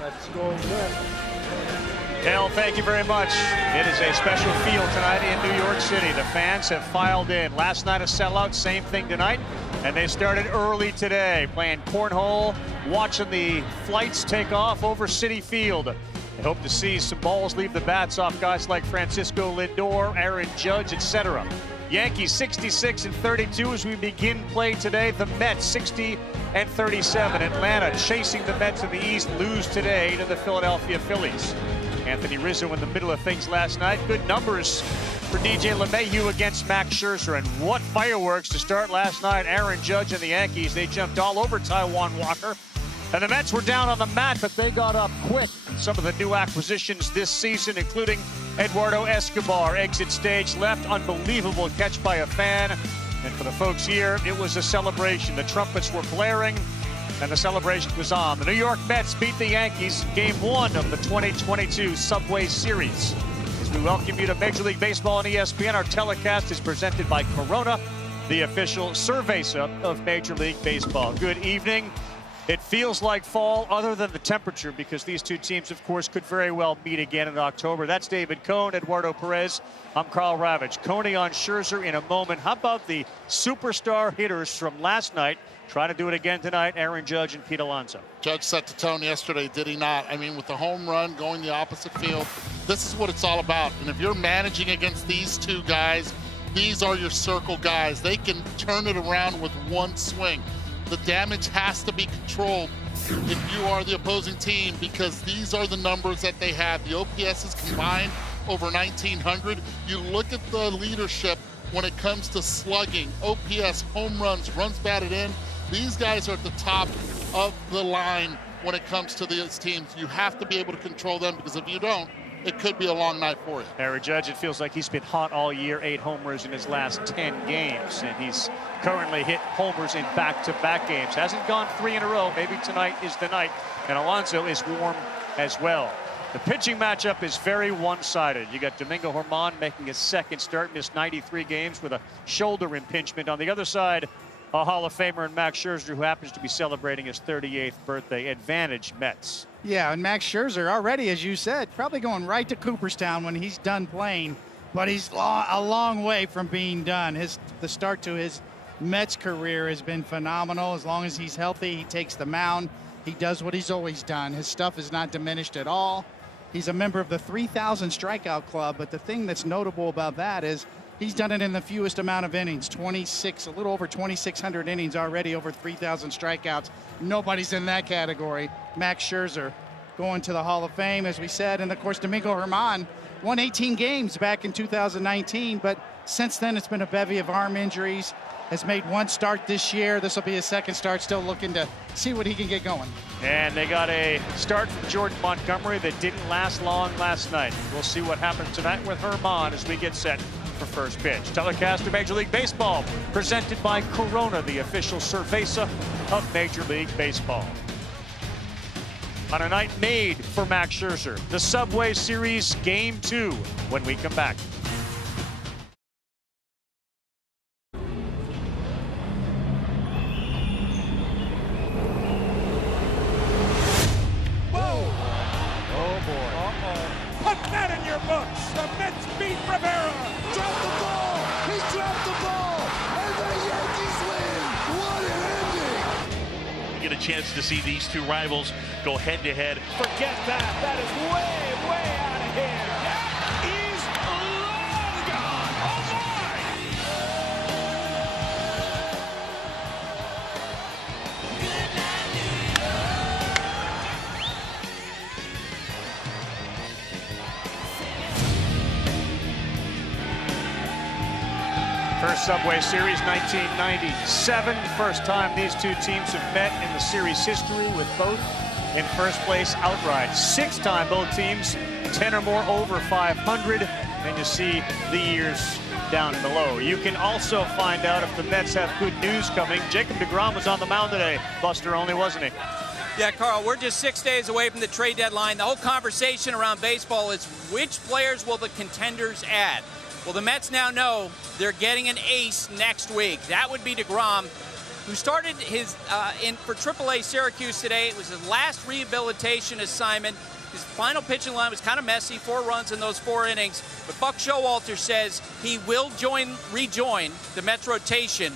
Let's go Mets. Dale, thank you very much. It is a special field tonight in New York City. The fans have filed in. Last night a sellout, same thing tonight. And they started early today, playing cornhole, watching the flights take off over Citi Field. They hope to see some balls leave the bats off guys like Francisco Lindor, Aaron Judge, etc. Yankees 66-32 as we begin play today. The Mets 60-37. Atlanta chasing the Mets in the East, lose today to the Philadelphia Phillies. Anthony Rizzo in the middle of things last night. Good numbers for DJ LeMahieu against Max Scherzer. And what fireworks to start last night. Aaron Judge and the Yankees, they jumped all over Taijuan Walker. And the Mets were down on the mat, but they got up quick. Some of the new acquisitions this season, including Eduardo Escobar, exit stage left. Unbelievable catch by a fan. And for the folks here, it was a celebration. The trumpets were blaring, and the celebration was on. The New York Mets beat the Yankees Game 1 of the 2022 Subway Series. As we welcome you to Major League Baseball on ESPN, our telecast is presented by Corona, the official cerveza of Major League Baseball. Good evening. It feels like fall other than the temperature, because these two teams, of course, could very well meet again in October. That's David Cohn, Eduardo Perez. I'm Carl Ravitch. Coney on Scherzer in a moment. How about the superstar hitters from last night? Trying to do it again tonight, Aaron Judge and Pete Alonso. Judge set the tone yesterday, did he not? I mean, with the home run going the opposite field, this is what it's all about. And if you're managing against these two guys, these are your circle guys. They can turn it around with one swing. The damage has to be controlled if you are the opposing team, because these are the numbers that they have. The OPS is combined over 1,900. You look at the leadership when it comes to slugging, OPS, home runs, runs batted in. These guys are at the top of the line when it comes to these teams. You have to be able to control them, because if you don't, it could be a long night for you. Aaron Judge, it feels like he's been hot all year, 8 homers in his last 10 games, and he's currently hit homers in back-to-back games. Hasn't gone 3 in a row. Maybe tonight is the night, and Alonso is warm as well. The pitching matchup is very one-sided. You got Domingo Germán making his second start, missed 93 games with a shoulder impingement. On the other side, a Hall of Famer in Max Scherzer, who happens to be celebrating his 38th birthday. Advantage Mets. Yeah, and Max Scherzer already, as you said, probably going right to Cooperstown when he's done playing, but he's a long way from being done. The start to his Mets career has been phenomenal. As long as he's healthy, he takes the mound. He does what he's always done. His stuff is not diminished at all. He's a member of the 3,000 strikeout club, but the thing that's notable about that is he's done it in the fewest amount of innings, 26, a little over 2,600 innings already, over 3,000 strikeouts. Nobody's in that category. Max Scherzer going to the Hall of Fame, as we said. And of course, Domingo Germán won 18 games back in 2019, but since then it's been a bevy of arm injuries. Has made 1 start this year. This will be his second start, still looking to see what he can get going. And they got a start from Jordan Montgomery that didn't last long last night. We'll see what happens tonight with Germán as we get set for first pitch. Telecast of Major League Baseball, presented by Corona, the official cerveza of Major League Baseball. On a night made for Max Scherzer, the Subway Series Game 2 when we come back. The Mets beat Rivera. Drop the ball. He dropped the ball. And the Yankees win. What an ending. You get a chance to see these two rivals go head to head. Forget that. That is way, way out of here. That is long gone. Oh, my. First Subway Series, 1997. First time these two teams have met in the series history, with both in first place outright. 6th time both teams 10 or more over 500. And you see the years down below. You can also find out if the Mets have good news coming. Jacob deGrom was on the mound today. Buster only, wasn't he? Yeah, Carl, we're just 6 days away from the trade deadline. The whole conversation around baseball is which players will the contenders add? Well, the Mets now know they're getting an ace next week. That would be deGrom. who started his for AAA Syracuse today. It was his last rehabilitation assignment. His final pitching line was kind of messy, 4 runs in those 4 innings. But Buck Showalter says he will rejoin the Mets rotation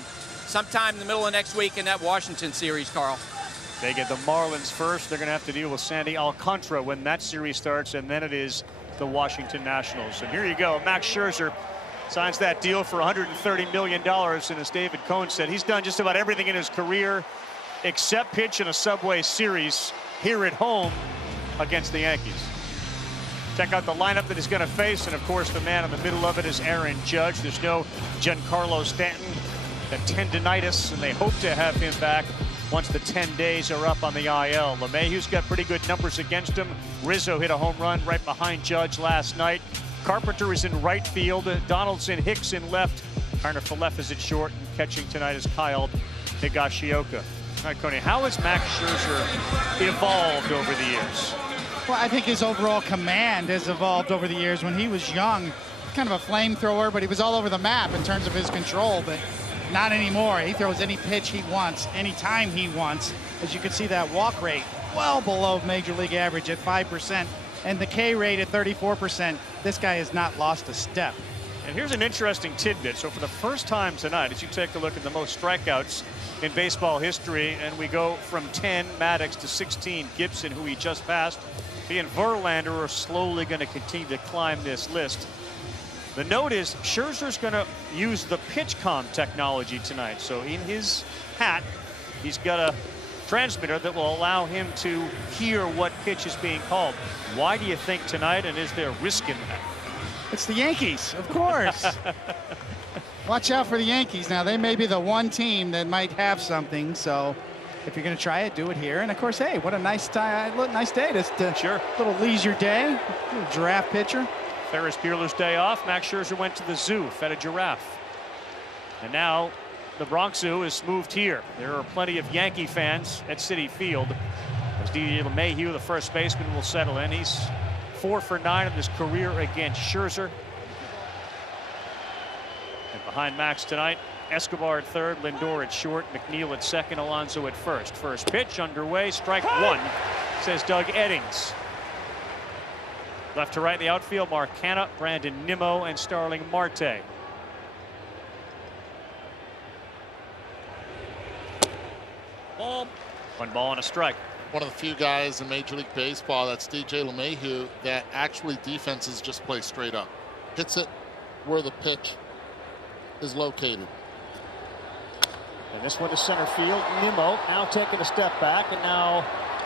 sometime in the middle of next week in that Washington series, Carl. They get the Marlins first. They're going to have to deal with Sandy Alcantara when that series starts, and then it is the Washington Nationals. And here you go. Max Scherzer signs that deal for $130 million. And as David Cohn said, he's done just about everything in his career except pitch in a Subway Series here at home against the Yankees. Check out the lineup that he's going to face, and of course the man in the middle of it is Aaron Judge. There's no Giancarlo Stanton, the tendinitis, and they hope to have him back once the 10 days are up on the IL. LeMahieu's got pretty good numbers against him. Rizzo hit a home run right behind Judge last night. Carpenter is in right field. Donaldson, Hicks in left. Turner Falefa is at short, and catching tonight is Kyle Higashioka. All right, Coney, how has Max Scherzer evolved over the years? Well, I think his overall command has evolved over the years. When he was young, kind of a flamethrower, but he was all over the map in terms of his control, but not anymore. He throws any pitch he wants, anytime he wants. As you can see, that walk rate well below Major League average at 5%, and the K rate at 34%. This guy has not lost a step. And here's an interesting tidbit. So for the first time tonight, as you take a look at the most strikeouts in baseball history, and we go from 10 Maddox to 16 Gibson, who he just passed, he and Verlander are slowly going to continue to climb this list. The note is Scherzer's going to use the PitchCom technology tonight. So in his hat, he's got a transmitter that will allow him to hear what pitch is being called. Why do you think tonight, and is there risk in that? It's the Yankees, of course. Watch out for the Yankees. Now, they may be the one team that might have something, so if you're going to try it, do it here. And of course, hey, what a nice day. Just sure. Little leisure day, little giraffe pitcher. Ferris Bueller's day off. Max Scherzer went to the zoo, fed a giraffe. And now the Bronx Zoo is moved here. There are plenty of Yankee fans at Citi Field. As DJ LeMahieu, the first baseman, will settle in. He's 4 for 9 in his career against Scherzer. And behind Max tonight, Escobar at third, Lindor at short, McNeil at second, Alonso at first. First pitch underway, strike 1, says Doug Eddings. Left to right in the outfield, Mark Canha, Brandon Nimmo, and Starling Marte. Ball. 1 ball and a strike. One of the few guys in Major League Baseball, that's DJ LeMahieu, that actually defenses just play straight up. Hits it where the pitch is located. And this one to center field. Nimmo now taking a step back and now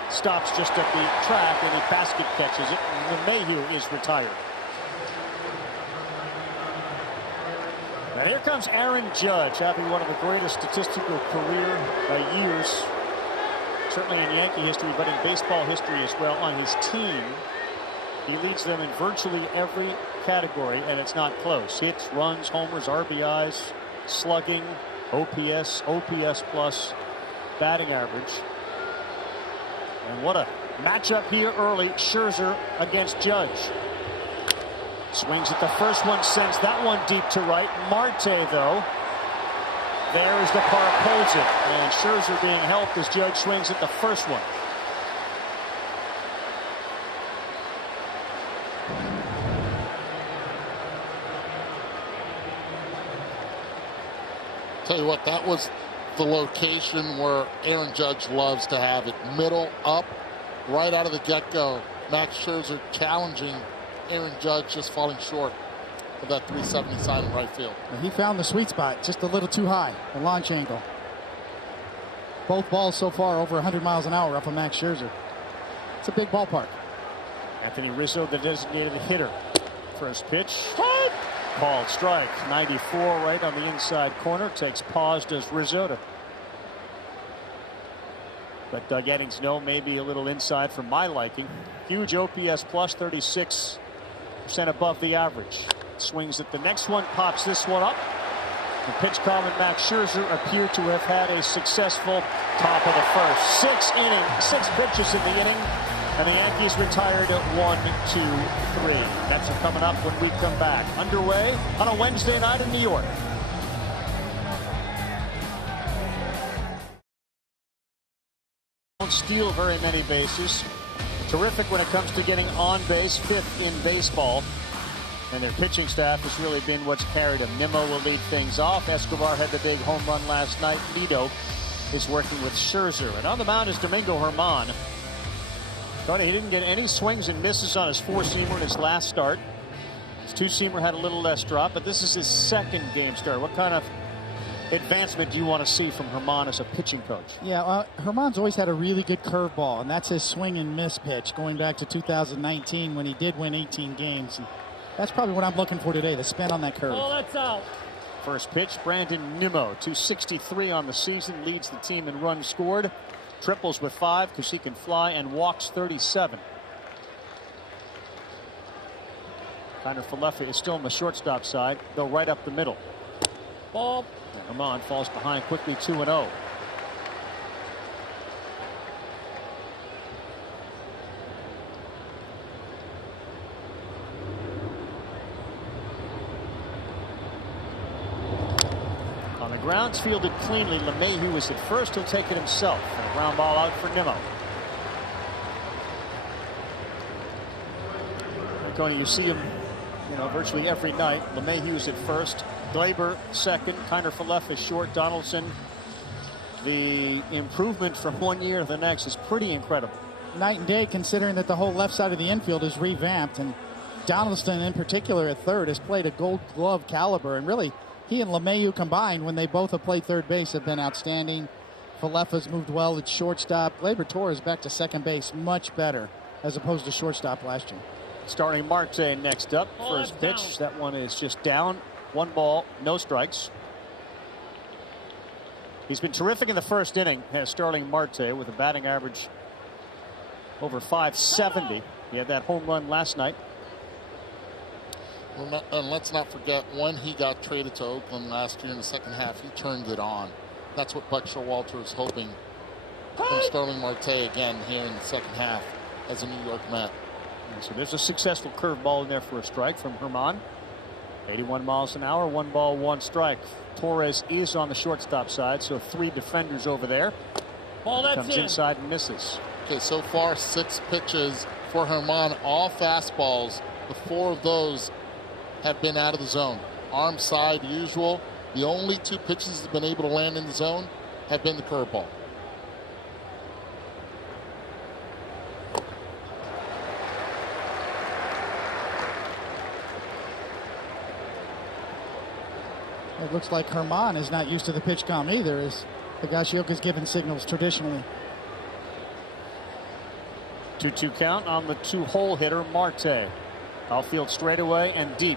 stops just at the track, and he basket catches it. LeMahieu is retired. And here comes Aaron Judge, having one of the greatest statistical career years, certainly in Yankee history, but in baseball history as well. On his team, he leads them in virtually every category, and it's not close. Hits, runs, homers, RBIs, slugging, OPS, OPS plus, batting average. And what a matchup here early. Scherzer against Judge. Swings at the first one, sends that one deep to right. Marte, though, there's the park, holds it. And Scherzer being helped as Judge swings at the first one. Tell you what, that was the location where Aaron Judge loves to have it. Middle, up, right out of the get-go. Max Scherzer challenging Aaron Judge, just falling short of that 370 sign in right field. And he found the sweet spot, just a little too high, the launch angle. Both balls so far over 100 miles an hour up on Max Scherzer. It's a big ballpark. Anthony Rizzo, the designated hitter. First pitch. Called strike. 94 right on the inside corner. Takes pause, does Rizzo to let Doug Eddings know maybe a little inside for my liking. Huge OPS plus, 36% above the average. Swings at the next one, pops this one up. The PitchCom and Max Scherzer appear to have had a successful top of the first. 6 pitches in the inning, and the Yankees retired at 1-2-3. That's coming up when we come back. Underway on a Wednesday night in New York. steal very many bases. Terrific when it comes to getting on base, 5th in baseball. And their pitching staff has really been what's carried them. Nimmo will lead things off. Escobar had the big home run last night. Nido is working with Scherzer. And on the mound is Domingo Germán. Tony, he didn't get any swings and misses on his 4-seamer in his last start. His 2-seamer had a little less drop, but this is his 2nd game start. What kind of advancement do you want to see from Germán as a pitching coach? Yeah, Germán's always had a really good curveball, and that's his swing and miss pitch going back to 2019 when he did win 18 games. And that's probably what I'm looking for today, the spin on that curve. Oh, that's out. First pitch, Brandon Nimmo, 263 on the season, leads the team in runs scored. Triples with 5 because he can fly, and walks 37. Kiner Falefa is still on the shortstop side, though right up the middle. Ball. Germán falls behind quickly, 2-0. On the grounds, fielded cleanly. LeMahieu is at first. He'll take it himself. And a ground ball out for Nimmo. Tony, you see him, virtually every night. LeMahieu's at first. Glaber second. Kiner Falefa short. Donaldson. The improvement from one year to the next is pretty incredible. Night and day, considering that the whole left side of the infield is revamped, and Donaldson in particular at third has played a Gold Glove caliber, and really he and LeMahieu combined, when they both have played third base, have been outstanding. Falefa's moved well at shortstop. Glaber Torres back to second base, much better as opposed to shortstop last year. Starting Marte next up. First pitch. That one is just down. 1 ball, no strikes. He's been terrific in the first inning, has Starling Marte, with a batting average over .570. He had that home run last night. Well, and let's not forget, when he got traded to Oakland last year in the second half, he turned it on. That's what Buck Showalter is hoping from Starling Marte again here in the second half as a New York Met. So there's a successful curveball in there for a strike from Germán. 81 miles an hour, 1 ball, 1 strike. Torres is on the shortstop side, so 3 defenders over there. Ball, that's comes inside and misses. Okay, so far 6 pitches for Germán, all fastballs. The 4 of those have been out of the zone. Arm side usual. The only 2 pitches he's been able to land in the zone have been the curveball. It looks like Germán is not used to the pitch count either, as Higashioka's given signals traditionally. 2-2 count on the 2-hole hitter, Marte. Outfield straightaway and deep.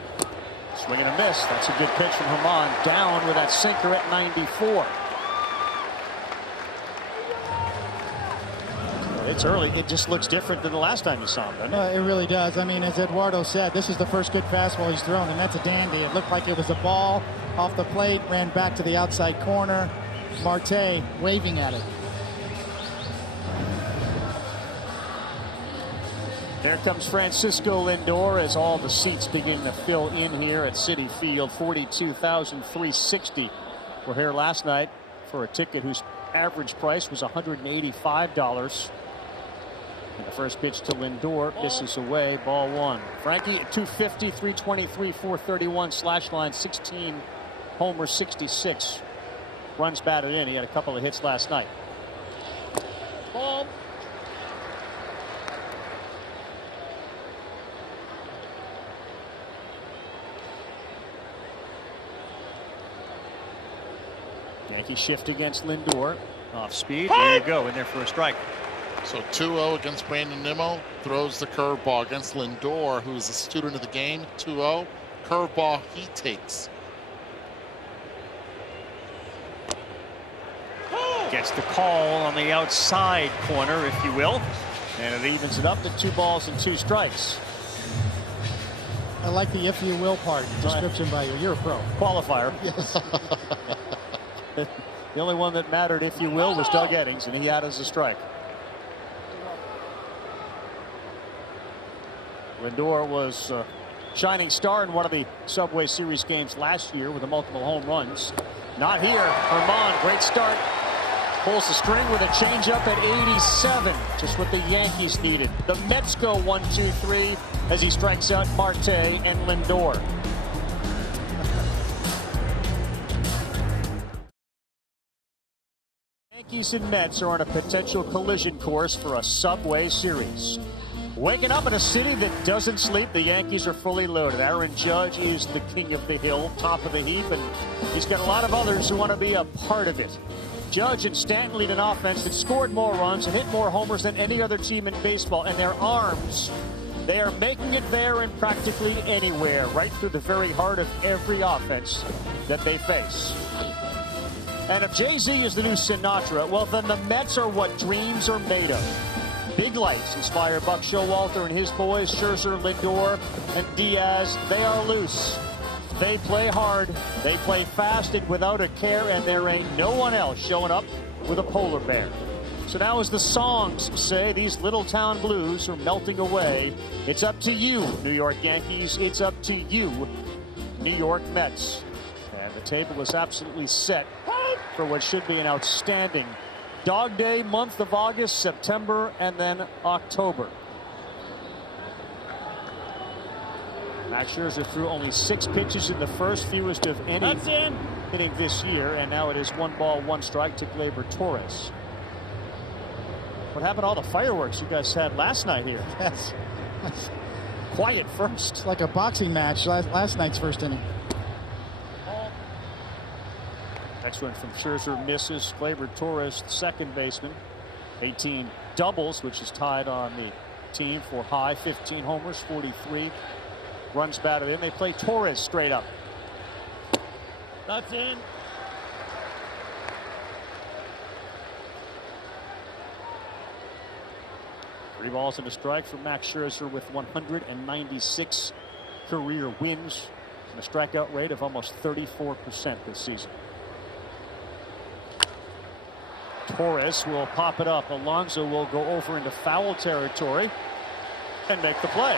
Swing and a miss. That's a good pitch from Germán. Down with that sinker at 94. It's early. It just looks different than the last time you saw him, doesn't it? It really does. I mean, as Eduardo said, this is the first good fastball he's thrown, and that's a dandy. It looked like it was a ball off the plate, ran back to the outside corner. Marte waving at it. Here comes Francisco Lindor as all the seats begin to fill in here at Citi Field. 42,360 were here last night for a ticket whose average price was $185. And the first pitch to Lindor misses away, ball 1. Frankie, 250, 323, 431, slash line 16, homer 66. Runs batted in. He had a couple of hits last night. Ball. Yankee shift against Lindor. Off speed. There you go. In there for a strike. So 2-0 against Brandon Nimmo. Throws the curveball against Lindor, who is a student of the game. 2-0. Curveball he takes. Gets the call on the outside corner, if you will. And it evens it up to 2 balls and 2 strikes. I like the if you will part. Description by you. You're a pro. Qualifier. Yes. The only one that mattered, if you will, was Doug Eddings, and he had as a strike. Lindor was a shining star in one of the Subway Series games last year with the multiple home runs. Not here. Germán, great start. Pulls the string with a changeup at 87. Just what the Yankees needed. The Mets go 1-2-3 as he strikes out Marte and Lindor. Yankees and Mets are on a potential collision course for a Subway Series. Waking up in a city that doesn't sleep, the Yankees are fully loaded. Aaron Judge is the king of the hill, top of the heap, and he's got a lot of others who want to be a part of it. Judge and Stanton lead an offense that scored more runs and hit more homers than any other team in baseball, and their arms, they are making it there in practically anywhere, right through the very heart of every offense that they face. And if Jay-Z is the new Sinatra, well, then the Mets are what dreams are made of. Big lights inspire Buck Showalter and his boys, Scherzer, Lindor, and Diaz. They are loose. They play hard. They play fast and without a care, and there ain't no one else showing up with a polar bear. So now, as the songs say, these little town blues are melting away. It's up to you, New York Yankees. It's up to you, New York Mets. And the table is absolutely set for what should be an outstanding Dog Day month of August, September, and then October. Max Scherzer threw only 6 pitches in the first, fewest of any inning this year, and now it is 1 ball, 1 strike to Gleyber Torres. What happened to all the fireworks you guys had last night here? Yes. Quiet first. It's like a boxing match last night's first inning. Next one from Scherzer misses. Gleyber Torres, second baseman. 18 doubles, which is tied on the team for high. 15 homers, 43 runs batted in. They play Torres straight up. That's in. Three balls and a strike for Max Scherzer with 196 career wins and a strikeout rate of almost 34% this season. Torres will pop it up. Alonso will go over into foul territory and make the play.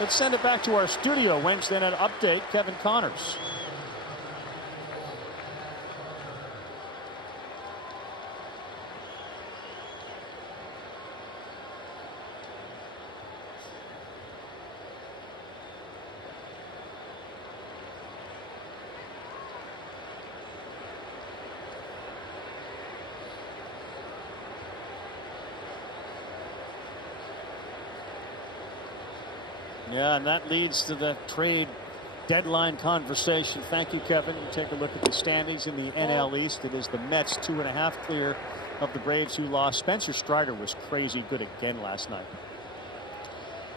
Let's send it back to our studio. Wednesday night update, Kevin Connors. Yeah, and that leads to the trade deadline conversation. Thank you, Kevin. You take a look at the standings in the NL East. It is the Mets 2.5 clear of the Braves, who lost. Spencer Strider was crazy good again last night.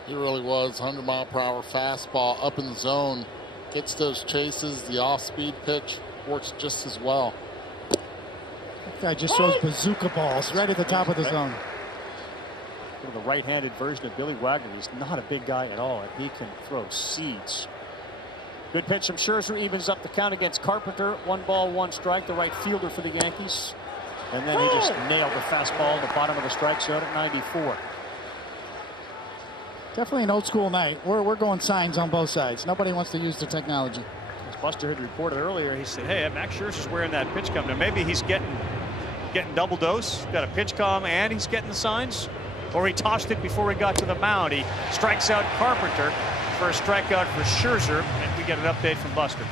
He really was. 100-mile-per-hour fastball up in the zone. Gets those chases. The off-speed pitch works just as well. That guy just throws bazooka balls right at the top of the zone. The right-handed version of Billy Wagner. He's not a big guy at all, and he can throw seeds. Good pitch from Scherzer, evens up the count against Carpenter. 1 ball, 1 strike, the right fielder for the Yankees. And then he just nailed the fastball at the bottom of the strike zone at 94. Definitely an old school night. We're going signs on both sides. Nobody wants to use the technology. As Buster had reported earlier, he said, hey, Max Scherzer's wearing that pitch com. Now maybe he's getting double dose, got a pitch com, and he's getting the signs. Or he tossed it before he got to the mound. He strikes out Carpenter for a strikeout for Scherzer, and we get an update from Buster.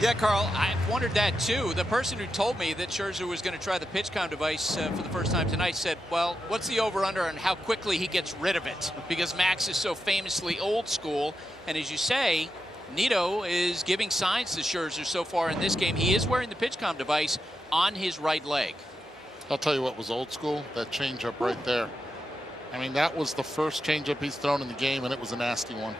Yeah, Carl, I've wondered that too. The person who told me that Scherzer was going to try the PitchCom device for the first time tonight said, well, what's the over-under on how quickly he gets rid of it? Because Max is so famously old school. And as you say, Nito is giving signs to Scherzer so far in this game. He is wearing the PitchCom device on his right leg. I'll tell you what was old school, that changeup right there. I mean, that was the first changeup he's thrown in the game, and it was a nasty one.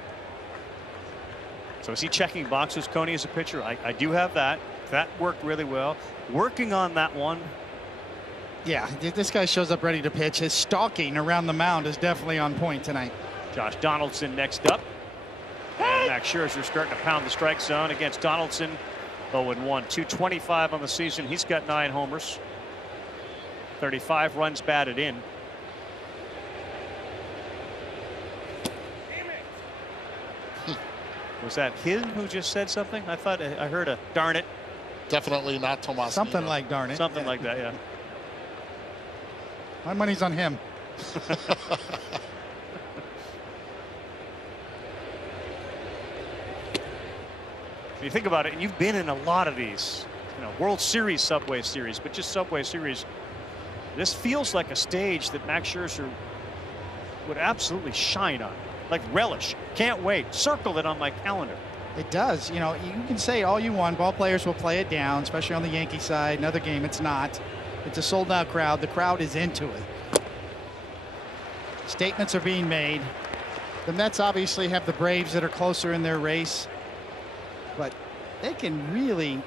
So is he checking boxes, Coney, as a pitcher? I do have that. That worked really well. Working on that one. Yeah, this guy shows up ready to pitch. His stalking around the mound is definitely on point tonight. Josh Donaldson next up. And Max Scherzer starting to pound the strike zone against Donaldson. 0-1, 225 on the season. He's got 9 homers. 35 runs batted in. Was that him who just said something? I thought I heard a darn it. Definitely not Tomas. Something like, darn it. Something like that, yeah. My money's on him. You think about it, and you've been in a lot of these, World Series, Subway Series, but just Subway Series. This feels like a stage that Max Scherzer would absolutely shine on. Like relish. Can't wait. Circle it on my calendar. It does. You can say all you want. Ball players will play it down, especially on the Yankee side. Another game, it's not. It's a sold-out crowd. The crowd is into it. Statements are being made. The Mets obviously have the Braves that are closer in their race, but they can really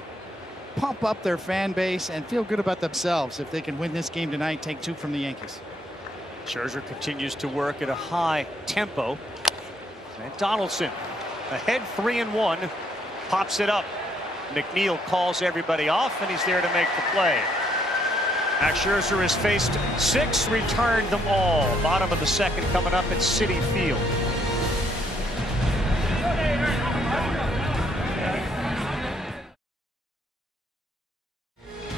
pump up their fan base and feel good about themselves if they can win this game tonight, take 2 from the Yankees. Scherzer continues to work at a high tempo. And Donaldson ahead 3-1, pops it up. McNeil calls everybody off, and he's there to make the play. Max Scherzer has faced 6, returned them all. Bottom of the second coming up at Citi Field.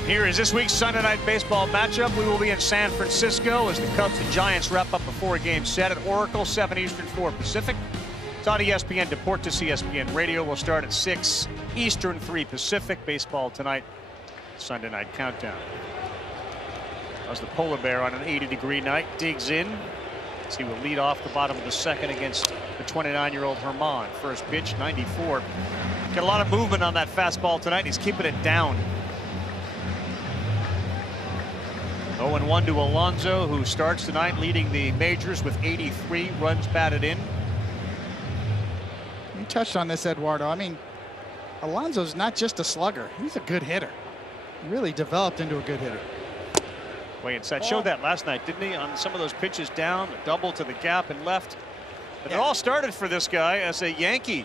Here is this week's Sunday Night Baseball matchup. We will be in San Francisco as the Cubs and Giants wrap up a 4-game set at Oracle, 7 Eastern, 4 Pacific. It's on ESPN Deportes, ESPN Radio. We'll start at 6 Eastern, 3 Pacific. Baseball tonight, Sunday Night Countdown. As the Polar Bear on an 80-degree night digs in. As he will lead off the bottom of the second against the 29-year-old Herman. First pitch, 94. Got a lot of movement on that fastball tonight. He's keeping it down. 0-1 to Alonso, who starts tonight leading the majors with 83 runs batted in. You touched on this, Eduardo. I mean, Alonso's not just a slugger. He's a good hitter. He really developed into a good hitter. Way inside. Showed that last night, didn't he? On some of those pitches down, a double to the gap and left. But it all started for this guy as a Yankee.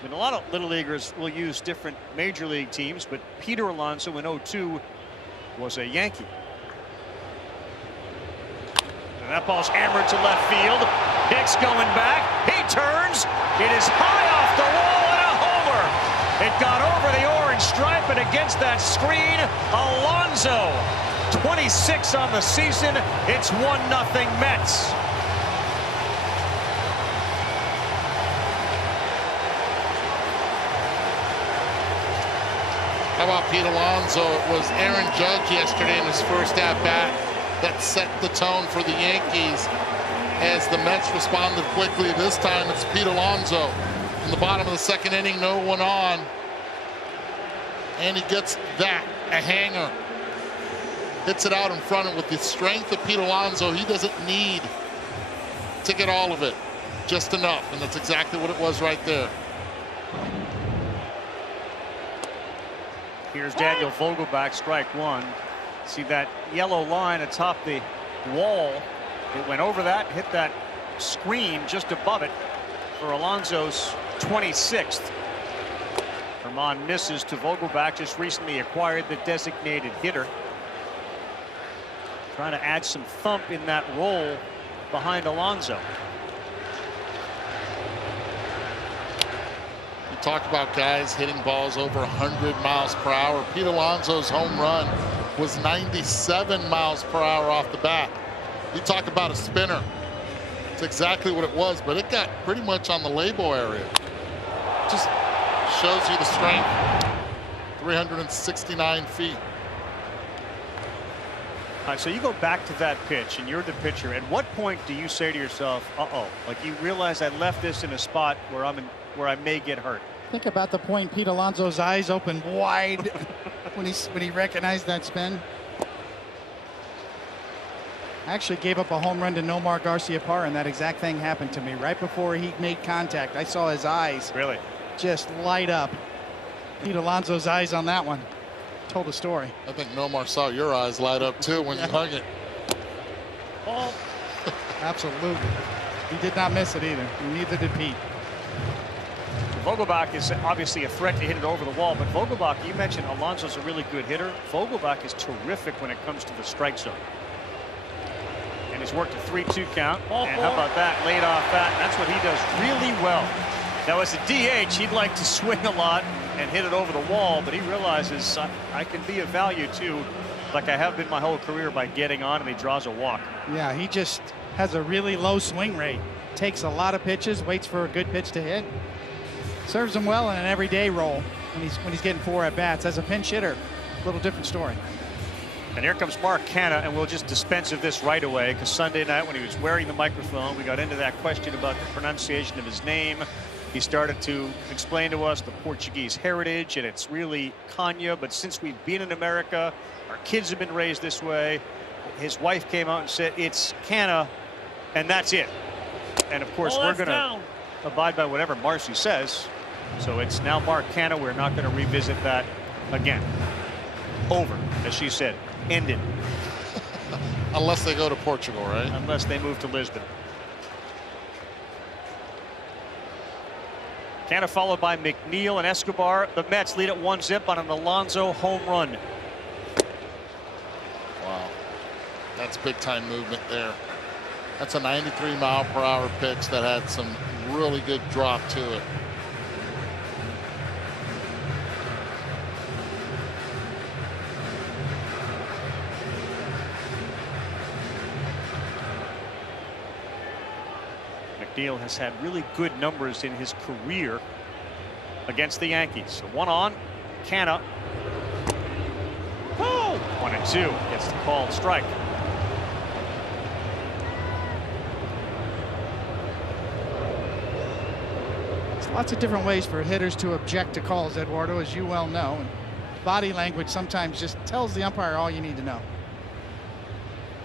I mean, a lot of little leaguers will use different major league teams, but Peter Alonso in 02 was a Yankee. And that ball's hammered to left field. Hicks going back. He turns. It is high off the wall and a homer. It got over the orange stripe and against that screen, Alonso. 26 on the season. It's 1-0 Mets. How about Pete Alonso? It was Aaron Judge yesterday in his first at-bat that set the tone for the Yankees as the Mets responded quickly. This time it's Pete Alonso in the bottom of the second inning, no one on. And he gets that, a hanger. Hits it out in front, and with the strength of Pete Alonso, he doesn't need to get all of it, just enough, and that's exactly what it was right there. Here's Daniel Vogelbach, strike 1. See that yellow line atop the wall. It went over that, hit that screen just above it for Alonso's 26th. Herman misses to Vogelbach, just recently acquired the designated hitter. Trying to add some thump in that role behind Alonso. You talk about guys hitting balls over 100 miles per hour. Pete Alonso's home run was 97 miles per hour off the bat. You talk about a spinner. It's exactly what it was, but it got pretty much on the label area. Just shows you the strength. 369 feet. All right, so you go back to that pitch and you're the pitcher. At what point do you say to yourself, uh-oh, like you realize I left this in a spot where where I may get hurt? Think about the point Pete Alonso's eyes opened wide when he recognized that spin. I actually gave up a home run to Nomar Garciaparra, and that exact thing happened to me right before he made contact. I saw his eyes really just light up. Pete Alonso's eyes on that one told a story. I think Nomar saw your eyes light up too when you hung it. Oh. Absolutely. He did not miss it either. Neither did Pete. Vogelbach is obviously a threat to hit it over the wall, but Vogelbach, you mentioned Alonso's a really good hitter. Vogelbach is terrific when it comes to the strike zone. And he's worked a 3-2 count. And how about that? Laid off that. That's what he does really well. Now, as a DH, he'd like to swing a lot and hit it over the wall, but he realizes I can be of value too, like I have been my whole career, by getting on, and he draws a walk. Yeah, he just has a really low swing rate. Takes a lot of pitches, waits for a good pitch to hit. Serves him well in an everyday role when he's getting 4 at-bats. As a pinch hitter, a little different story. And here comes Mark Canha, and we'll just dispense of this right away, because Sunday night when he was wearing the microphone, we got into that question about the pronunciation of his name. He started to explain to us the Portuguese heritage, and it's really Canha, but since we've been in America, our kids have been raised this way. His wife came out and said it's Canha, and that's it. And of course, we're going to abide by whatever Marcy says. So it's now Mark Canha. We're not going to revisit that again. Over, as she said. Ended. Unless they go to Portugal, right? Unless they move to Lisbon. Canha followed by McNeil and Escobar. The Mets lead at 1-0 on an Alonso home run. Wow. That's big time movement there. That's a 93-mile-per-hour pitch that had some really good drop to it. McNeil has had really good numbers in his career against the Yankees. So 1 on, Canha. 1-2 gets the called strike. There's lots of different ways for hitters to object to calls, Eduardo, as you well know. And body language sometimes just tells the umpire all you need to know.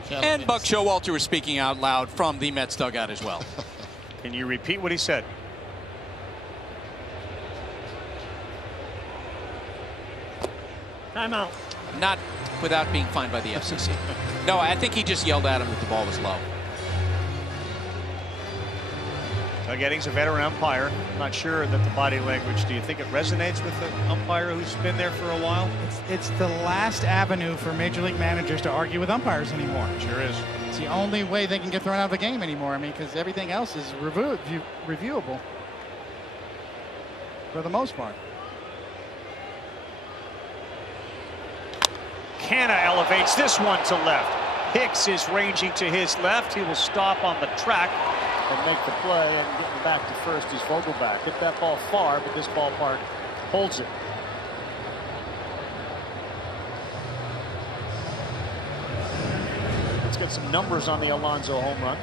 And Buck Showalter was speaking out loud from the Mets dugout as well. Can you repeat what he said? Timeout. Not without being fined by the FCC. No, I think he just yelled at him that the ball was low. Doug Eddings, a veteran umpire. I'm not sure that the body language, do you think it resonates with the umpire who's been there for a while? It's the last avenue for major league managers to argue with umpires anymore. Sure is. It's the only way they can get thrown out of the game anymore. I mean, because everything else is reviewable for the most part. Canha elevates this one to left. Hicks is ranging to his left. He will stop on the track and make the play, and getting back to first is Vogelback. Hit that ball far, but this ballpark holds it. Let's get some numbers on the Alonso home run.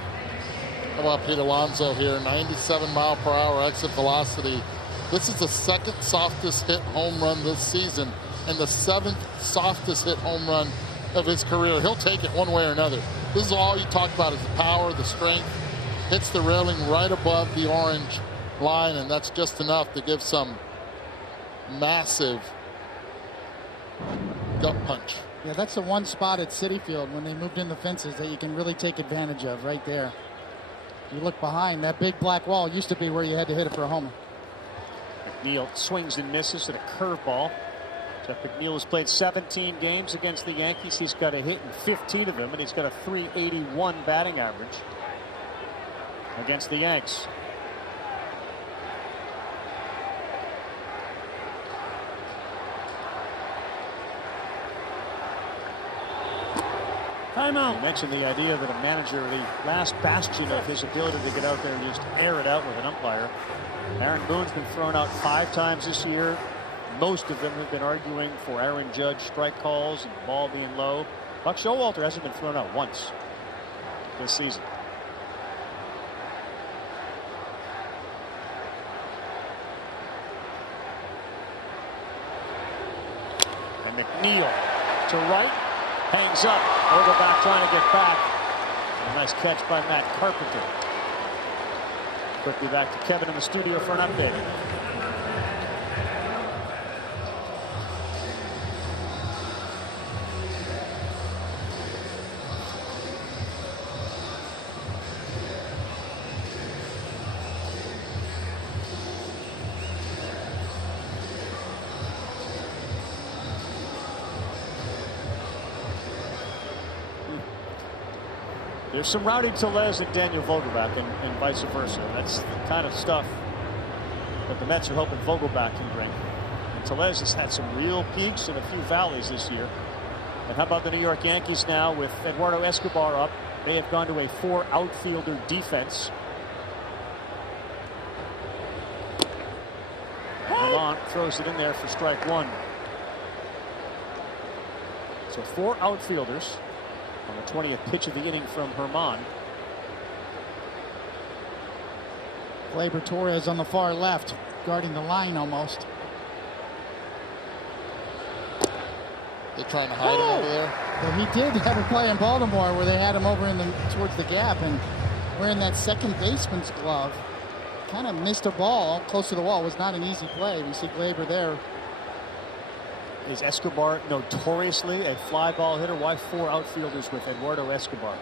How about Pete Alonso here? 97-mile-per-hour exit velocity. This is the 2nd softest hit home run this season, and the 7th softest hit home run of his career. He'll take it one way or another. This is all you talk about, is the power, the strength. Hits the railing right above the orange line, and that's just enough to give some massive gut punch. Yeah, that's the one spot at Citi Field when they moved in the fences that you can really take advantage of right there. You look behind, that big black wall used to be where you had to hit it for a homer. McNeil swings and misses at a curveball. Jeff McNeil has played 17 games against the Yankees. He's got a hit in 15 of them, and he's got a .381 batting average against the Yanks. Timeout. You mentioned the idea that a manager, the last bastion of his ability to get out there and just air it out with an umpire. Aaron Boone's been thrown out 5 times this year. Most of them have been arguing for Aaron Judge strike calls and the ball being low. Buck Showalter hasn't been thrown out once this season. And McNeil to right, hangs up. Vogelback trying to get back. A nice catch by Matt Carpenter. Quickly back to Kevin in the studio for an update. There's some Rowdy Tellez and Daniel Vogelback and vice versa. That's the kind of stuff that the Mets are hoping Vogelback can bring. And Tellez has had some real peaks and a few valleys this year. And how about the New York Yankees now with Eduardo Escobar up? They have gone to a 4 outfielder defense. Herman throws it in there for strike 1. So 4 outfielders on the 20th pitch of the inning from Herman. Gleyber Torres on the far left, guarding the line almost. They're trying to hide him over there. Well, he did have a play in Baltimore where they had him over in the towards the gap and wearing that second baseman's glove. Kind of missed a ball close to the wall. It was not an easy play. We see Gleyber there. Is Escobar notoriously a fly ball hitter? Why 4 outfielders with Eduardo Escobar?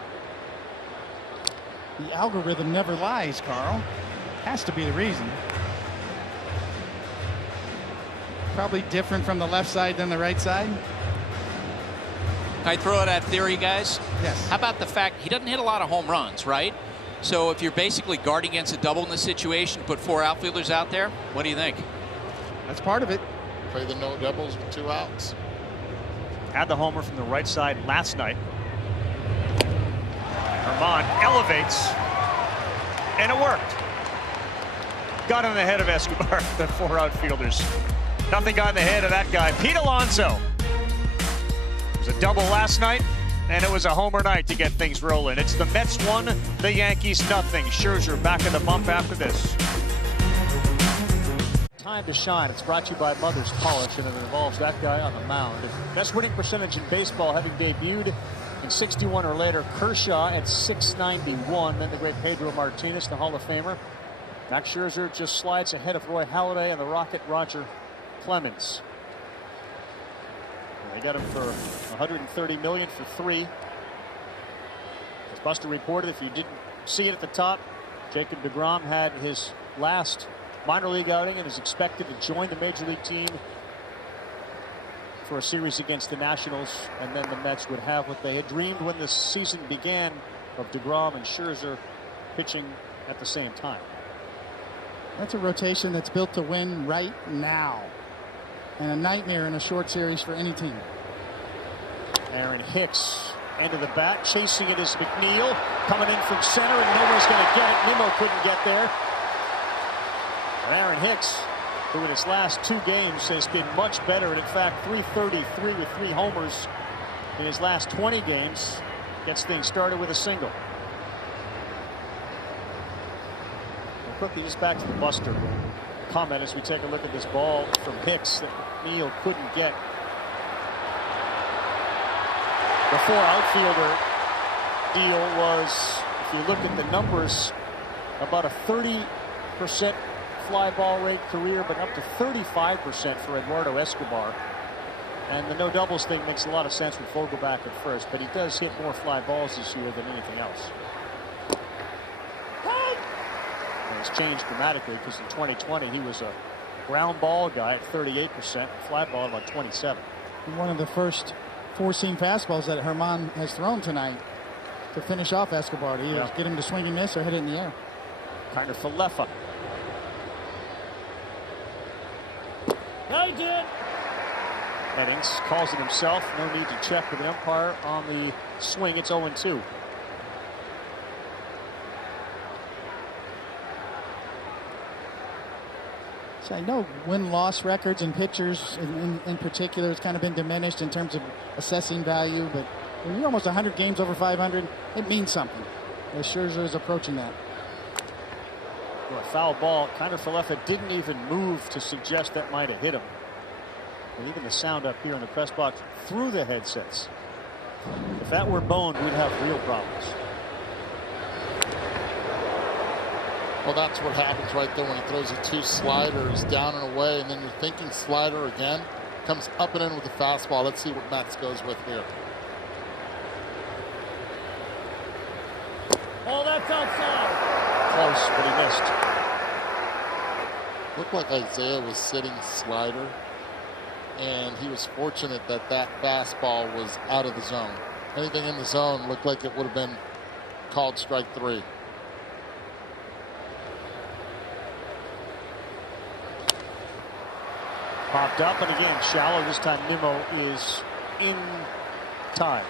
The algorithm never lies, Carl. Has to be the reason. Probably different from the left side than the right side. Can I throw out that theory, guys? Yes. How about the fact he doesn't hit a lot of home runs, right? So if you're basically guarding against a double in this situation, put 4 outfielders out there, what do you think? That's part of it. Play the no doubles with 2 outs. Had the homer from the right side last night. Herman elevates, and it worked. Got in the head of Escobar, the 4 outfielders. Nothing got in the head of that guy, Pete Alonso. It was a double last night, and it was a homer night to get things rolling. It's the Mets 1, the Yankees nothing. Scherzer back in the bump after this. Time to shine. It's brought to you by Mother's Polish, and it involves that guy on the mound. Best winning percentage in baseball, having debuted in 61 or later. Kershaw at 691. Then the great Pedro Martinez, the Hall of Famer. Max Scherzer just slides ahead of Roy Halladay and the Rocket Roger Clemens. And they got him for $130 million for 3. As Buster reported, if you didn't see it at the top, Jacob deGrom had his last minor league outing and is expected to join the major league team for a series against the Nationals, and then the Mets would have what they had dreamed when the season began of deGrom and Scherzer pitching at the same time. That's a rotation that's built to win right now, and a nightmare in a short series for any team. Aaron Hicks into the bat, chasing it is McNeil, coming in from center, and nobody's going to get it. Nimmo couldn't get there. And Aaron Hicks, who in his last 2 games has been much better, and in fact 333 with 3 homers in his last 20 games, gets things started with a single. And quickly, just back to the Buster comment as we take a look at this ball from Hicks that McNeil couldn't get. The 4 outfielder deal was, if you look at the numbers, about a 30% fly ball rate career, but up to 35% for Eduardo Escobar. And the no doubles thing makes a lot of sense with Vogelback at first, but he does hit more fly balls this year than anything else. And it's changed dramatically because in 2020 he was a ground ball guy at 38%, fly ball at about 27%. One of the first 4-seam fastballs that Herman has thrown tonight to finish off Escobar, to either get him to swing and miss or hit it in the air. Kind of Falefa. Headings calls it himself. No need to check with the umpire on the swing. It's 0-2. So I know win-loss records and pitchers in particular has kind of been diminished in terms of assessing value, but when you're almost 100 games over 500, it means something. As Scherzer is approaching that. Well, a foul ball. Kind of Falefa didn't even move to suggest that might have hit him. And even the sound up here in the press box through the headsets. If that were boned, we'd have real problems. Well, that's what happens right there when he throws the 2 sliders down and away, and then you're thinking slider again. Comes up and in with the fastball. Let's see what Mets goes with here. Oh, that's outside. Close, but he missed. Looked like Isaiah was sitting slider, and he was fortunate that that fastball was out of the zone. Anything in the zone looked like it would have been called strike 3. Popped up, and again, shallow. This time, Nimmo is in time.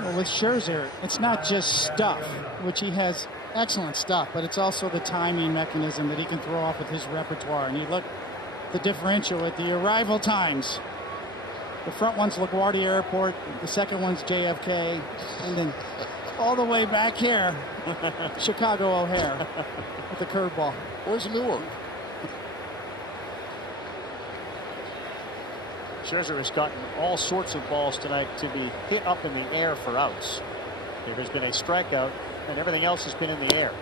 Well, with Scherzer, it's not just stuff, which he has excellent stuff, but it's also the timing mechanism that he can throw off with his repertoire. And you look the differential at the arrival times. The front one's LaGuardia Airport, the second one's JFK, and then all the way back here, Chicago O'Hare with the curveball. Where's Newark? Scherzer has gotten all sorts of balls tonight to be hit up in the air for outs. There has been a strikeout, and everything else has been in the air.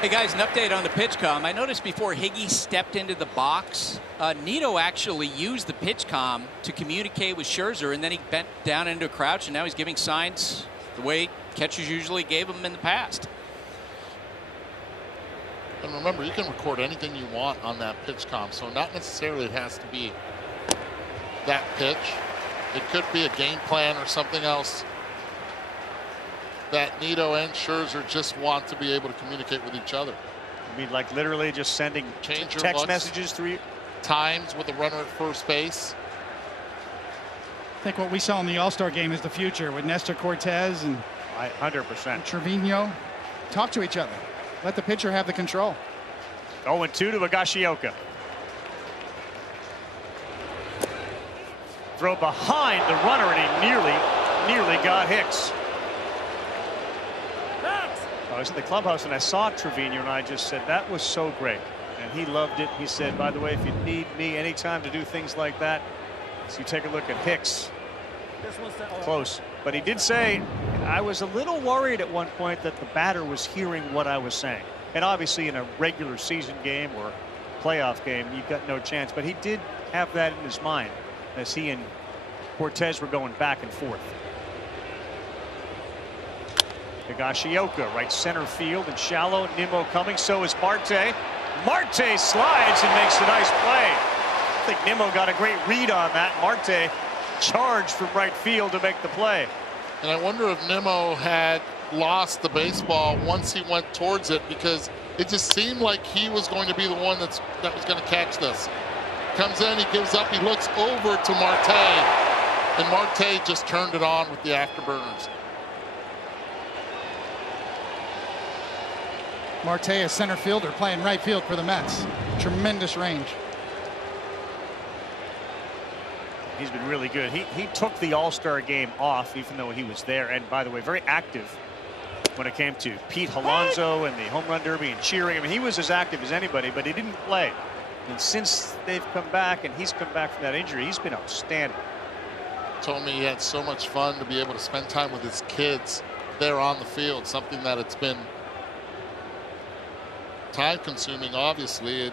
Hey guys, an update on the pitch comm. I noticed before Higgy stepped into the box, Nito actually used the pitch comm to communicate with Scherzer, and then he bent down into a crouch, and now he's giving signs the way catchers usually gave them in the past. And remember, you can record anything you want on that pitch comm, so not necessarily it has to be that pitch. It could be a game plan or something else that Nito and Scherzer just want to be able to communicate with each other. I mean, like literally just sending text messages through times with the runner at first base. I think what we saw in the All-Star game is the future with Nestor Cortez and 100%. Trevino. Talk to each other. Let the pitcher have the control. 0-2 to Higashioka. Throw behind the runner, and he nearly got Hicks. I was in the clubhouse and I saw Trevino, and I just said that was so great, and he loved it. He said, by the way, if you need me anytime to do things like that, so you take a look at Hicks. Close, but he did say, I was a little worried at one point that the batter was hearing what I was saying, and obviously in a regular season game or playoff game you've got no chance, but he did have that in his mind as he and Cortez were going back and forth. Higashioka, right center field and shallow. Nimmo coming, so is Marte. Marte slides and makes a nice play. I think Nimmo got a great read on that. Marte charged from right field to make the play. And I wonder if Nimmo had lost the baseball once he went towards it, because it just seemed like he was going to be the one that was going to catch this. Comes in, he gives up, he looks over to Marte, and Marte just turned it on with the afterburners. Marte, a center fielder, playing right field for the Mets. Tremendous range. He's been really good. He took the All-Star game off, even though he was there. And by the way, very active when it came to Pete Alonso and the home run derby and cheering. I mean, he was as active as anybody, but he didn't play. And since they've come back and he's come back from that injury, he's been outstanding. Told me he had so much fun to be able to spend time with his kids there on the field, something that it's been time consuming, obviously. A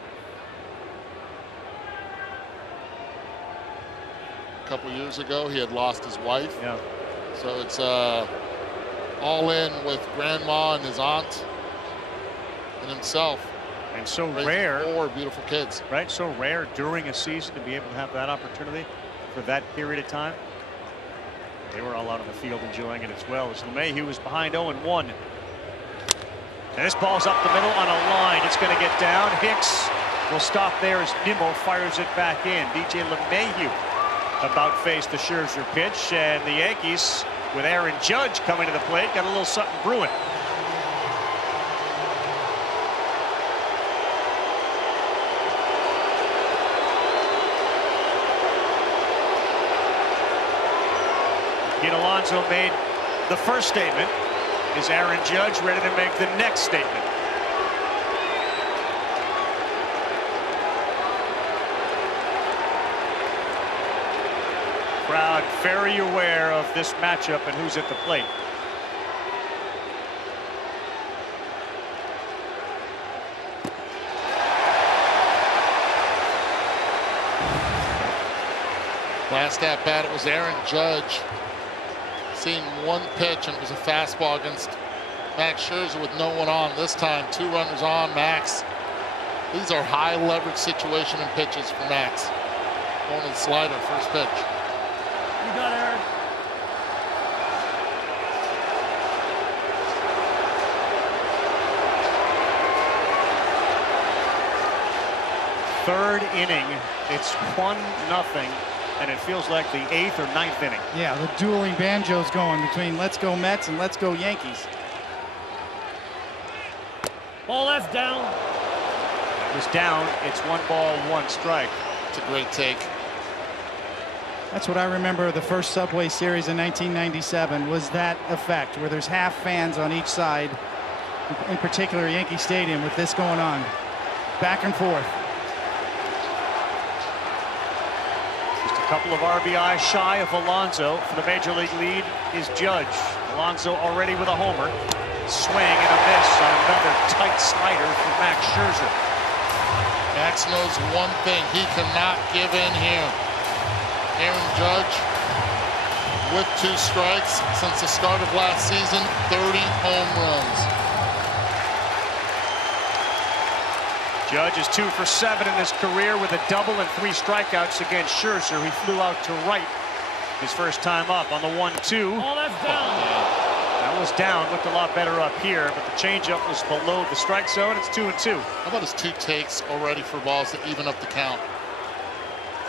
couple years ago he had lost his wife, yeah. So it's all in with grandma and his aunt and himself, and so raising rare, 4 beautiful kids, right? So rare during a season to be able to have that opportunity for that period of time. They were all out on the field enjoying it as well. As LeMahieu was behind 0-1. And this ball's up the middle on a line. It's going to get down. Hicks will stop there as Nimmo fires it back in. DJ LeMahieu about face the Scherzer pitch, and the Yankees, with Aaron Judge coming to the plate, got a little something brewing. Pete Alonso made the first statement. Is Aaron Judge ready to make the next statement? Crowd very aware of this matchup and who's at the plate. Last at bat, it was Aaron Judge seeing one pitch, and it was a fastball against Max Scherzer with no one on. This time 2 runners on Max. These are high leverage situation and pitches for Max. Going to the slider, first pitch. You got Aaron. third inning. It's 1-0, and it feels like the 8th or 9th inning. Yeah, the dueling banjos going between let's go Mets and let's go Yankees. Ball that's down. It was down. It's 1 ball, 1 strike. It's a great take. That's what I remember of the first Subway Series in 1997, was that effect where there's half fans on each side, in particular Yankee Stadium, with this going on. Back and forth. Just a couple of RBI shy of Alonso. For the Major League lead is Judge. Alonso already with a homer. Swing and a miss on another tight slider from Max Scherzer. Max knows one thing. He cannot give in here. Aaron Judge with 2 strikes since the start of last season, 30 home runs. Judge is 2 for 7 in his career with a double and 3 strikeouts against Scherzer. He flew out to right his first time up on the 1-2. Ball that's down. That was down, looked a lot better up here, but the changeup was below the strike zone. It's 2-2. How about his 2 takes already for balls to even up the count?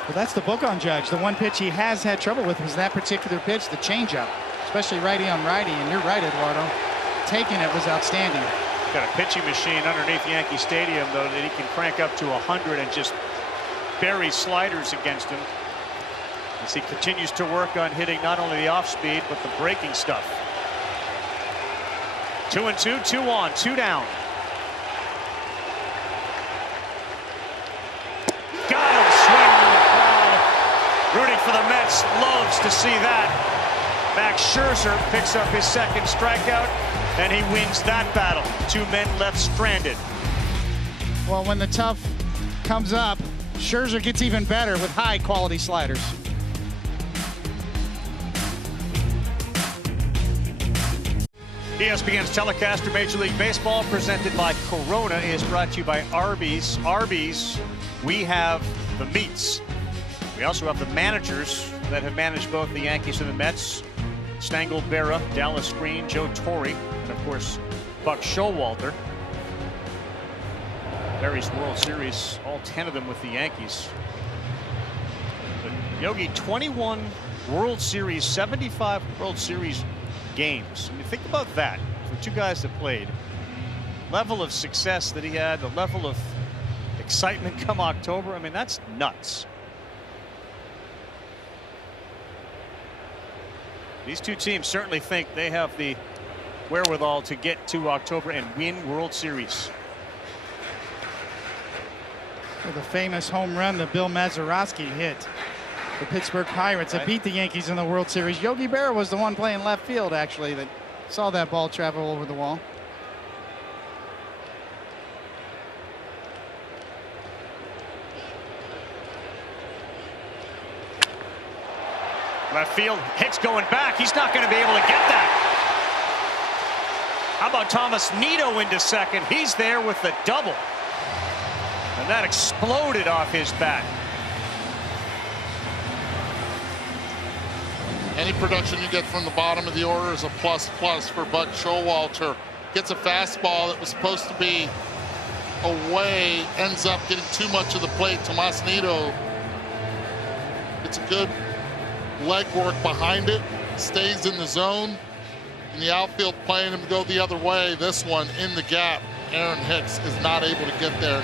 Well, that's the book on Judge. The one pitch he has had trouble with was that particular pitch, the changeup, especially righty on righty. And you're right, Eduardo. Taking it was outstanding. Got a pitching machine underneath Yankee Stadium, though, that he can crank up to 100 and just bury sliders against him as he continues to work on hitting not only the off speed but the breaking stuff. 2-2, 2 on, 2 down. Got him, swing to the crowd. Rooting for the Mets loves to see that. Max Scherzer picks up his 2nd strikeout, and he wins that battle. 2 men left stranded. Well, when the tough comes up, Scherzer gets even better with high quality sliders. ESPN's telecast of Major League Baseball, presented by Corona, is brought to you by Arby's. Arby's, we have the meats. We also have the managers that have managed both the Yankees and the Mets. Stangl Berra, Dallas Green, Joe Torre, and of course Buck Showalter. Various World Series, all 10 of them with the Yankees. But Yogi, 21 World Series, 75 World Series games. I mean, think about that for 2 guys that played. Level of success that he had, the level of excitement come October. I mean, that's nuts. These 2 teams certainly think they have the wherewithal to get to October and win World Series. Well, the famous home run that Bill Mazeroski hit. The Pittsburgh Pirates that beat the Yankees in the World Series. Yogi Berra was the one playing left field, actually, that saw that ball travel over the wall. Left field, Hicks going back. He's not going to be able to get that. How about Thomas Nido into second? He's there with the double. And that exploded off his bat. Any production you get from the bottom of the order is a plus for Buck Showalter. Gets a fastball that was supposed to be away, ends up getting too much of the plate. Tomas Nido gets a good leg work behind it, stays in the zone, and the outfield playing him to go the other way. This one in the gap. Aaron Hicks is not able to get there.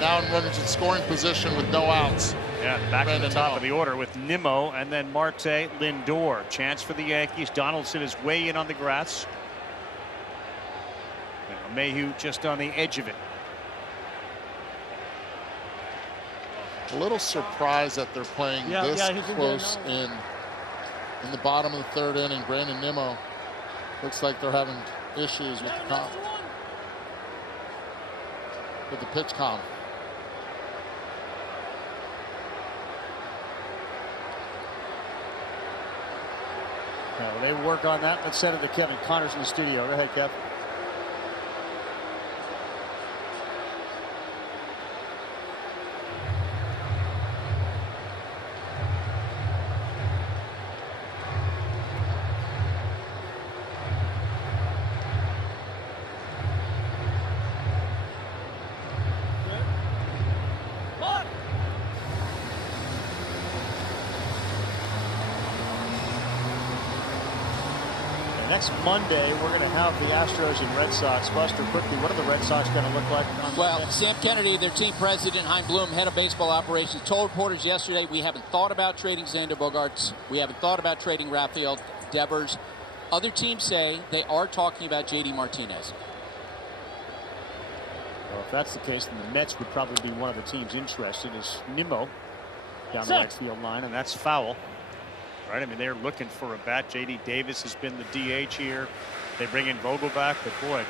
Now in runners in scoring position with no outs. Yeah, back to the top of the order with Nimmo and then Marte, Lindor. Chance for the Yankees. Donaldson is way in on the grass. And Mayhew just on the edge of it. A little surprised that they're playing this close in the bottom of the 3rd inning. Brandon Nimmo looks like they're having issues with the pitch count. They work on that. Let's send it to Kevin Connors in the studio. Go ahead, Kev. Next Monday, we're going to have the Astros and Red Sox. Buster, quickly, what are the Red Sox going to look like on Well, Monday? Sam Kennedy, their team president, Hein Bloom, head of baseball operations, told reporters yesterday, we haven't thought about trading Xander Bogaerts. We haven't thought about trading Rafael Devers. Other teams say they are talking about J.D. Martinez. Well, if that's the case, then the Mets would probably be one of the teams interested. Is Nimmo down the right field line, and that's foul. Right, I mean, they're looking for a bat. J.D. Davis has been the DH here. They bring in Vogel back, but boy,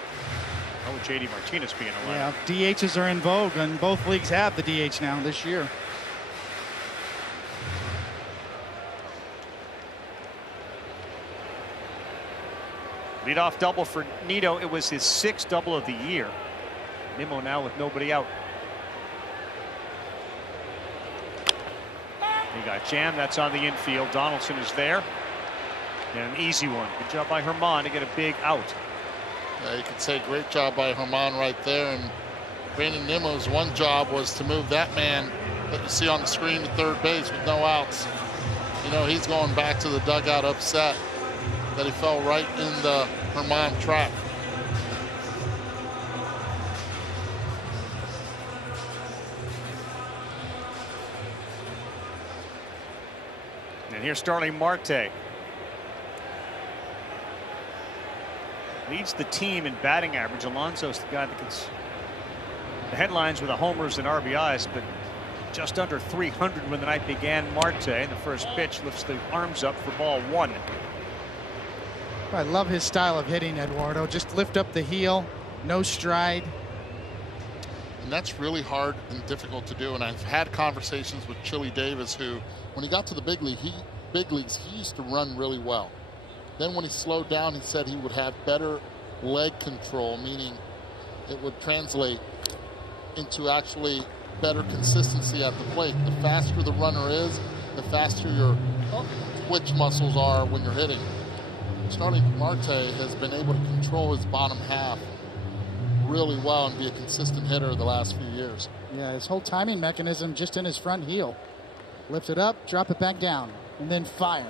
how would J.D. Martinez be in a lineup? Yeah, DHs are in vogue, and both leagues have the DH now this year. Leadoff double for Nito. It was his 6th double of the year. Nimmo now with nobody out. He got jammed. That's on the infield. Donaldson is there. And an easy one. Good job by Herman to get a big out. Yeah, you could say great job by Herman right there. And Brandon Nimmo's one job was to move that man that you see on the screen to third base with no outs. You know, he's going back to the dugout upset that he fell right in the Herman trap. And here's Starling Marte. Leads the team in batting average. Alonso's the guy that gets the headlines with the homers and RBIs, but just under 300 when the night began. Marte, the first pitch, lifts the arms up for ball 1. I love his style of hitting, Eduardo. Just lift up the heel, no stride. And that's really hard and difficult to do. And I've had conversations with Chili Davis, who, when he got to the big leagues, he used to run really well. Then when he slowed down, he said he would have better leg control, meaning it would translate into actually better consistency at the plate. The faster the runner is, the faster your twitch muscles are when you're hitting. Starling Marte has been able to control his bottom half really well and be a consistent hitter the last few years. Yeah, his whole timing mechanism just in his front heel. Lift it up, drop it back down, and then fire.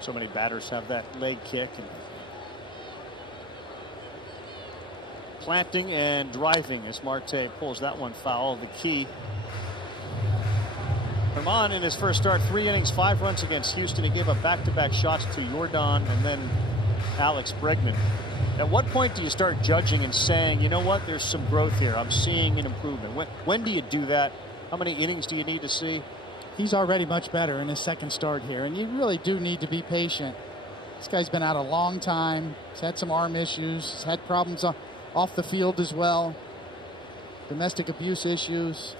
So many batters have that leg kick. And planting and driving as Marte pulls that one foul. The key. Herman in his first start, 3 innings, 5 runs against Houston. He gave up back-to-back shots to Jordan and then Alex Bregman. At what point do you start judging and saying, you know what, there's some growth here. I'm seeing an improvement. When do you do that? How many innings do you need to see? He's already much better in his second start here, and you really do need to be patient. This guy's been out a long time. He's had some arm issues. He's had problems off the field as well. Domestic abuse issues.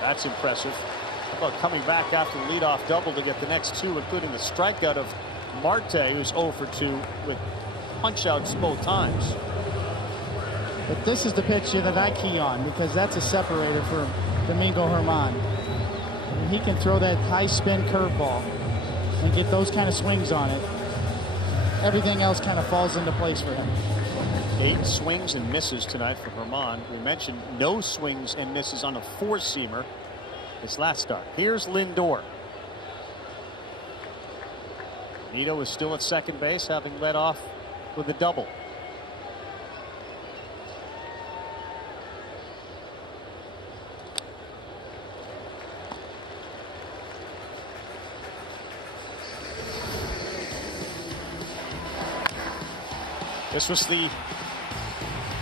That's impressive. How about coming back after the leadoff double to get the next 2, including the strikeout of Marte, who's 0 for 2 with punch-outs both times. But this is the pitch that I key on, because that's a separator for Domingo Herman. And he can throw that high-spin curveball and get those kind of swings on it. Everything else kind of falls into place for him. 8 swings and misses tonight for Herman. We mentioned no swings and misses on a 4-seamer his last start. Here's Lindor. Nito is still at second base, having led off with a double. This was the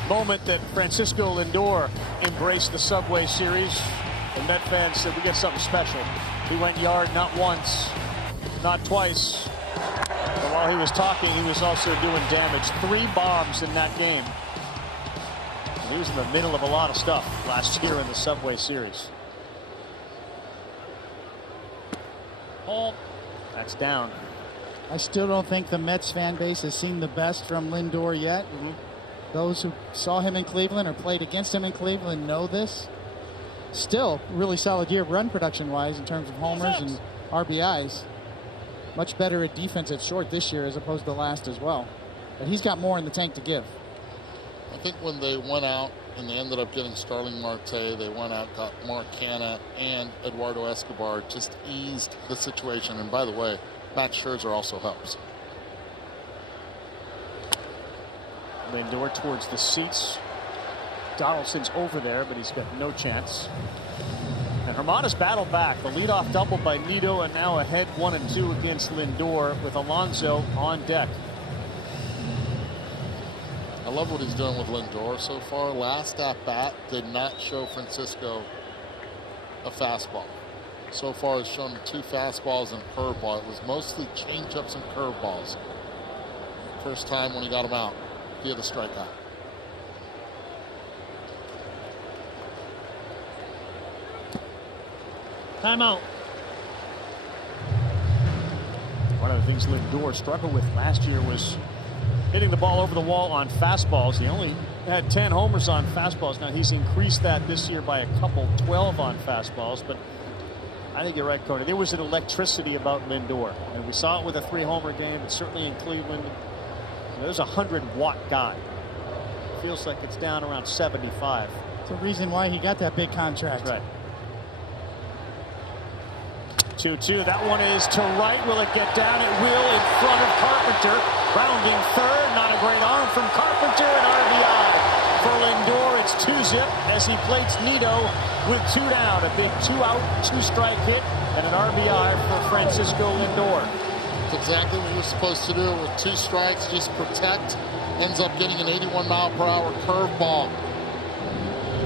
moment that Francisco Lindor embraced the Subway Series. The Met fans said, we get something special. He went yard not once, not twice. But while he was talking, he was also doing damage. 3 bombs in that game. And he was in the middle of a lot of stuff last year in the Subway Series. That's down. I still don't think the Mets fan base has seen the best from Lindor yet. Those who saw him in Cleveland or played against him in Cleveland know this. Still, really solid year run production-wise in terms of homers and RBIs. Much better at defense at short this year as opposed to last as well. But he's got more in the tank to give. I think when they went out and they ended up getting Starling Marte, they went out, got Mark Canha and Eduardo Escobar, just eased the situation. And by the way, Max Scherzer also helps. Lindor towards the seats. Donaldson's over there, but he's got no chance. And Herman battled back. The leadoff double by Nido, and now ahead 1-2 against Lindor with Alonso on deck. I love what he's doing with Lindor so far. Last at bat did not show Francisco a fastball. So far has shown 2 fastballs and curveball. It was mostly changeups and curveballs. First time when he got him out via the strikeout. Timeout. One of the things Lindor struggled with last year was hitting the ball over the wall on fastballs. He only had 10 homers on fastballs. Now he's increased that this year by a couple, 12 on fastballs. But I think you're right, Cody. There was an electricity about Lindor, and we saw it with a 3-homer game, and certainly in Cleveland. There's a 100-watt guy. Feels like it's down around 75. It's the reason why he got that big contract. Right. 2-2. That one is to right. Will it get down? It will, in front of Carpenter. Rounding third. Not a great arm from Carpenter. An RBI for Lindor. It's 2-zip as he plates Nido with 2 down. A big 2-out, 2-strike hit, and an RBI for Francisco Lindor. That's exactly what you're supposed to do with 2 strikes. Just protect. Ends up getting an 81-mile-per-hour curveball.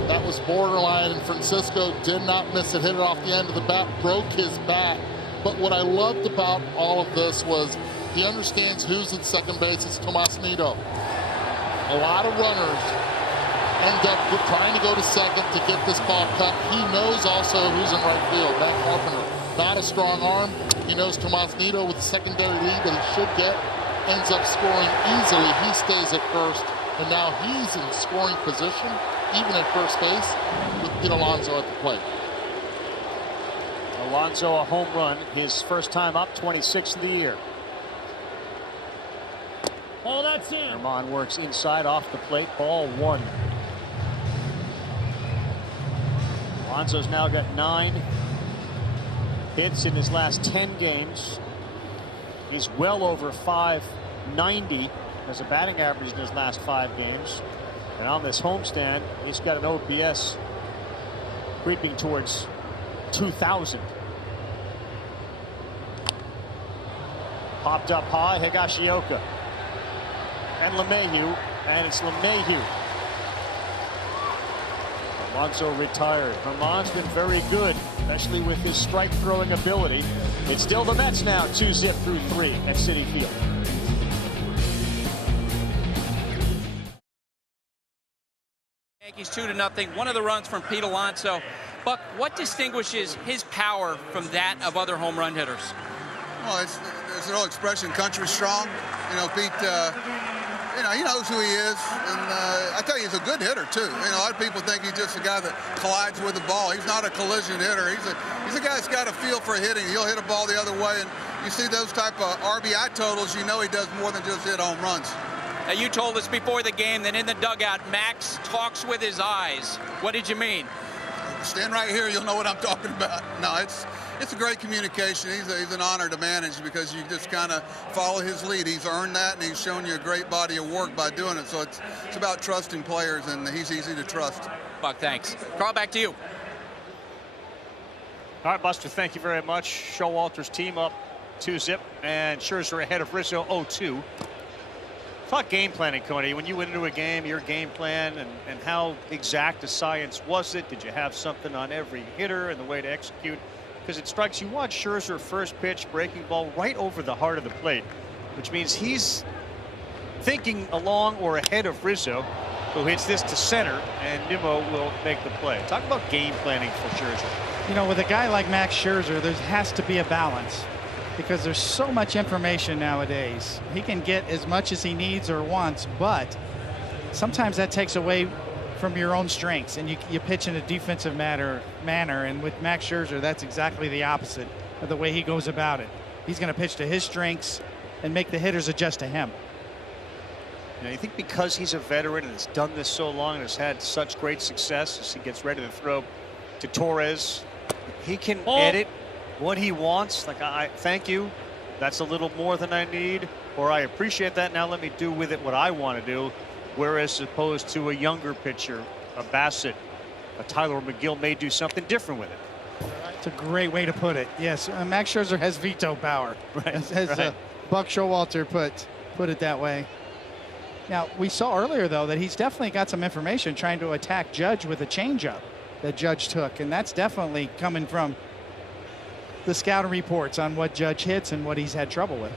That was borderline, and Francisco did not miss it. Hit it off the end of the bat, broke his bat. But what I loved about all of this was he understands who's at second base. It's Tomas Nido. A lot of runners end up trying to go to second to get this ball cut. He knows also who's in right field. Matt Carpenter, not a strong arm. He knows Tomas Nido with the secondary lead that he should get. Ends up scoring easily. He stays at first, and now he's in scoring position, even at first base, with Pete Alonso at the plate. Alonso a home run, his first time up, 26th of the year. Oh, that's it. Herman works inside off the plate, ball 1. Alonso's now got 9 hits in his last 10 games. He's well over 590 as a batting average in his last 5 games. And on this homestand, he's got an OPS creeping towards 2,000. Popped up high, Higashioka. And LeMahieu, and it's LeMahieu. Alonso retired. Herman's been very good, especially with his strike throwing ability. It's still the Mets now, 2-zip through 3 at Citi Field. Yankees 2-0. One of the runs from Pete Alonso. Buck, what distinguishes his power from that of other home run hitters? Well, there's an old expression, country strong. You know, Pete, he knows who he is. And I tell you, he's a good hitter, too. A lot of people think he's just a guy that collides with the ball. He's not a collision hitter. He's a guy that's got a feel for hitting. He'll hit a ball the other way. And you see those type of RBI totals, you know he does more than just hit home runs. Now, you told us before the game that in the dugout, Max talks with his eyes. What did you mean? Stand right here, you'll know what I'm talking about. No, it's a great communication. He's an honor to manage because you just kind of follow his lead. He's earned that, and he's shown you a great body of work by doing it. So it's about trusting players, and he's easy to trust. Buck, thanks. Carl, back to you. All right, Buster, thank you very much. Showalter's team up 2-zip, and Scherzer ahead of Rizzo 0-2. Talk game planning, Cody. When you went into a game, your game plan and how exact a science was it? Did you have something on every hitter and the way to execute? Because it strikes you watch Scherzer first pitch, breaking ball right over the heart of the plate, which means he's thinking along or ahead of Rizzo, who hits this to center, and Nimmo will make the play. Talk about game planning for Scherzer. You know, with a guy like Max Scherzer, there has to be a balance, because there's so much information nowadays. He can get as much as he needs or wants, but sometimes that takes away from your own strengths, and you pitch in a defensive manner. And with Max Scherzer, that's exactly the opposite of the way he goes about it. He's going to pitch to his strengths and make the hitters adjust to him. You know, you think because he's a veteran and has done this so long and has had such great success as he gets ready to throw to Torres, he can edit what he wants. Like, I thank you, that's a little more than I need, or I appreciate that, now let me do with it what I want to do. Whereas opposed to a younger pitcher, a Bassett, a Tyler McGill may do something different with it. It's a great way to put it. Yes, Max Scherzer has veto power. Right. As Buck Showalter put it that way. Now, we saw earlier, though, that he's definitely got some information trying to attack Judge with a changeup that Judge took, and that's definitely coming from the scouting reports on what Judge hits and what he's had trouble with.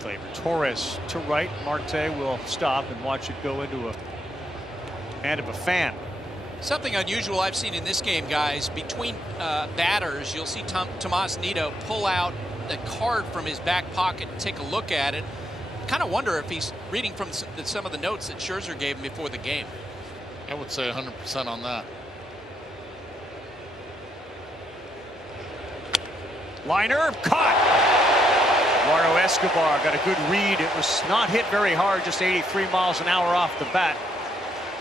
Gleyber Torres to right. Marte will stop and watch it go into a hand of a fan. Something unusual I've seen in this game, guys, between batters, you'll see Tomas Nido pull out a card from his back pocket and take a look at it. Kind of wonder if he's reading from some of the notes that Scherzer gave him before the game. I would say 100% on that. Liner caught. Eduardo Escobar got a good read. It was not hit very hard, just 83 miles an hour off the bat.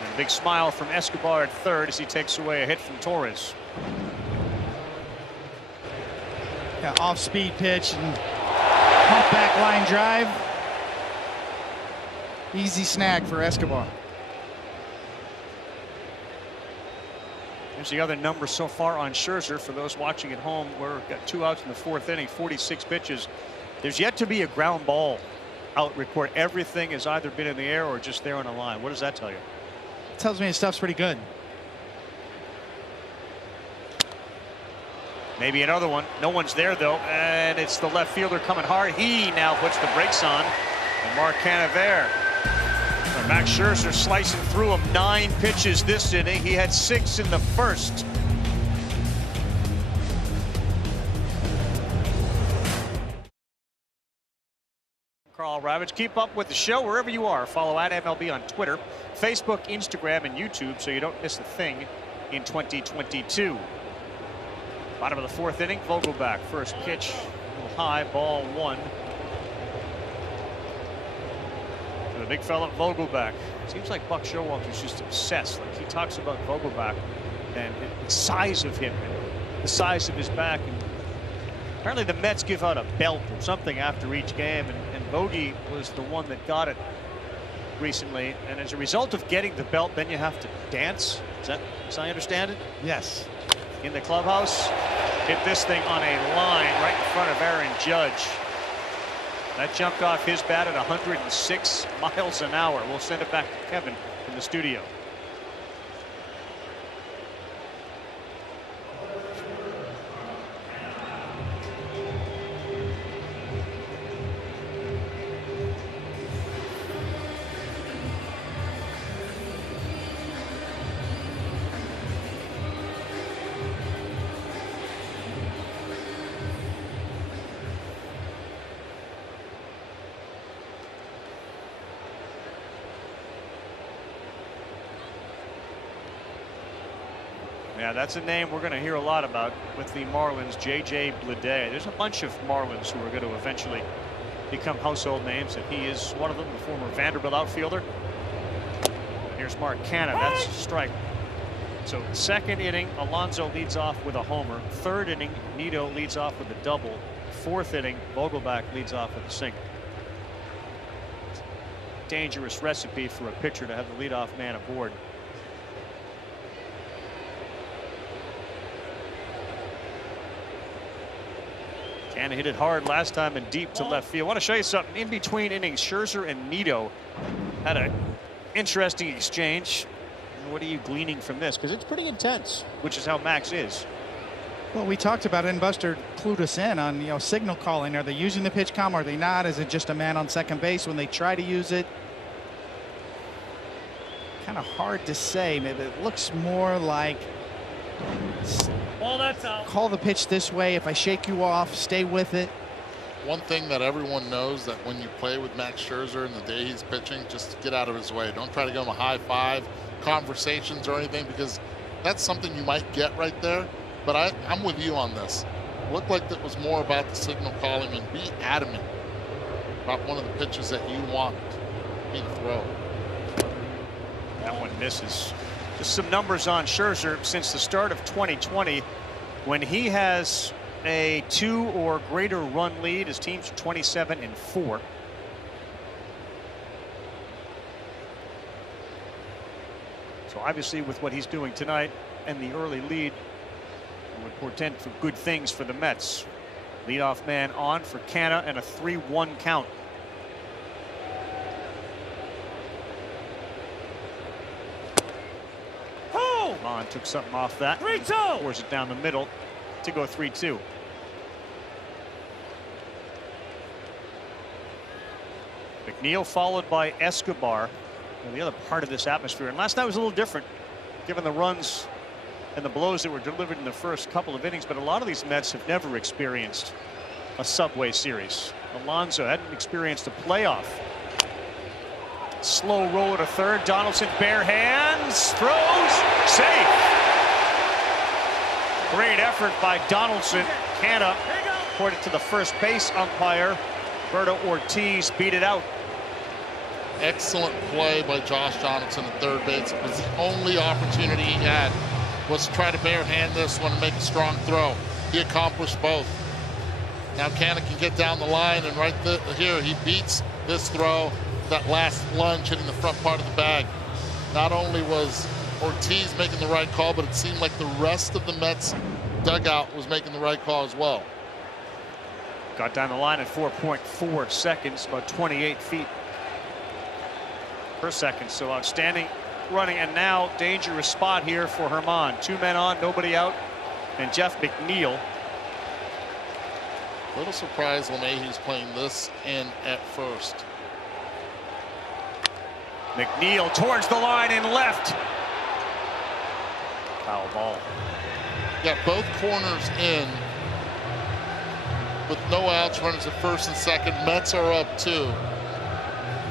And a big smile from Escobar at third as he takes away a hit from Torres. Yeah, off-speed pitch and pump back line drive. Easy snag for Escobar. Here's the other number so far on Scherzer for those watching at home. We've got 2 outs in the 4th inning, 46 pitches. There's yet to be a ground ball out report. Everything has either been in the air or just there on the line. What does that tell you? It tells me his stuff's pretty good. Maybe another one. No one's there, though, and it's the left fielder coming hard. He now puts the brakes on, and Mark Canavere. Max Scherzer slicing through him. 9 pitches this inning. He had 6 in the first. Carl Ravage. Keep up with the show wherever you are. Follow at MLB on Twitter, Facebook, Instagram, and YouTube so you don't miss a thing in 2022. Bottom of the 4th inning. Vogelbach. First pitch. A little high. Ball 1. The big fella Vogelbach. Seems like Buck Showalter's just obsessed. Like, he talks about Vogelbach and the size of him and the size of his back. And apparently the Mets give out a belt or something after each game, and Vogie was the one that got it recently. And as a result of getting the belt, then you have to dance. Is that, as I understand it? Yes. In the clubhouse. Hit this thing on a line right in front of Aaron Judge. That jumped off his bat at 106 miles an hour. We'll send it back to Kevin in the studio. Yeah, that's a name we're going to hear a lot about with the Marlins, J.J. Bleday. There's a bunch of Marlins who are going to eventually become household names, and he is one of them, the former Vanderbilt outfielder. Here's Mark Canha. That's a strike. So 2nd inning, Alonso leads off with a homer. 3rd inning, Nido leads off with a double. 4th inning, Vogelbach leads off with a single. Dangerous recipe for a pitcher to have the leadoff man aboard. And hit it hard last time and deep to left field. I want to show you something. In between innings, Scherzer and Nido had an interesting exchange. What are you gleaning from this? Because it's pretty intense, which is how Max is. Well, we talked about it, and Buster clued us in on, signal calling. Are they using the pitch com? Are they not? Is it just a man on second base when they try to use it? Kind of hard to say. Maybe it looks more like, that's out. Call the pitch this way. If I shake you off, stay with it. One thing that everyone knows, that when you play with Max Scherzer and the day he's pitching, just get out of his way. Don't try to give him a high five, conversations or anything, because that's something you might get right there. But I'm with you on this. Looked like that was more about the signal calling, and be adamant about one of the pitches that you want me to throw. That one misses. Just some numbers on Scherzer since the start of 2020. When he has a 2 or greater run lead. His team's 27-4. So obviously with what he's doing tonight and the early lead, it would portend for good things for the Mets. Leadoff man on for Canha and a 3-1 count. Vaughn took something off that. 3-2. Forced it down the middle to go 3-2. McNeil followed by Escobar on the other part of this atmosphere. And last night was a little different given the runs and the blows that were delivered in the first couple of innings. But a lot of these Mets have never experienced a Subway Series. Alonso hadn't experienced a playoff. Slow roller to third. Donaldson bare hands, throws, safe. Great effort by Donaldson. Canha pointed to the first base umpire. Berto Ortiz beat it out. Excellent play by Josh Donaldson at third base. It was the only opportunity he had was to try to bare hand this one and make a strong throw. He accomplished both. Now Canha can get down the line, and right here he beats this throw. That last lunge hitting the front part of the bag. Not only was Ortiz making the right call, but it seemed like the rest of the Mets dugout was making the right call as well. Got down the line at 4.4 seconds, about 28 feet per second. So outstanding running, and now dangerous spot here for Germán. 2 men on, nobody out, and Jeff McNeil. A little surprised LeMahieu's playing this in at first. McNeil towards the line and left. Foul ball. Got both corners in with no outs, runners at first and second. Mets are up 2.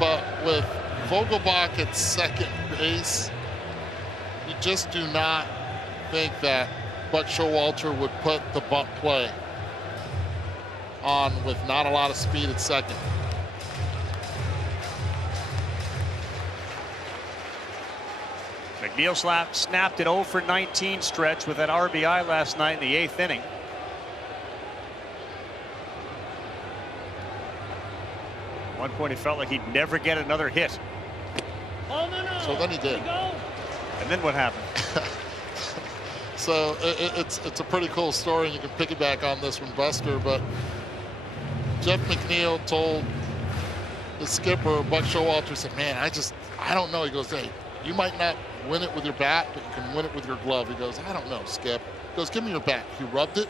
But with Vogelbach at second base, you just do not think that Buck Showalter would put the bunt play on with not a lot of speed at second. McNeil snapped an 0 for 19 stretch with that RBI last night in the 8th inning. At one point he felt like he'd never get another hit. Oh, no. So then he did. And then what happened? So it's a pretty cool story, and you can piggyback on this one, Buster, but Jeff McNeil told the skipper, Buck Showalter, said, man, I don't know. He goes, hey, you might not win it with your bat, but you can win it with your glove. He goes, I don't know, Skip. He goes, give me your bat. He rubbed it,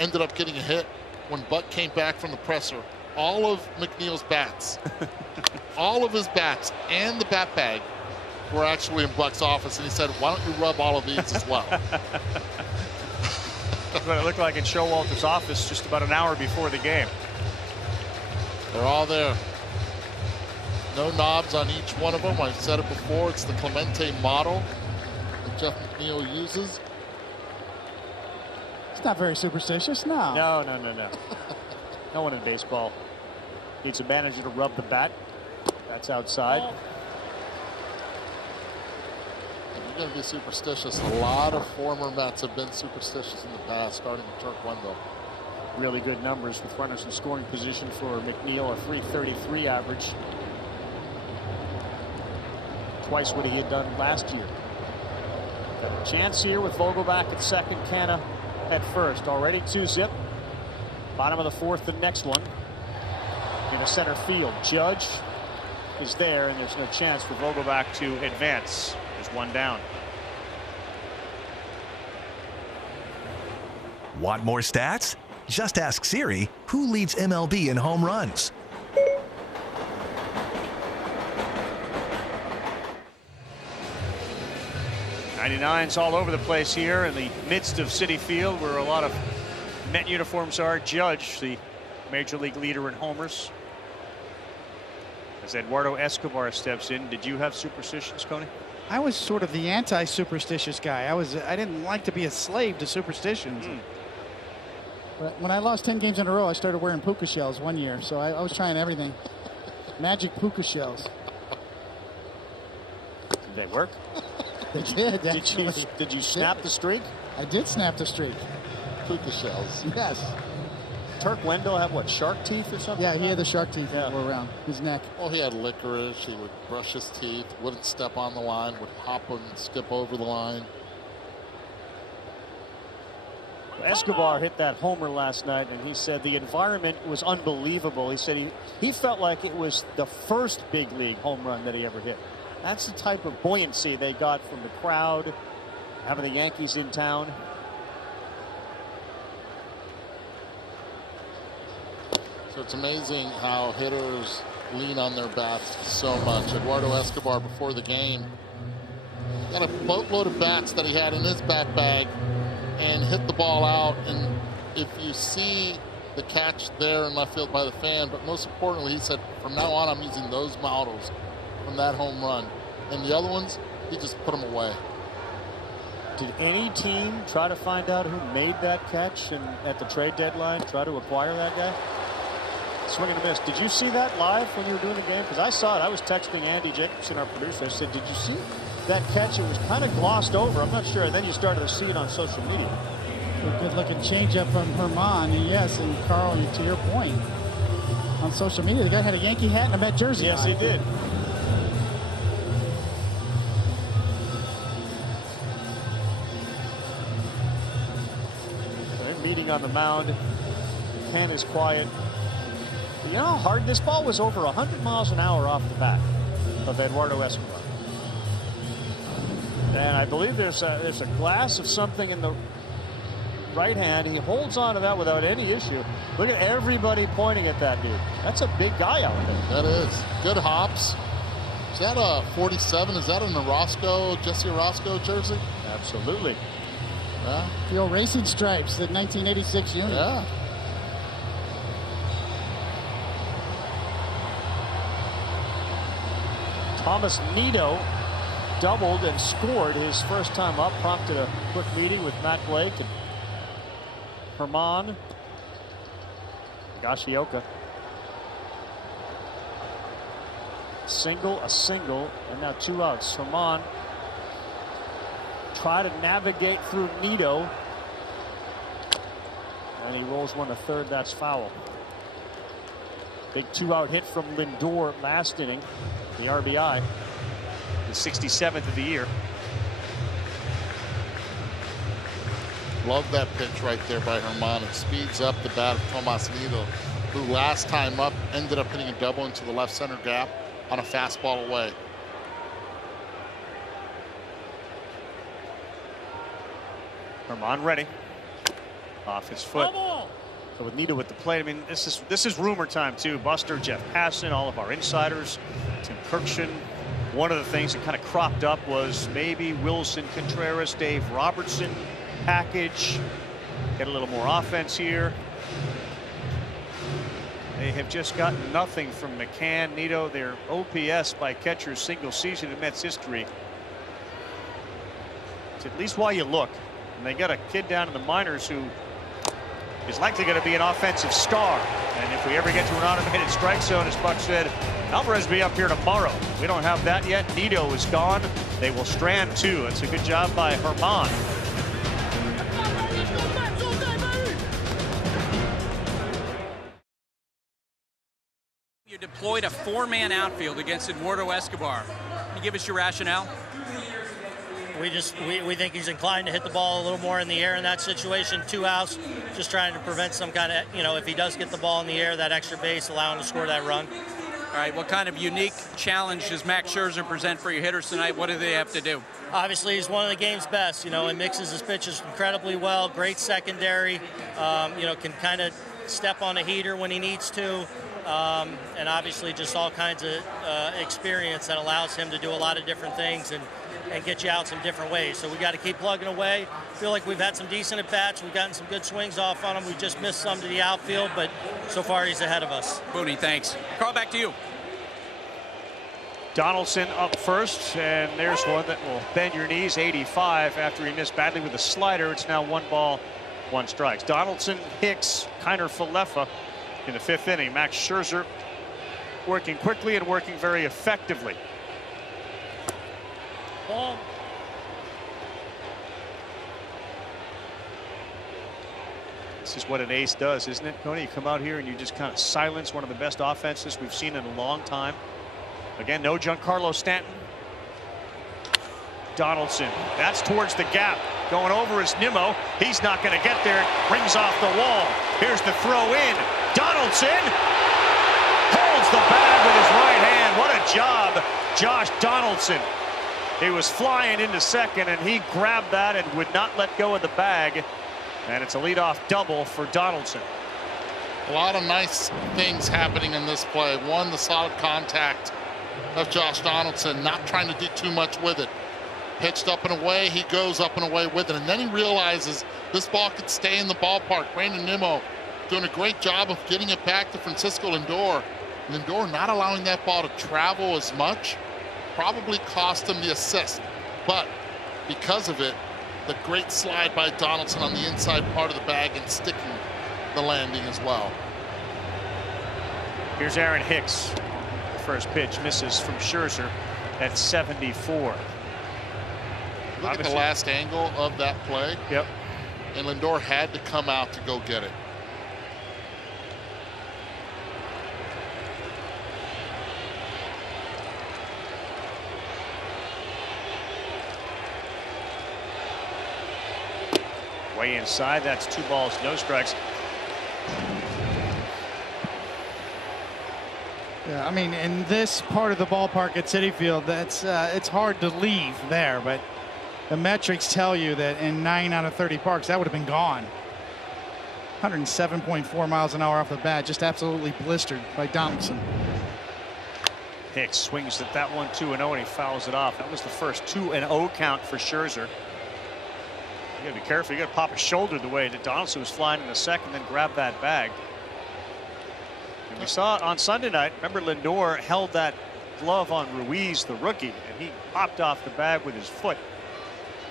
ended up getting a hit. When Buck came back from the presser, all of McNeil's bats, all of his bats and the bat bag were actually in Buck's office, and he said, why don't you rub all of these as well? That's what it looked like in Showalter's office just about an hour before the game. They're all there. No knobs on each one of them. I've said it before. It's the Clemente model that Jeff McNeil uses. It's not very superstitious, no. No. No one in baseball needs a manager to rub the bat. That's outside. If you're going to be superstitious, a lot of former Mets have been superstitious in the past, starting with Turk Wendell. Really good numbers with runners in scoring position for McNeil, a .333 average. Twice what he had done last year. Got a chance here with Vogelbach at second, Canha at first. Already 2-zip. Bottom of the 4th, the next one. In a center field. Judge is there, and there's no chance for Vogelbach to advance. There's one down. Want more stats? Just ask Siri who leads MLB in home runs. '99's all over the place here in the midst of Citi Field, where a lot of Met uniforms are. Judge, the major league leader in homers. As Eduardo Escobar steps in, did you have superstitions, Coney? I was sort of the anti-superstitious guy. I didn't like to be a slave to superstitions. But when I lost 10 games in a row, I started wearing puka shells one year, so I was trying everything. Magic puka shells. Did they work? They did, actually. Did you snap the streak? I did snap the streak. puka shells. Yes. Turk Wendell have what, shark teeth or something? Yeah, he had the shark teeth that were around his neck. Well, he had licorice. He would brush his teeth, wouldn't step on the line, would hop and skip over the line. Escobar hit that homer last night, and he said the environment was unbelievable. He said he felt like it was the first big league home run that he ever hit. That's the type of buoyancy they got from the crowd, having the Yankees in town. So it's amazing how hitters lean on their bats so much. Eduardo Escobar, before the game, got a boatload of bats that he had in his bat bag and hit the ball out. And if you see the catch there in left field by the fan, but most importantly, he said, from now on, I'm using those models from that home run. And the other ones, he just put them away. Did any team try to find out who made that catch and at the trade deadline try to acquire that guy? Swing and a miss. Did you see that live when you were doing the game? Because I saw it. I was texting Andy Jacobson, our producer. I said, did you see that catch? It was kind of glossed over. I'm not sure. And then you started to see it on social media. A good-looking changeup from Herman. And yes, and Carl, to your point, on social media, the guy had a Yankee hat and a Met jersey. Yes, he did. They're meeting on the mound. Ken is quiet. You know how hard this ball was? Over 100 miles an hour off the bat of Eduardo Escobar. And I believe there's a glass of something in the right hand. He holds on to that without any issue. Look at everybody pointing at that dude. That's a big guy out there. That is. Good hops. Is that a 47? Is that a Jesse Orozco jersey? Absolutely. Yeah. The old racing stripes, the 1986 unit. Yeah. Thomas Nido doubled and scored his first time up, prompted a quick meeting with Matt Blake and Herman. Higashioka. A single, and now 2 outs. Herman try to navigate through Nido, and he rolls one to third. That's foul. Big 2-out hit from Lindor last inning. The RBI. The 67th of the year. Love that pitch right there by Herman. It speeds up the bat of Tomas Nido, who last time up ended up hitting a double into the left center gap on a fastball away. Herman ready. Off his foot. So with Nido with the plate, I mean, this is rumor time too. Buster, Jeff Passan, all of our insiders, Tim Kirkshin. One of the things that kind of cropped up was maybe Wilson Contreras, Dave Robertson package. Get a little more offense here. They have just gotten nothing from McCann, Nido. Their OPS by catchers single season in Mets history. It's at least why you look. And they got a kid down in the minors who is likely going to be an offensive star. And if we ever get to an automated strike zone, as Buck said, Alvarez will be up here tomorrow. We don't have that yet. Nido is gone. They will strand 2. It's a good job by Herman. You deployed a 4-man outfield against Eduardo Escobar. Can you give us your rationale? We think he's inclined to hit the ball a little more in the air in that situation. 2 outs, just trying to prevent some kind of, if he does get the ball in the air, that extra base, allow him to score that run. All right, what kind of unique challenge does Max Scherzer present for your hitters tonight? What do they have to do? Obviously, he's one of the game's best, and mixes his pitches incredibly well. Great secondary, can kind of step on a heater when he needs to. And obviously just all kinds of experience that allows him to do a lot of different things and get you out some different ways. So we got to keep plugging away. Feel like we've had some decent at-bats. We've gotten some good swings off on him. We just missed some to the outfield, but so far he's ahead of us. Booney, thanks. Carl, back to you. Donaldson up first, and there's one that will bend your knees. 85 after he missed badly with a slider. It's now 1 ball, 1 strike. Donaldson, Hicks, Kiner, Falefa in the 5th inning. Max Scherzer working quickly and working very effectively. This is what an ace does, isn't it, Tony? You come out here and you just kind of silence one of the best offenses we've seen in a long time. Again, no Giancarlo Stanton. Donaldson, that's towards the gap. Going over is Nimmo. He's not going to get there. Rings off the wall. Here's the throw in. Donaldson holds the bag with his right hand. What a job, Josh Donaldson. He was flying into second, and he grabbed that and would not let go of the bag. And it's a leadoff double for Donaldson. A lot of nice things happening in this play. One, the solid contact of Josh Donaldson, not trying to do too much with it. Pitched up and away, he goes up and away with it. And then he realizes this ball could stay in the ballpark. Brandon Nimmo doing a great job of getting it back to Francisco Lindor. Lindor not allowing that ball to travel as much probably cost him the assist. But because of it, the great slide by Donaldson on the inside part of the bag and sticking the landing as well. Here's Aaron Hicks. The first pitch misses from Scherzer at 74. Look at the last angle of that play. Yep. And Lindor had to come out to go get it. Way inside, that's 2 balls, no strikes. Yeah, I mean, in this part of the ballpark at Citi Field, that's it's hard to leave there, but the metrics tell you that in 9 out of 30 parks, that would have been gone. 107.4 miles an hour off the bat, just absolutely blistered by Donaldson. Hicks swings at that one 2-0, and he fouls it off. That was the first 2-0 count for Scherzer. You gotta be careful. You gotta pop a shoulder the way that Donaldson was flying in the second, then grab that bag. And we saw it on Sunday night. Remember, Lindor held that glove on Ruiz, the rookie, and he popped off the bag with his foot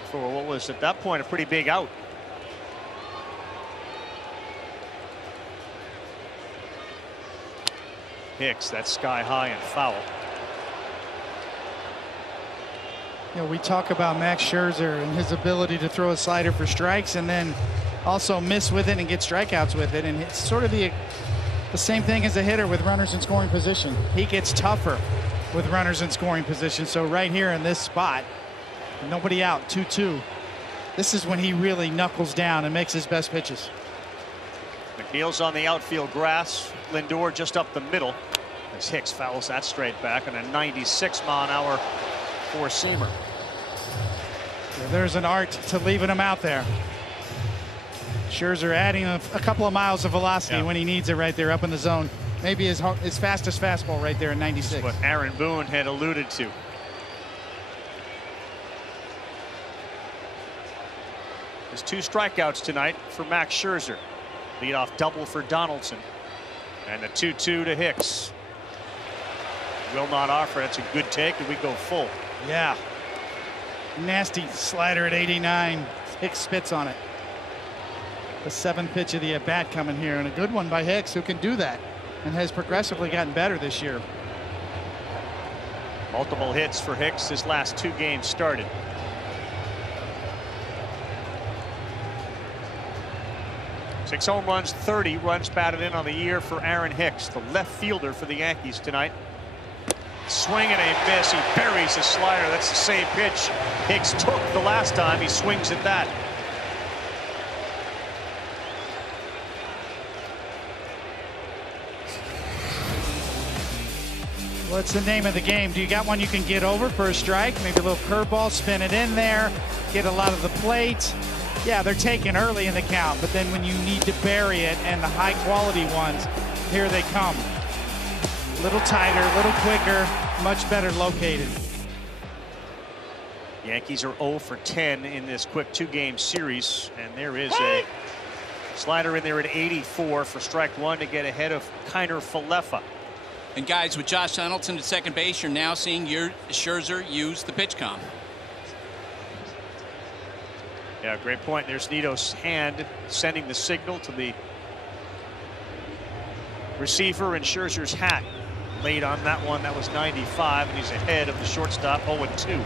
for what was at that point a pretty big out. Hicks, that's sky high and foul. You know, we talk about Max Scherzer and his ability to throw a slider for strikes and then also miss with it and get strikeouts with it. And it's sort of the same thing as a hitter with runners in scoring position. He gets tougher with runners in scoring position. So right here in this spot, nobody out, 2-2. This is when he really knuckles down and makes his best pitches. McNeil's on the outfield grass. Lindor just up the middle as Hicks fouls that straight back on a 96-mile-an-hour four-seamer. There's an art to leaving him out there. Scherzer adding a couple of miles of velocity when he needs it right there up in the zone. Maybe his fastest fastball right there in 96. That's what Aaron Boone had alluded to. There's 2 strikeouts tonight for Max Scherzer. Leadoff double for Donaldson. And a 2-2 to Hicks. Will not offer. That's a good take, and we go full. Yeah. Nasty slider at 89. Hicks spits on it. The 7th pitch of the at-bat coming here, and a good one by Hicks, who can do that and has progressively gotten better this year. Multiple hits for Hicks his last 2 games started. Six home runs, 30 runs batted in on the year for Aaron Hicks, the left fielder for the Yankees tonight. Swing and a miss. He buries a slider. That's the same pitch Hicks took the last time. He swings at that. What's the name of the game? Do you got one you can get over for a strike? Maybe a little curveball, spin it in there, get a lot of the plate. Yeah, they're taken early in the count, but then when you need to bury it and the high quality ones, here they come. A little tighter, a little quicker, much better located. Yankees are 0 for 10 in this quick 2-game series, and there is a slider in there at 84 for strike 1 to get ahead of Kiner Falefa. And guys, with Josh Donaldson at second base, you're now seeing your Scherzer use the pitch com. Yeah, great point. There's Nito's hand sending the signal to the receiver, and Scherzer's hat laid on that one. That was 95, and he's ahead of the shortstop 0-2.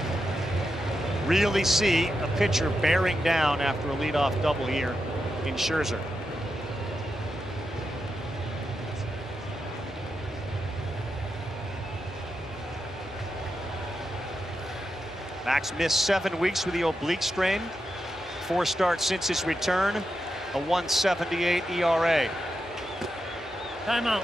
Really see a pitcher bearing down after a leadoff double here in Scherzer. Max missed 7 weeks with the oblique strain. 4 starts since his return. A 1.78 ERA. Timeout.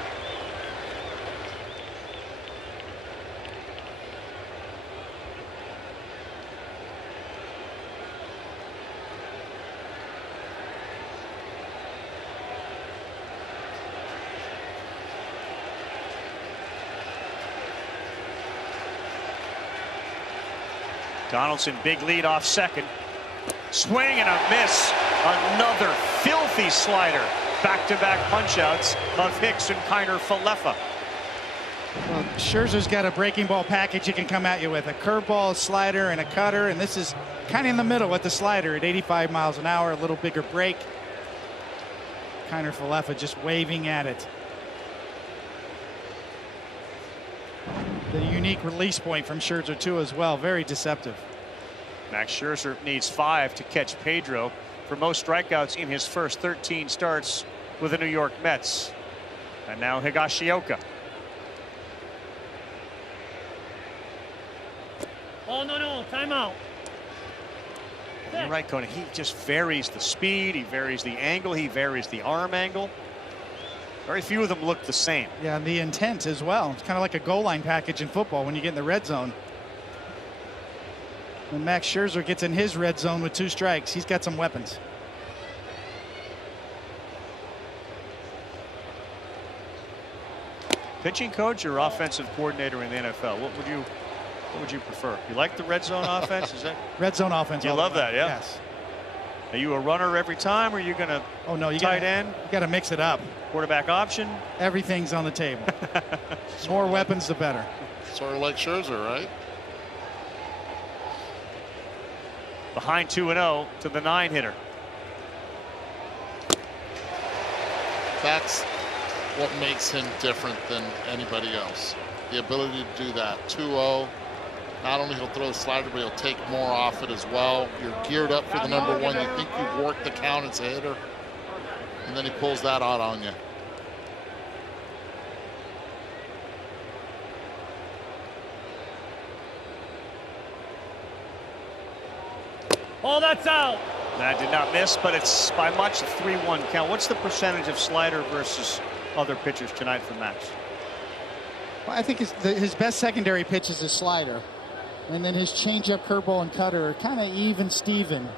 Donaldson, big lead off second. Swing and a miss. Another filthy slider. Back-to-back punch-outs of Hicks and Kiner-Falefa. Well, Scherzer's got a breaking ball package he can come at you with. A curveball, a slider, and a cutter. And this is kind of in the middle with the slider at 85 miles an hour. A little bigger break. Kiner-Falefa just waving at it. The unique release point from Scherzer, too, as well. Very deceptive. Max Scherzer needs 5 to catch Pedro for most strikeouts in his first 13 starts with the New York Mets. And now Higashioka. Oh, no, timeout. You're right, Conan. He just varies the speed, he varies the angle, he varies the arm angle. Very few of them look the same. Yeah, and the intent as well. It's kind of like a goal line package in football when you get in the red zone. When Max Scherzer gets in his red zone with 2 strikes, he's got some weapons. Pitching coach or offensive coordinator in the NFL? What would you prefer? You like the red zone offense? Is that red zone offense? You love that, yeah? Yes. Are you a runner every time, or are you going to tight end? You got to mix it up. Quarterback option? Everything's on the table. More weapons, the better. Sort of like Scherzer, right? Behind 2-0 to the 9-hitter. That's what makes him different than anybody else. The ability to do that. 2-0. Not only he'll throw the slider, but he'll take more off it as well. You're geared up for the number 1. You think you've worked the count as a hitter, and then he pulls that out on you. Oh, that's out. That did not miss, but it's by much a 3-1 count. What's the percentage of slider versus other pitchers tonight for Max? Well, I think his best secondary pitch is his slider. And then his changeup, curveball, and cutter are kind of even Steven.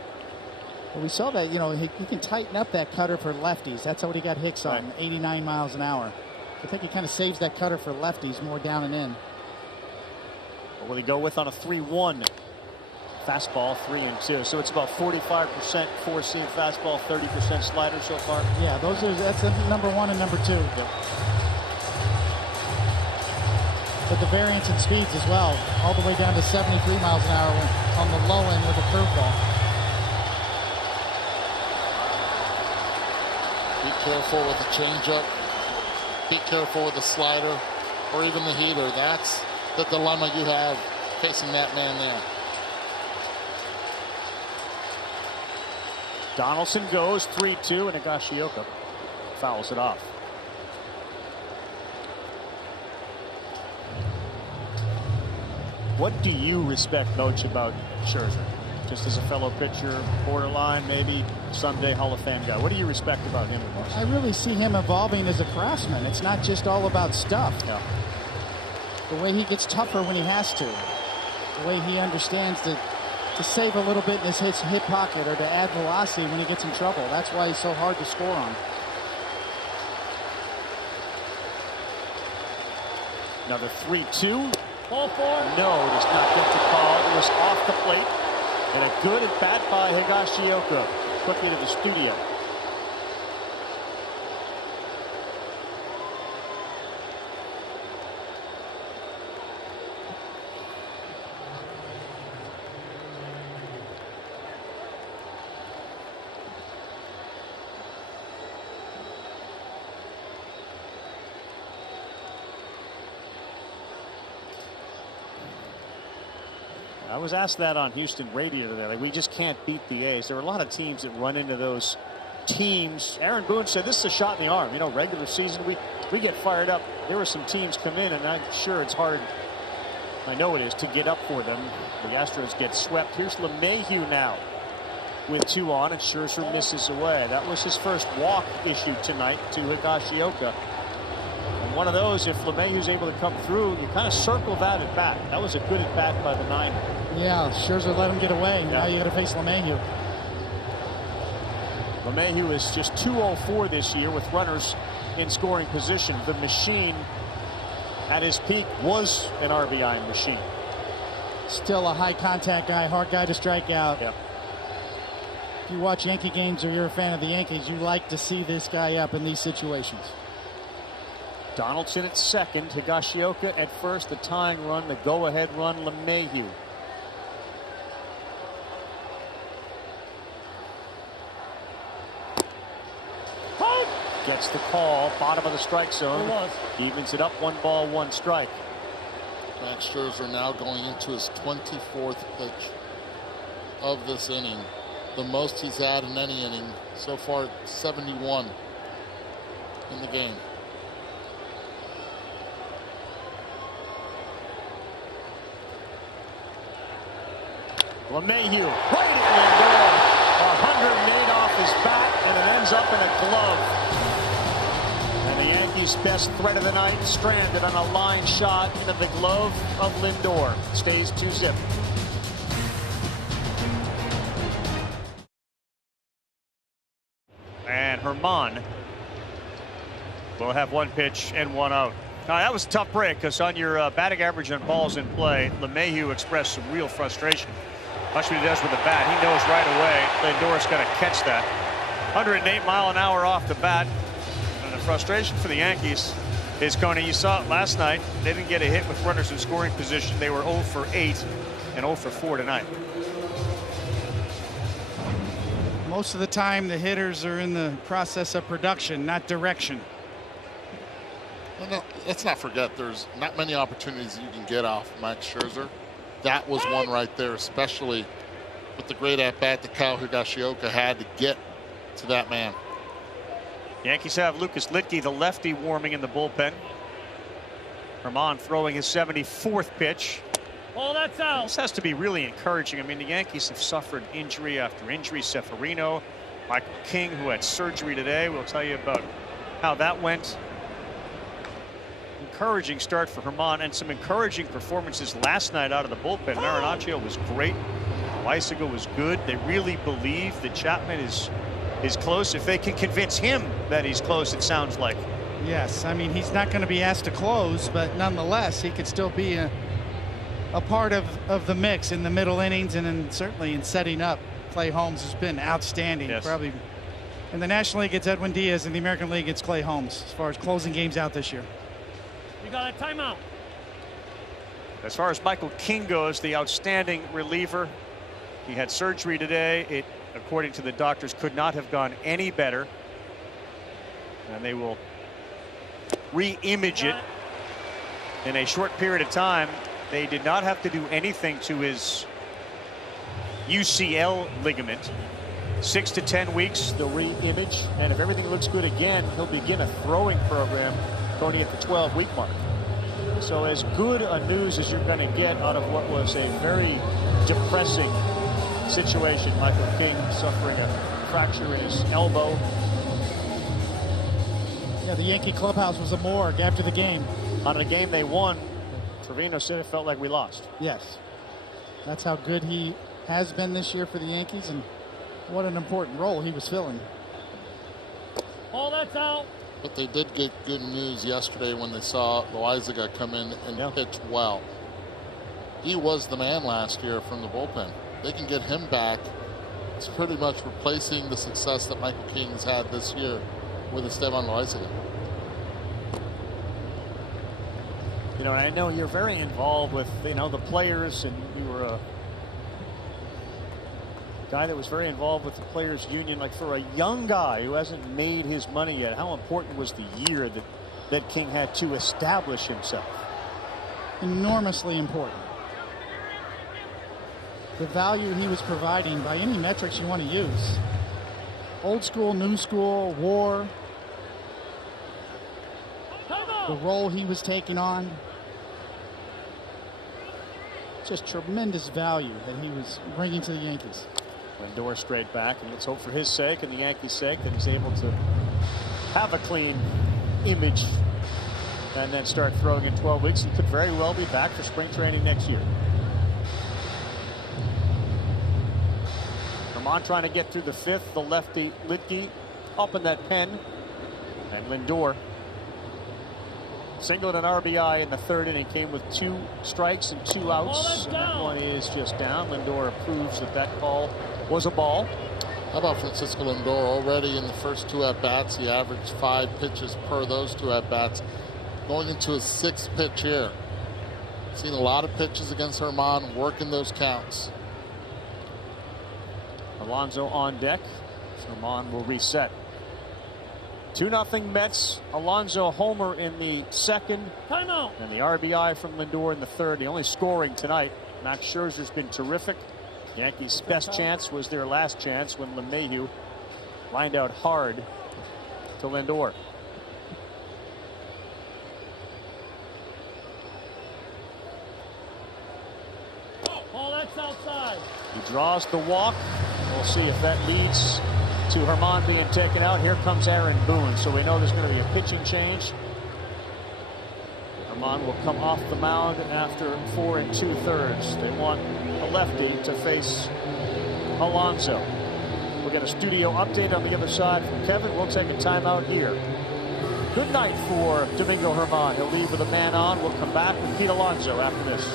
But we saw that, he can tighten up that cutter for lefties. That's what he got Hicks on, 89 miles an hour. I think he kind of saves that cutter for lefties more down and in. What will he go with on a 3-1? Fastball 3-2. So it's about 45% four-seam fastball, 30% slider so far. Yeah, that's the number 1 and number 2. Yep. But the variance in speeds as well, all the way down to 73 miles an hour on the low end with the curveball. Be careful with the changeup. Be careful with the slider or even the heater. That's the dilemma you have facing that man there. Donaldson goes 3-2, and Higashioka fouls it off. What do you respect, Coach, about Scherzer? Just as a fellow pitcher, borderline, maybe someday Hall of Fame guy. What do you respect about him the most? I really see him evolving as a craftsman. It's not just all about stuff. Yeah. The way he gets tougher when he has to. The way he understands to save a little bit in his hip pocket or to add velocity when he gets in trouble. That's why he's so hard to score on. Another 3-2. Ball 4. No, does not get the call. It was off the plate. And a good at bat by Higashioka. Quickly to the studio. I was asked that on Houston radio today. Like, we just can't beat the A's. There are a lot of teams that run into those teams. Aaron Boone said this is a shot in the arm. Regular season, we get fired up. There were some teams come in, and I'm sure it's hard I know it is, to get up for them. The Astros get swept. Here's LeMahieu now with 2 on, and Scherzer misses away. That was his first walk issue tonight to Higashioka. And one of those, if LeMahieu's able to come through, you kind of circle that at bat. That was a good at bat by the niner. Yeah, Scherzer let him get away. Now you got to face LeMahieu. LeMahieu is just 204 this year with runners in scoring position. The machine at his peak was an RBI machine. Still a high contact guy, hard guy to strike out. Yep. If you watch Yankee games or you're a fan of the Yankees, you like to see this guy up in these situations. Donaldson at second, Higashioka at first, the tying run, the go-ahead run, LeMahieu. Gets the call, bottom of the strike zone. Evens it up, 1 ball, 1 strike. Max Scherzer now going into his 24th pitch of this inning. The most he's had in any inning. So far, 71 in the game. LeMahieu, right at Lindor. 108 off his bat, and it ends up in a glove. And the Yankees' best threat of the night stranded on a line shot into the glove of Lindor. Stays 2-zip. And Herman will have 1 pitch and 1 out. Now, that was a tough break because on your batting average on balls in play, LeMahieu expressed some real frustration. Watch what he does with the bat. He knows right away Lindor's going to catch that. 108 mile an hour off the bat. And the frustration for the Yankees is, Coney, you saw it last night. They didn't get a hit with runners in scoring position. They were 0 for 8 and 0 for 4 tonight. Most of the time, the hitters are in the process of production, not direction. Well, no, let's not forget there's not many opportunities you can get off Max Scherzer. That was one right there, especially with the great at-bat that Kyle Higashioka had to get to that man. Yankees have Lucas Litke, the lefty, warming in the bullpen. Herman throwing his 74th pitch. Oh, that's out. This has to be really encouraging. I mean, the Yankees have suffered injury after injury. Severino, Michael King, who had surgery today. We'll tell you about how that went. Encouraging start for Herman, and some encouraging performances last night out of the bullpen. Marinaccio was great. Weisiger was good. They really believe that Chapman is close. If they can convince him that he's close, it sounds like. Yes, I mean, he's not going to be asked to close, but nonetheless, he could still be a part of the mix in the middle innings, and then certainly in setting up. Clay Holmes has been outstanding. Yes. Probably in the National League, it's Edwin Diaz. In the American League, it's Clay Holmes as far as closing games out this year. You got a timeout. As far as Michael King goes, the outstanding reliever, he had surgery today. It, according to the doctors, could not have gone any better, and they will re-image it in a short period of time. They did not have to do anything to his UCL ligament. 6 to 10 weeks. The re-image, and if everything looks good again, he'll begin a throwing program going at the 12-week mark. So as good a news as you're going to get out of what was a very depressing situation. Michael King suffering a fracture in his elbow. Yeah, the Yankee clubhouse was a morgue after the game. On a game they won, Trevino said it felt like we lost. Yes. That's how good he has been this year for the Yankees, and what an important role he was filling. Oh, that's out. But they did get good news yesterday when they saw Loaizaga come in and pitch well. He was the man last year from the bullpen. They can get him back. It's pretty much replacing the success that Michael King has had this year with Esteban Loaizaga. You know, I know you're very involved with, you know, the players, and you were a guy that was very involved with the players union. Like, for a young guy who hasn't made his money yet, how important was the year that King had to establish himself? Enormously important. The value he was providing by any metrics you want to use. Old school, new school, WAR. The role he was taking on. just tremendous value that he was bringing to the Yankees. Lindor straight back, and let's hope for his sake and the Yankees' sake that he's able to have a clean image and then start throwing in 12 weeks. He could very well be back for spring training next year. Herman trying to get through the fifth. The lefty Litke up in that pen, and Lindor singled an RBI in the third inning. Came with 2 strikes and 2 outs. And that one is just down. Lindor approves that that call was a ball. How about Francisco Lindor? Already in the first 2 at-bats, he averaged 5 pitches per those 2 at-bats. Going into his 6th pitch here. Seen a lot of pitches against Herman, working those counts. Alonso on deck. Herman will reset. 2-0 Mets. Alonso homer in the second. Timeout. And the RBI from Lindor in the third. The only scoring tonight. Max Scherzer's been terrific. Yankees' best chance was their last chance when LeMahieu lined out hard to Lindor. Oh, that's outside. He draws the walk. We'll see if that leads to Herman being taken out. Here comes Aaron Boone, so we know there's going to be a pitching change. Herman will come off the mound after 4 2/3. They want a lefty to face Alonso. We'll get a studio update on the other side from Kevin. We'll take a timeout here. Good night for Domingo Herman. He'll leave with a man on. We'll come back with Pete Alonso after this.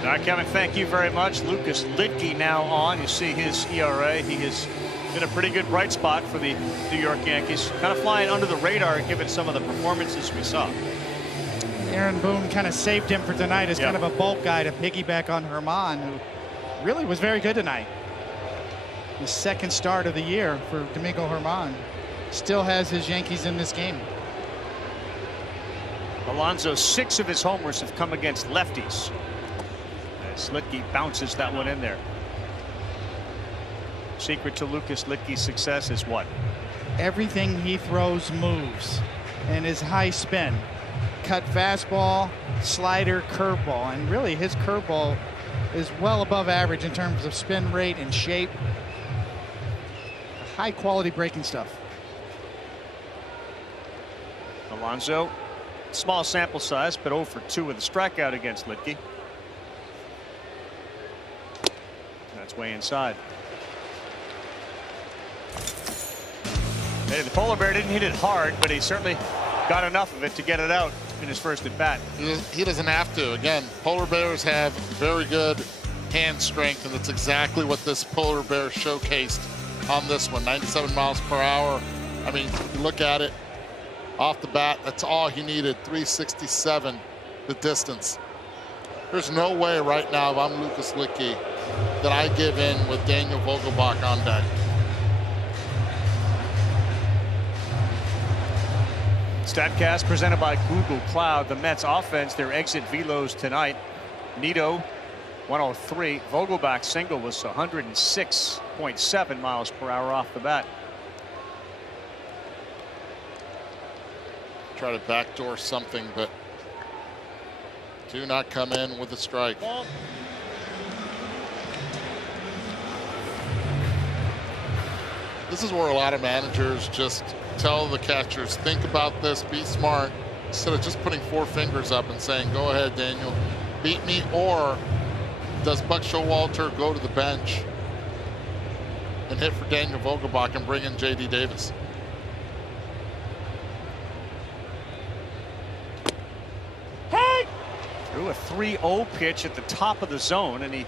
All right, Kevin, thank you very much. Lucas Lidke now on. You see his ERA. He has been a pretty good bright spot for the New York Yankees. Kind of flying under the radar given some of the performances we saw. Aaron Boone kind of saved him for tonight as kind of a bulk guy to piggyback on Herman, who really was very good tonight. The 2nd start of the year for Domingo Herman. Still has his Yankees in this game. Alonso, 6 of his homers have come against lefties. Litke bounces that one in there. Secret to Lucas Litke's success is what? Everything he throws moves, and his high spin. Cut fastball, slider, curveball, and really his curveball is well above average in terms of spin rate and shape. High quality breaking stuff. Alonso, small sample size, but 0 for 2 with a strikeout against Litke. That's way inside. Hey, the polar bear didn't hit it hard, but he certainly got enough of it to get it out in his first at bat. He doesn't have to. Again, polar bears have very good hand strength, and that's exactly what this polar bear showcased on this one. 97 miles per hour. I mean, you look at it off the bat, that's all he needed. 367 the distance. There's no way right now, if I'm Lucas Litke, that I give in with Daniel Vogelbach on deck. StatCast presented by Google Cloud. The Mets offense, their exit velos tonight. Nito 103. Vogelbach's single was 106.7 miles per hour off the bat. Try to backdoor something, but do not come in with a strike. This is where a lot of managers just tell the catchers, think about this, be smart, instead of just putting 4 fingers up and saying, go ahead, Daniel, beat me. Or does Buck Showalter go to the bench and hit for Daniel Vogelbach and bring in J.D. Davis? Threw a 3-0 pitch at the top of the zone, and he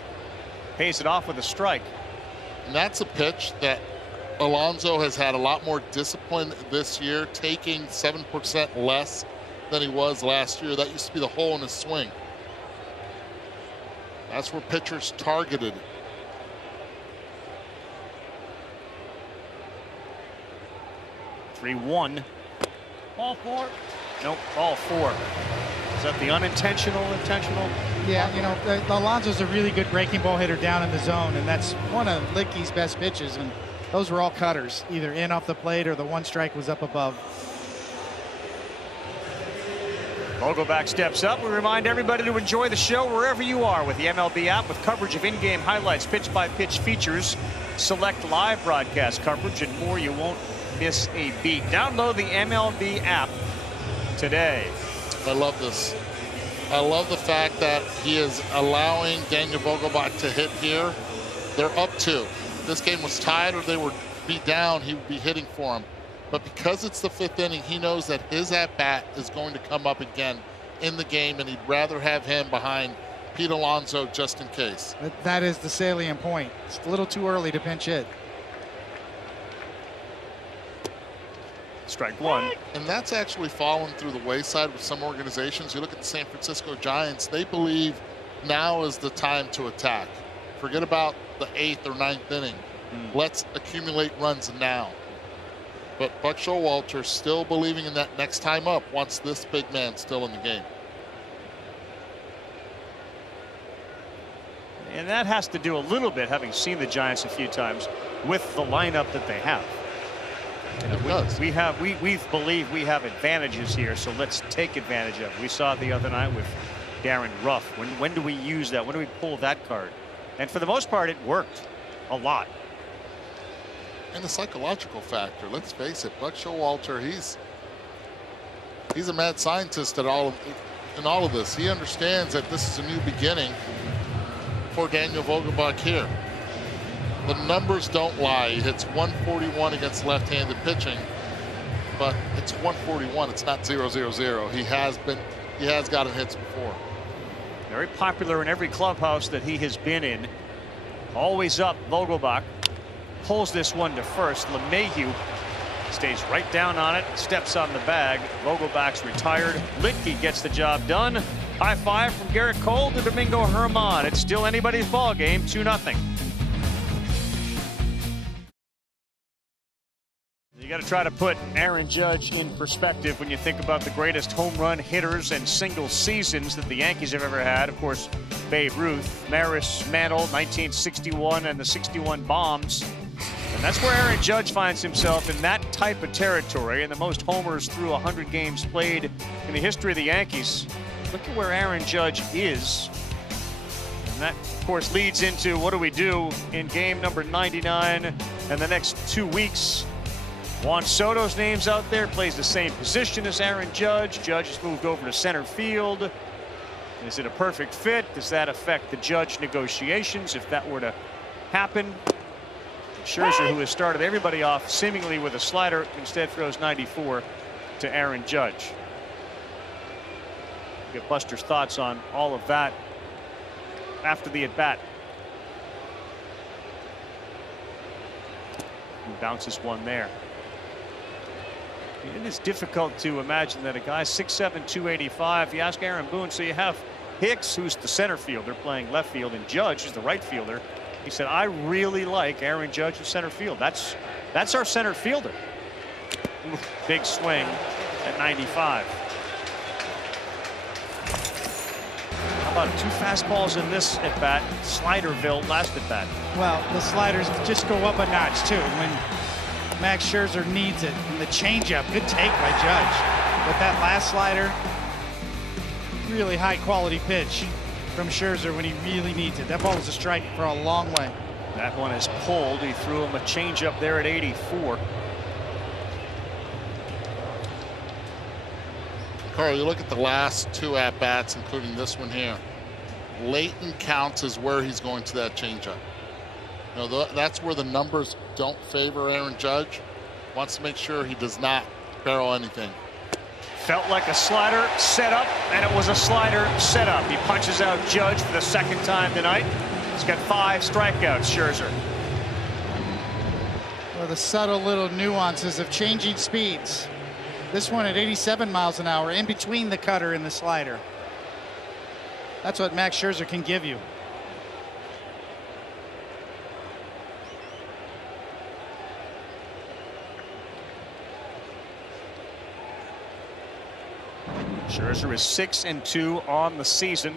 pays it off with a strike. And that's a pitch that Alonso has had a lot more discipline this year, taking 7% less than he was last year. That used to be the hole in his swing. That's where pitchers targeted. Three-one. Ball 4. Nope, ball 4. Is that the unintentional, intentional? Yeah, you know, Alonso's a really good breaking ball hitter down in the zone, and that's one of Lickey's best pitches, and those were all cutters, either in off the plate or the one strike was up above. Vogelbach steps up. We remind everybody to enjoy the show wherever you are with the MLB app, with coverage of in-game highlights, pitch-by-pitch features, select live broadcast coverage, and more. You won't miss a beat. Download the MLB app today. I love this. I love the fact that he is allowing Daniel Vogelbach to hit here. They're up 2. If this game was tied or they would be down, he would be hitting for him. But because it's the 5th inning, he knows that his at-bat is going to come up again in the game, and he'd rather have him behind Pete Alonso just in case. That is the salient point. It's a little too early to pinch hit. Strike 1. And that's actually fallen through the wayside with some organizations. You look at the San Francisco Giants, they believe now is the time to attack. Forget about the 8th or 9th inning. Let's accumulate runs now. But Buck Showalter still believing in that next time up once this big man still in the game. And that has to do a little bit, having seen the Giants a few times, with the lineup that they have. We believe we have advantages here, so let's take advantage of it. We saw it the other night with Darren Ruff. When do we use that? When do we pull that card? And for the most part, it worked a lot. And the psychological factor, let's face it, Buck Showalter, he's a mad scientist in all of this. He understands that this is a new beginning for Daniel Vogelbach here. The numbers don't lie. He hits 141 against left-handed pitching, but it's 141. It's not 0-0-0. He has gotten hits before. Very popular in every clubhouse that he has been in. Always up. Vogelbach pulls this one to first. LeMahieu stays right down on it, steps on the bag. Vogelbach's retired. Litke gets the job done. High five from Garrett Cole to Domingo Germán. It's still anybody's ball game, 2-0. You got to try to put Aaron Judge in perspective when you think about the greatest home run hitters and single seasons that the Yankees have ever had. Of course, Babe Ruth, Maris, Mantle, 1961, and the 61 bombs. And that's where Aaron Judge finds himself, in that type of territory, and the most homers through 100 games played in the history of the Yankees. Look at where Aaron Judge is. And that, of course, leads into what do we do in game number 99 and the next 2 weeks. Juan Soto's name's out there, plays the same position as Aaron Judge. Judge has moved over to center field. Is it a perfect fit? Does that affect the Judge negotiations if that were to happen? Scherzer, who has started everybody off seemingly with a slider, instead throws 94 to Aaron Judge. We'll get Buster's thoughts on all of that after the at-bat. He bounces one there. It is difficult to imagine that a guy 6'7", 285. You ask Aaron Boone, so you have Hicks, who's the center fielder, playing left field, and Judge, who's the right fielder. He said, I really like Aaron Judge in center field. That's our center fielder. Oof, big swing at 95. How about 2 fastballs in this at bat? Sliderville last at bat. Well, the sliders just go up a notch too when Max Scherzer needs it. And the changeup, good take by Judge. But that last slider, really high quality pitch from Scherzer when he really needs it. That ball was a strike for a long way. That one is pulled. He threw him a changeup there at 84. Carl, you look at the last 2 at-bats, including this one here. Leighton counts as where he's going to that changeup. You know, that's where the numbers don't favor Aaron Judge. Wants to make sure he does not barrel anything. Felt like a slider set up, and it was a slider set up. He punches out Judge for the 2nd time tonight. He's got 5 strikeouts, Scherzer. Well, the subtle little nuances of changing speeds. This one at 87 miles an hour, in between the cutter and the slider. That's what Max Scherzer can give you. Scherzer is 6-2 on the season.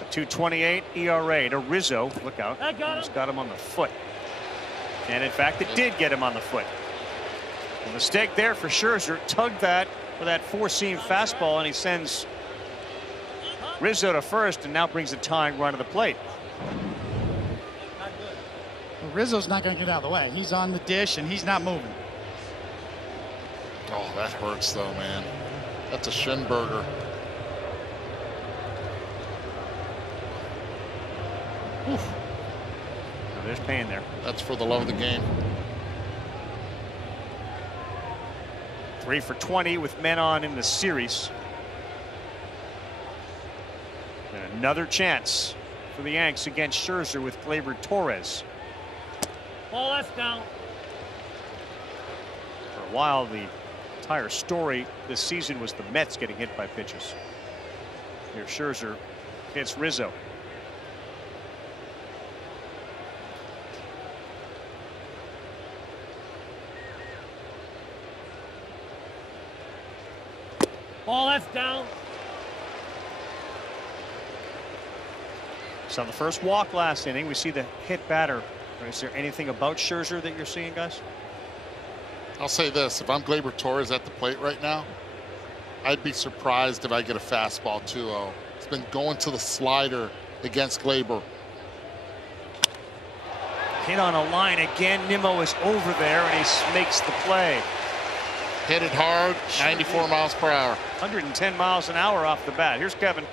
A 2.28 ERA to Rizzo. Look out. It's got him on the foot. And in fact, it did get him on the foot. A mistake there for Scherzer. Tugged that for that four-seam fastball, and he sends Rizzo to first and now brings a tying run to the plate. Well, Rizzo's not going to get out of the way. He's on the dish and he's not moving. Oh, that hurts though, man. That's a shin burger. Now, there's pain there. That's for the love of the game. 3 for 20 with men on in the series. And another chance for the Yanks against Scherzer with Gleyber Torres. Ball left down. For a while, the entire story this season was the Mets getting hit by pitches. Here, Scherzer hits Rizzo. Ball left down. So on the first walk last inning, we see the hit batter. Is there anything about Scherzer that you're seeing, guys? I'll say this, if I'm Gleyber Torres at the plate right now, I'd be surprised if I get a fastball 2-0. It's been going to the slider against Gleyber. Hit on a line again. Nimmo is over there and he makes the play. Hit it hard, 94 miles per hour. 110 miles an hour off the bat. Here's Kevin.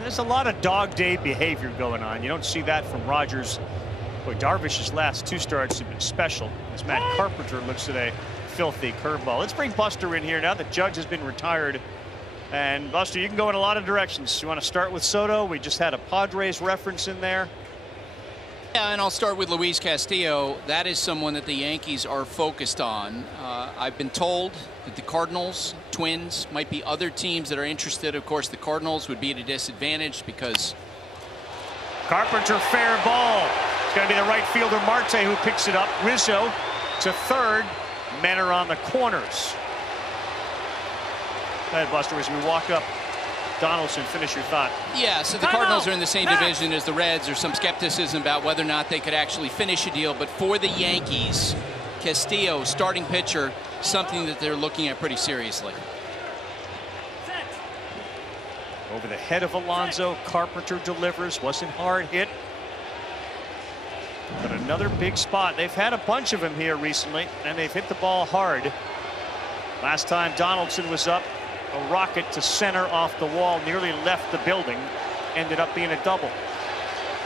There's a lot of dog day behavior going on. You don't see that from Rogers. Boy, Darvish's last 2 starts have been special as Matt Carpenter looks at a filthy curveball. Let's bring Buster in here now that Judge has been retired. And Buster, you can go in a lot of directions. You want to start with Soto? We just had a Padres reference in there. Yeah, and I'll start with Luis Castillo. That is someone that the Yankees are focused on. I've been told that the Cardinals, Twins, might be other teams that are interested. Of course, the Cardinals would be at a disadvantage because Carpenter, fair ball. It's going to be the right fielder Marte who picks it up. Rizzo to third. Men are on the corners. Go ahead, Buster, as we walk up. Donaldson, finish your thought. Yeah, so the Cardinals are in the same division as the Reds. There's some skepticism about whether or not they could actually finish a deal. But for the Yankees, Castillo, starting pitcher, something that they're looking at pretty seriously. Over the head of Alonso, Carpenter delivers. Wasn't hard hit. But another big spot. They've had a bunch of them here recently, and they've hit the ball hard. Last time Donaldson was up, a rocket to center off the wall, nearly left the building, ended up being a double.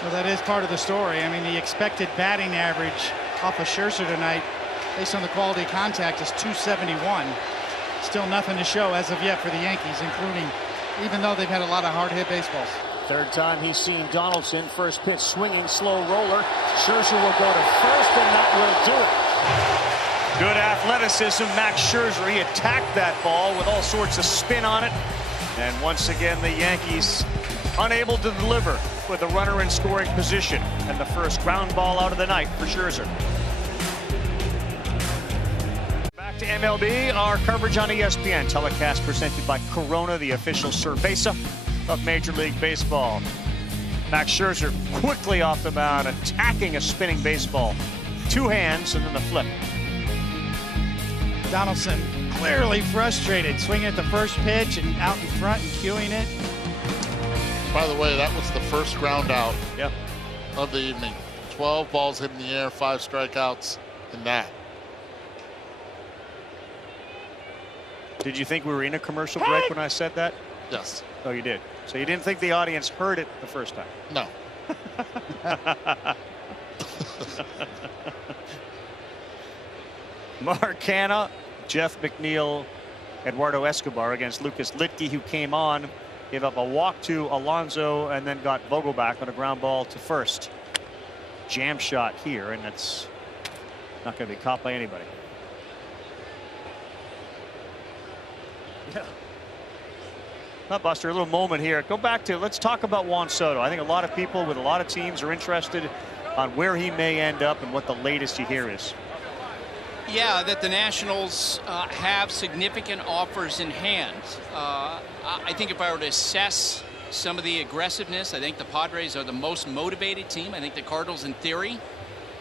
Well, that is part of the story. I mean, the expected batting average off of Scherzer tonight, based on the quality of contact, is 271. Still nothing to show as of yet for the Yankees, including, even though they've had a lot of hard hit baseballs. Third time he's seen Donaldson. First pitch, swinging, slow roller. Scherzer will go to first, and that will do it. Good athleticism, Max Scherzer. He attacked that ball with all sorts of spin on it. And once again, the Yankees unable to deliver with a runner in scoring position. And the first ground ball out of the night for Scherzer. Back to MLB, our coverage on ESPN. Telecast presented by Corona, the official cerveza of Major League Baseball. Max Scherzer quickly off the mound, attacking a spinning baseball. 2 hands and then the flip. Donaldson clearly frustrated, swinging at the first pitch and out in front and cueing it. By the way, that was the first ground out of the evening. 12 balls hit in the air, 5 strikeouts in that. Did you think we were in a commercial break when I said that? Yes. Oh, you did. So you didn't think the audience heard it the first time? No. Mark Hanna, Jeff McNeil, Eduardo Escobar against Lucas Litke, who came on, gave up a walk to Alonso, and then got Vogelbach on a ground ball to first. Jam shot here, and that's not going to be caught by anybody. Yeah. Now, Buster, a little moment here. Go back to, let's talk about Juan Soto. I think a lot of people with a lot of teams are interested on where he may end up and what the latest you hear is. Yeah, that the Nationals have significant offers in hand. I think if I were to assess some of the aggressiveness, I think the Padres are the most motivated team. I think the Cardinals, in theory,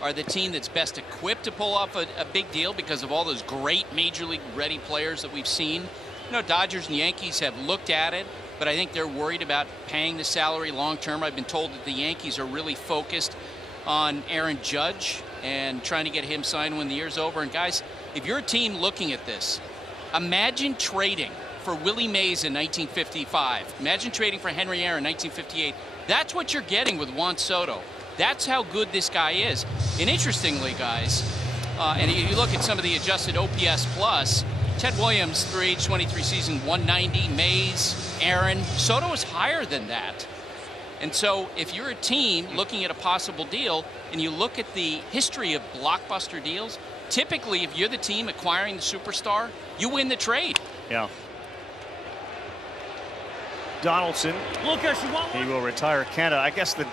are the team that's best equipped to pull off a big deal because of all those great Major League ready players that we've seen. You know, Dodgers and Yankees have looked at it, but I think they're worried about paying the salary long term. I've been told that the Yankees are really focused on Aaron Judge and trying to get him signed when the year's over. And guys, if you're a team looking at this, imagine trading for Willie Mays in 1955. Imagine trading for Henry Aaron in 1958. That's what you're getting with Juan Soto. That's how good this guy is. And interestingly, guys, and you look at some of the adjusted OPS plus, Ted Williams through age 23 season 190, Mays, Aaron, Soto is higher than that. And so if you're a team looking at a possible deal and you look at the history of blockbuster deals, typically if you're the team acquiring the superstar, you win the trade. Yeah. Donaldson, Lucas, you want he will retire Canada. I guess the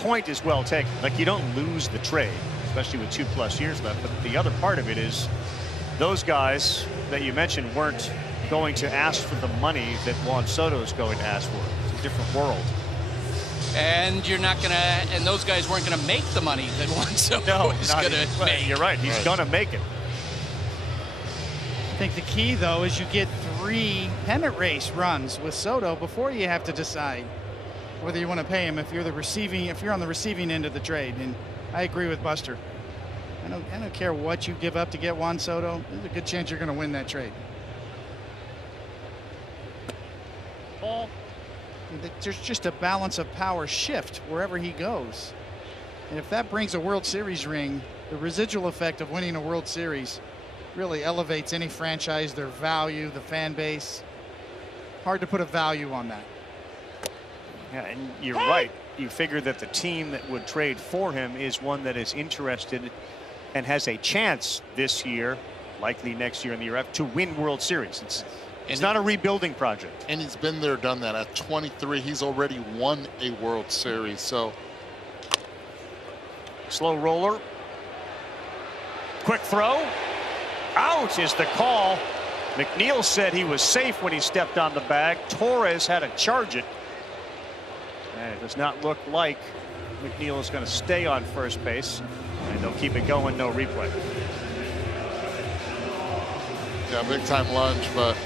point is well taken. Like, you don't lose the trade, especially with 2+ years left. But the other part of it is those guys that you mentioned weren't going to ask for the money that Juan Soto is going to ask for. It's a different world. And you're not going to, and those guys weren't going to make the money that Juan Soto is going to make. You're right. He's going to make it. I think the key, though, is you get 3 pennant race runs with Soto before you have to decide whether you want to pay him if you're on the receiving end of the trade. And I agree with Buster. I don't care what you give up to get Juan Soto. There's a good chance you're going to win that trade. Ball. There's just a balance of power shift wherever he goes. And if that brings a World Series ring, the residual effect of winning a World Series really elevates any franchise, their value, the fan base. Hard to put a value on that. Yeah, and you're right. You figure that the team that would trade for him is one that is interested and has a chance this year, likely next year and the year after, to win World Series. It's not a rebuilding project. And he's been there, done that. At 23, he's already won a World Series. So slow roller. Quick throw. Out is the call. McNeil said he was safe when he stepped on the bag. Torres had to charge it. And it does not look like McNeil is going to stay on first base. And they'll keep it going, no replay. Yeah, big time lunge, but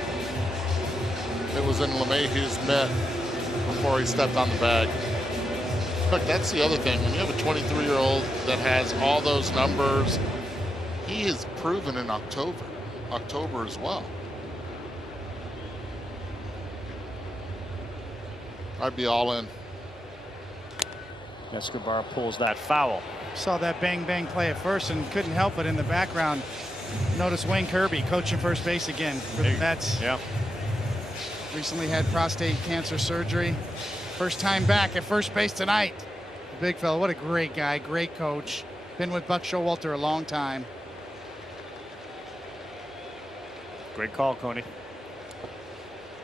it was in LeMahieu's mitt before he stepped on the bag. Look, that's the other thing. When you have a 23-year-old that has all those numbers, he is proven in October as well. I'd be all in. Escobar pulls that foul. Saw that bang bang play at first and couldn't help it in the background. Notice Wayne Kirby coaching first base again for the Mets. Yeah. Recently had prostate cancer surgery. First time back at first base tonight. The big fella, what a great guy, great coach. Been with Buck Showalter a long time. Great call, Coney.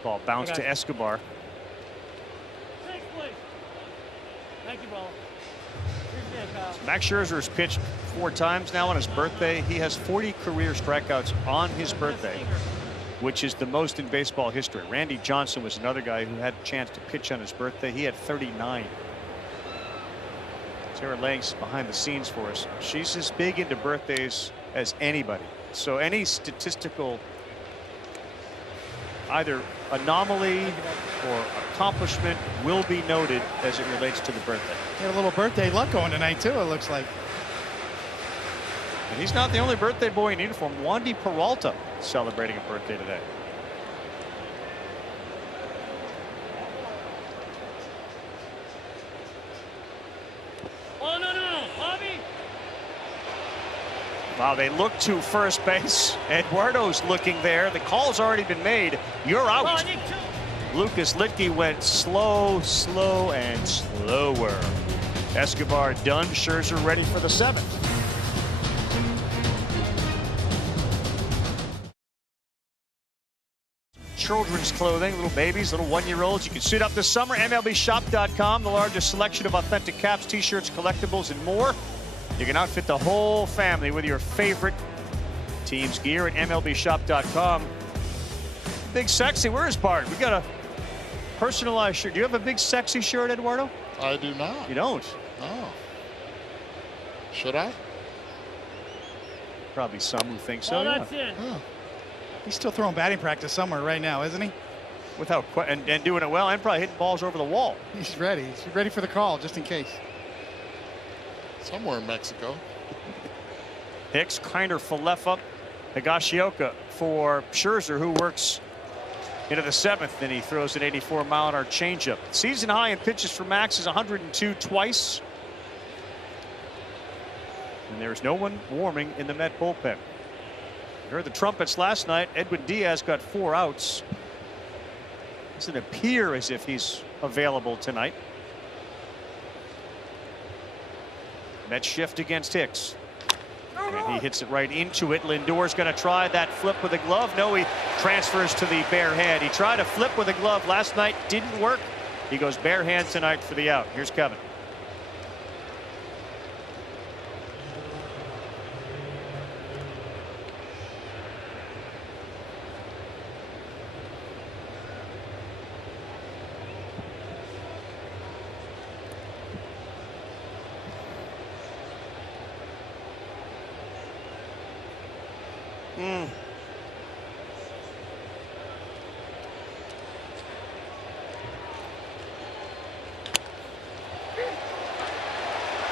Ball bounced to Escobar. Thanks, please. Thank you, Ball. Appreciate it, pal. Max Scherzer has pitched 4 times now on his birthday. He has 40 career strikeouts on his birthday, which is the most in baseball history. Randy Johnson was another guy who had a chance to pitch on his birthday. He had 39. Sarah Lang's behind the scenes for us. She's as big into birthdays as anybody. So any statistical either anomaly or accomplishment will be noted as it relates to the birthday. Got a little birthday luck going tonight too, it looks like. And he's not the only birthday boy in uniform. Wandy Peralta celebrating a birthday today. Oh, no, Bobby. Wow, they look to first base. Eduardo's looking there. The call's already been made. You're out. Lucas Litke went slow, and slower. Escobar done. Scherzer ready for the 7th. Children's clothing, little babies, little 1-year-olds. You can suit up this summer. MLBshop.com, the largest selection of authentic caps, t-shirts, collectibles, and more. You can outfit the whole family with your favorite team's gear at MLBshop.com. Big Sexy, where is Bart? We got a personalized shirt. Do you have a Big Sexy shirt, Eduardo? I do not. You don't? No. Should I? Probably some who think so. That's in. Oh. He's still throwing batting practice somewhere right now, isn't he? Without and doing it well, and probably hitting balls over the wall. He's ready. He's ready for the call, just in case. Somewhere in Mexico. Hicks, Kiner, Falefa, Higashioka for Scherzer, who works into the 7th, and he throws an 84-mile-an-hour changeup. Season high in pitches for Max is 102 twice. And there's no one warming in the Met bullpen. You heard the trumpets last night. Edwin Diaz got 4 outs. Doesn't appear as if he's available tonight. Mets shift against Hicks. And he hits it right into it. Lindor's going to try that flip with a glove. No, he transfers to the bare hand. He tried a flip with a glove last night. Didn't work. He goes bare hand tonight for the out. Here's Kevin.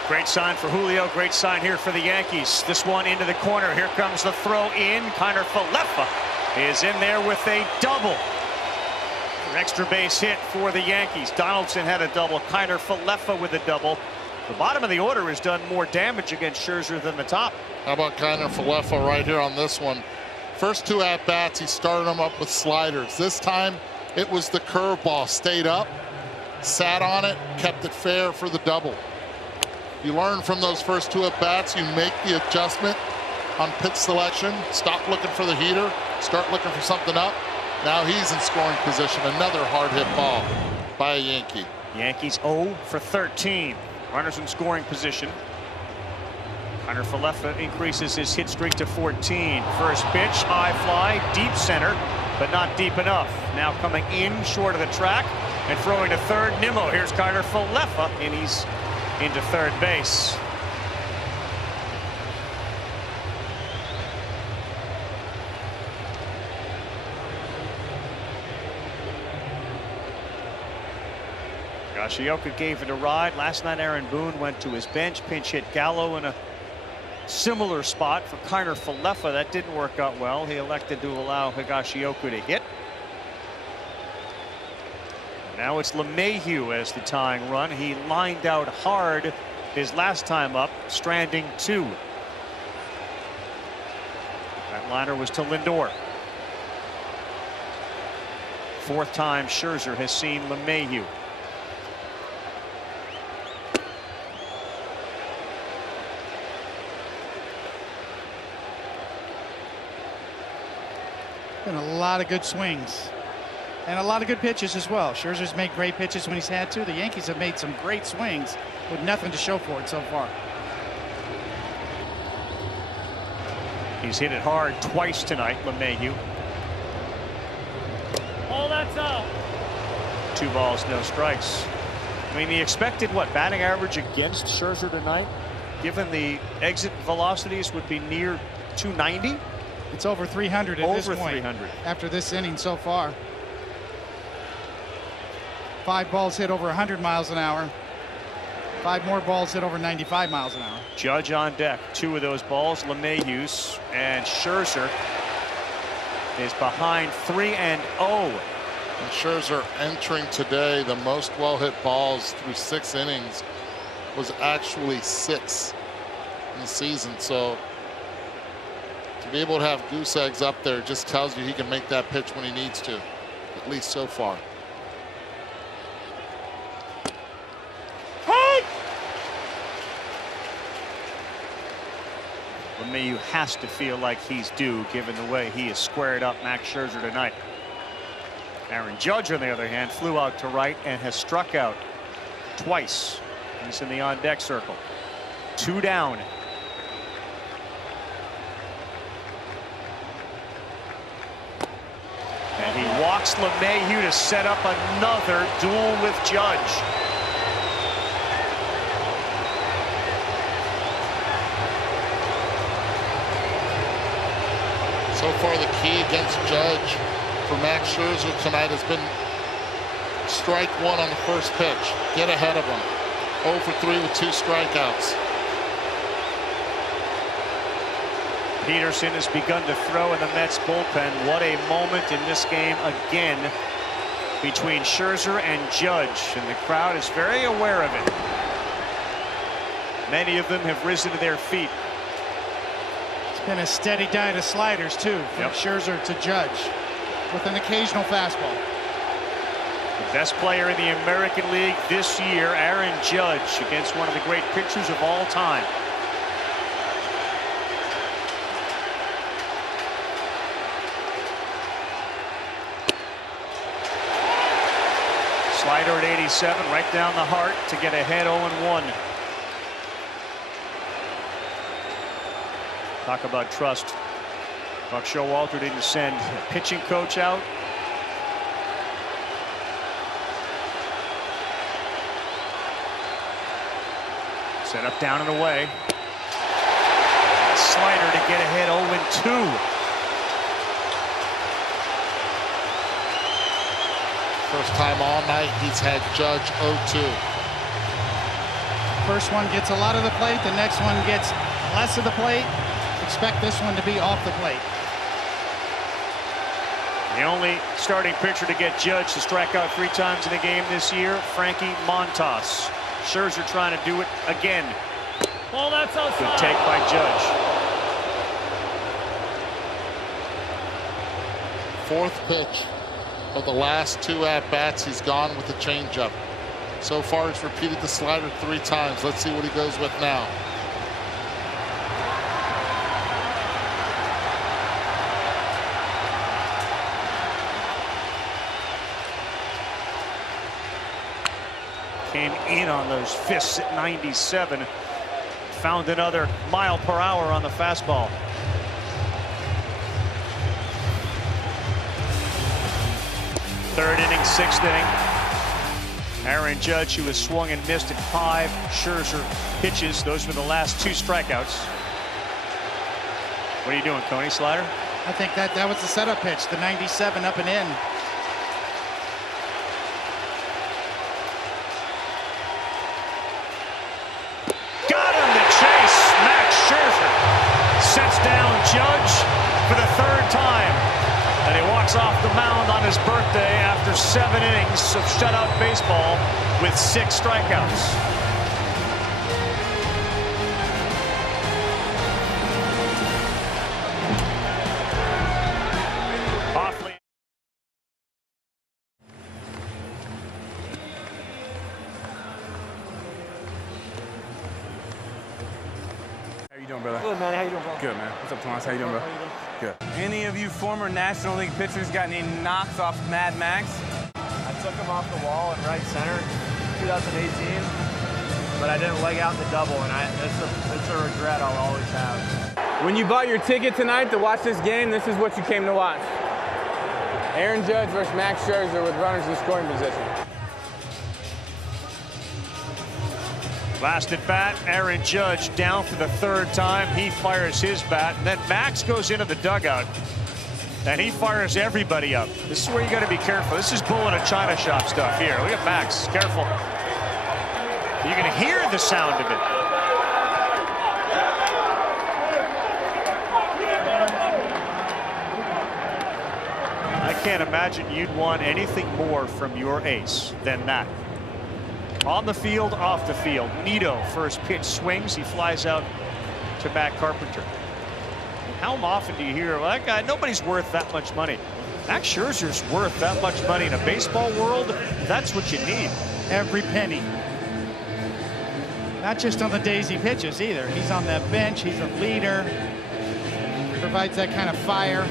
Great sign for Julio. Great sign here for the Yankees. This one into the corner. Here comes the throw in. Kiner Falefa is in there with a double. An extra base hit for the Yankees. Donaldson had a double. Kiner Falefa with a double. The bottom of the order has done more damage against Scherzer than the top. How about Kiner Falefa right here on this one? First 2 at-bats, he started them up with sliders. This time, it was the curveball. Stayed up, sat on it, kept it fair for the double. You learn from those first 2 at-bats. You make the adjustment on pitch selection. Stop looking for the heater. Start looking for something up. Now he's in scoring position. Another hard hit ball by a Yankee. Yankees 0 for 13. Runners in scoring position. Kiner Falefa increases his hit streak to 14. First pitch, high fly, deep center, but not deep enough. Now coming in short of the track and throwing to third. Nimmo. Here's Kiner Falefa, and he's into third base. Higashioka gave it a ride. Last night Aaron Boone went to his bench, pinch hit Gallo in a similar spot for Kiner Falefa. That didn't work out well. He elected to allow Higashioka to hit. Now it's LeMahieu as the tying run. He lined out hard his last time up, stranding 2. That liner was to Lindor. 4th time Scherzer has seen LeMahieu. Been a lot of good swings. And a lot of good pitches as well. Scherzer's made great pitches when he's had to. The Yankees have made some great swings with nothing to show for it so far. He's hit it hard twice tonight, LeMahieu. Oh, that's out. 2 balls, no strikes. I mean, the expected, batting average against Scherzer tonight, given the exit velocities, would be near 290. It's over 300 at this point. Over 300. After this inning so far. 5 balls hit over 100 miles an hour. 5 more balls hit over 95 miles an hour. Judge on deck. 2 of those balls, LeMahieu's, and Scherzer is behind 3-0. And Scherzer entering today, the most well-hit balls through 6 innings was actually 6 in the season. So To be able to have goose eggs up there just tells you he can make that pitch when he needs to, at least so far. LeMahieu has to feel like he's due, given the way he has squared up Max Scherzer tonight. Aaron Judge, on the other hand, flew out to right and has struck out twice. He's in the on-deck circle. 2 down. And he walks LeMahieu to set up another duel with Judge. So far, the key against Judge for Max Scherzer tonight has been strike 1 on the first pitch. Get ahead of him. 0 for 3 with 2 strikeouts. Peterson has begun to throw in the Mets bullpen. What a moment in this game again between Scherzer and Judge, and the crowd is very aware of it. Many of them have risen to their feet. Been a steady diet of sliders too, from Scherzer to Judge, with an occasional fastball. The best player in the American League this year, Aaron Judge, against one of the great pitchers of all time. Slider at 87, right down the heart to get ahead 0-1. Talk about trust. Buck Showalter didn't send a pitching coach out. Set up down and away. Slider to get ahead 0-2. First time all night he's had Judge 0-2. First one gets a lot of the plate, the next one gets less of the plate. Expect this one to be off the plate. The only starting pitcher to get Judge to strike out 3 times in a game this year, Frankie Montas. Scherzer trying to do it again. Well, that's outside. Good take by Judge. 4th pitch of the last 2 at-bats. He's gone with the changeup. So far, he's repeated the slider 3 times. Let's see what he goes with now. Came in on those fists at 97. Found another mile per hour on the fastball. Third inning, 6th inning. Aaron Judge, who has swung and missed at 5 Scherzer pitches. Those were the last 2 strikeouts. What are you doing, Coney? Slider? I think that was the setup pitch, the 97 up and in. Sets down Judge for the 3rd time, and he walks off the mound on his birthday after 7 innings of shutout baseball with 6 strikeouts. Good, man. How you doing, bro? Good, man. What's up, Thomas? How you doing, bro? How you doing? Good. Any of you former National League pitchers got any knocks off Mad Max? I took him off the wall in right center 2018, but I didn't leg out in the double, and it's a regret I'll always have. When you bought your ticket tonight to watch this game, this is what you came to watch. Aaron Judge versus Max Scherzer with runners in scoring position. Last at bat, Aaron Judge down for the 3rd time. He fires his bat, and then Max goes into the dugout, and he fires everybody up. This is where you got to be careful. This is bull in a china shop stuff here. Look at Max. Careful. You can hear the sound of it. I can't imagine you'd want anything more from your ace than that. On the field, off the field. Nito, first pitch swings. He flies out to Matt Carpenter. how often do you hear, well, that guy, nobody's worth that much money? Max Scherzer's worth that much money in a baseball world. That's what you need. Every penny. Not just on the days he pitches either. He's on that bench. He's a leader. Provides that kind of fire.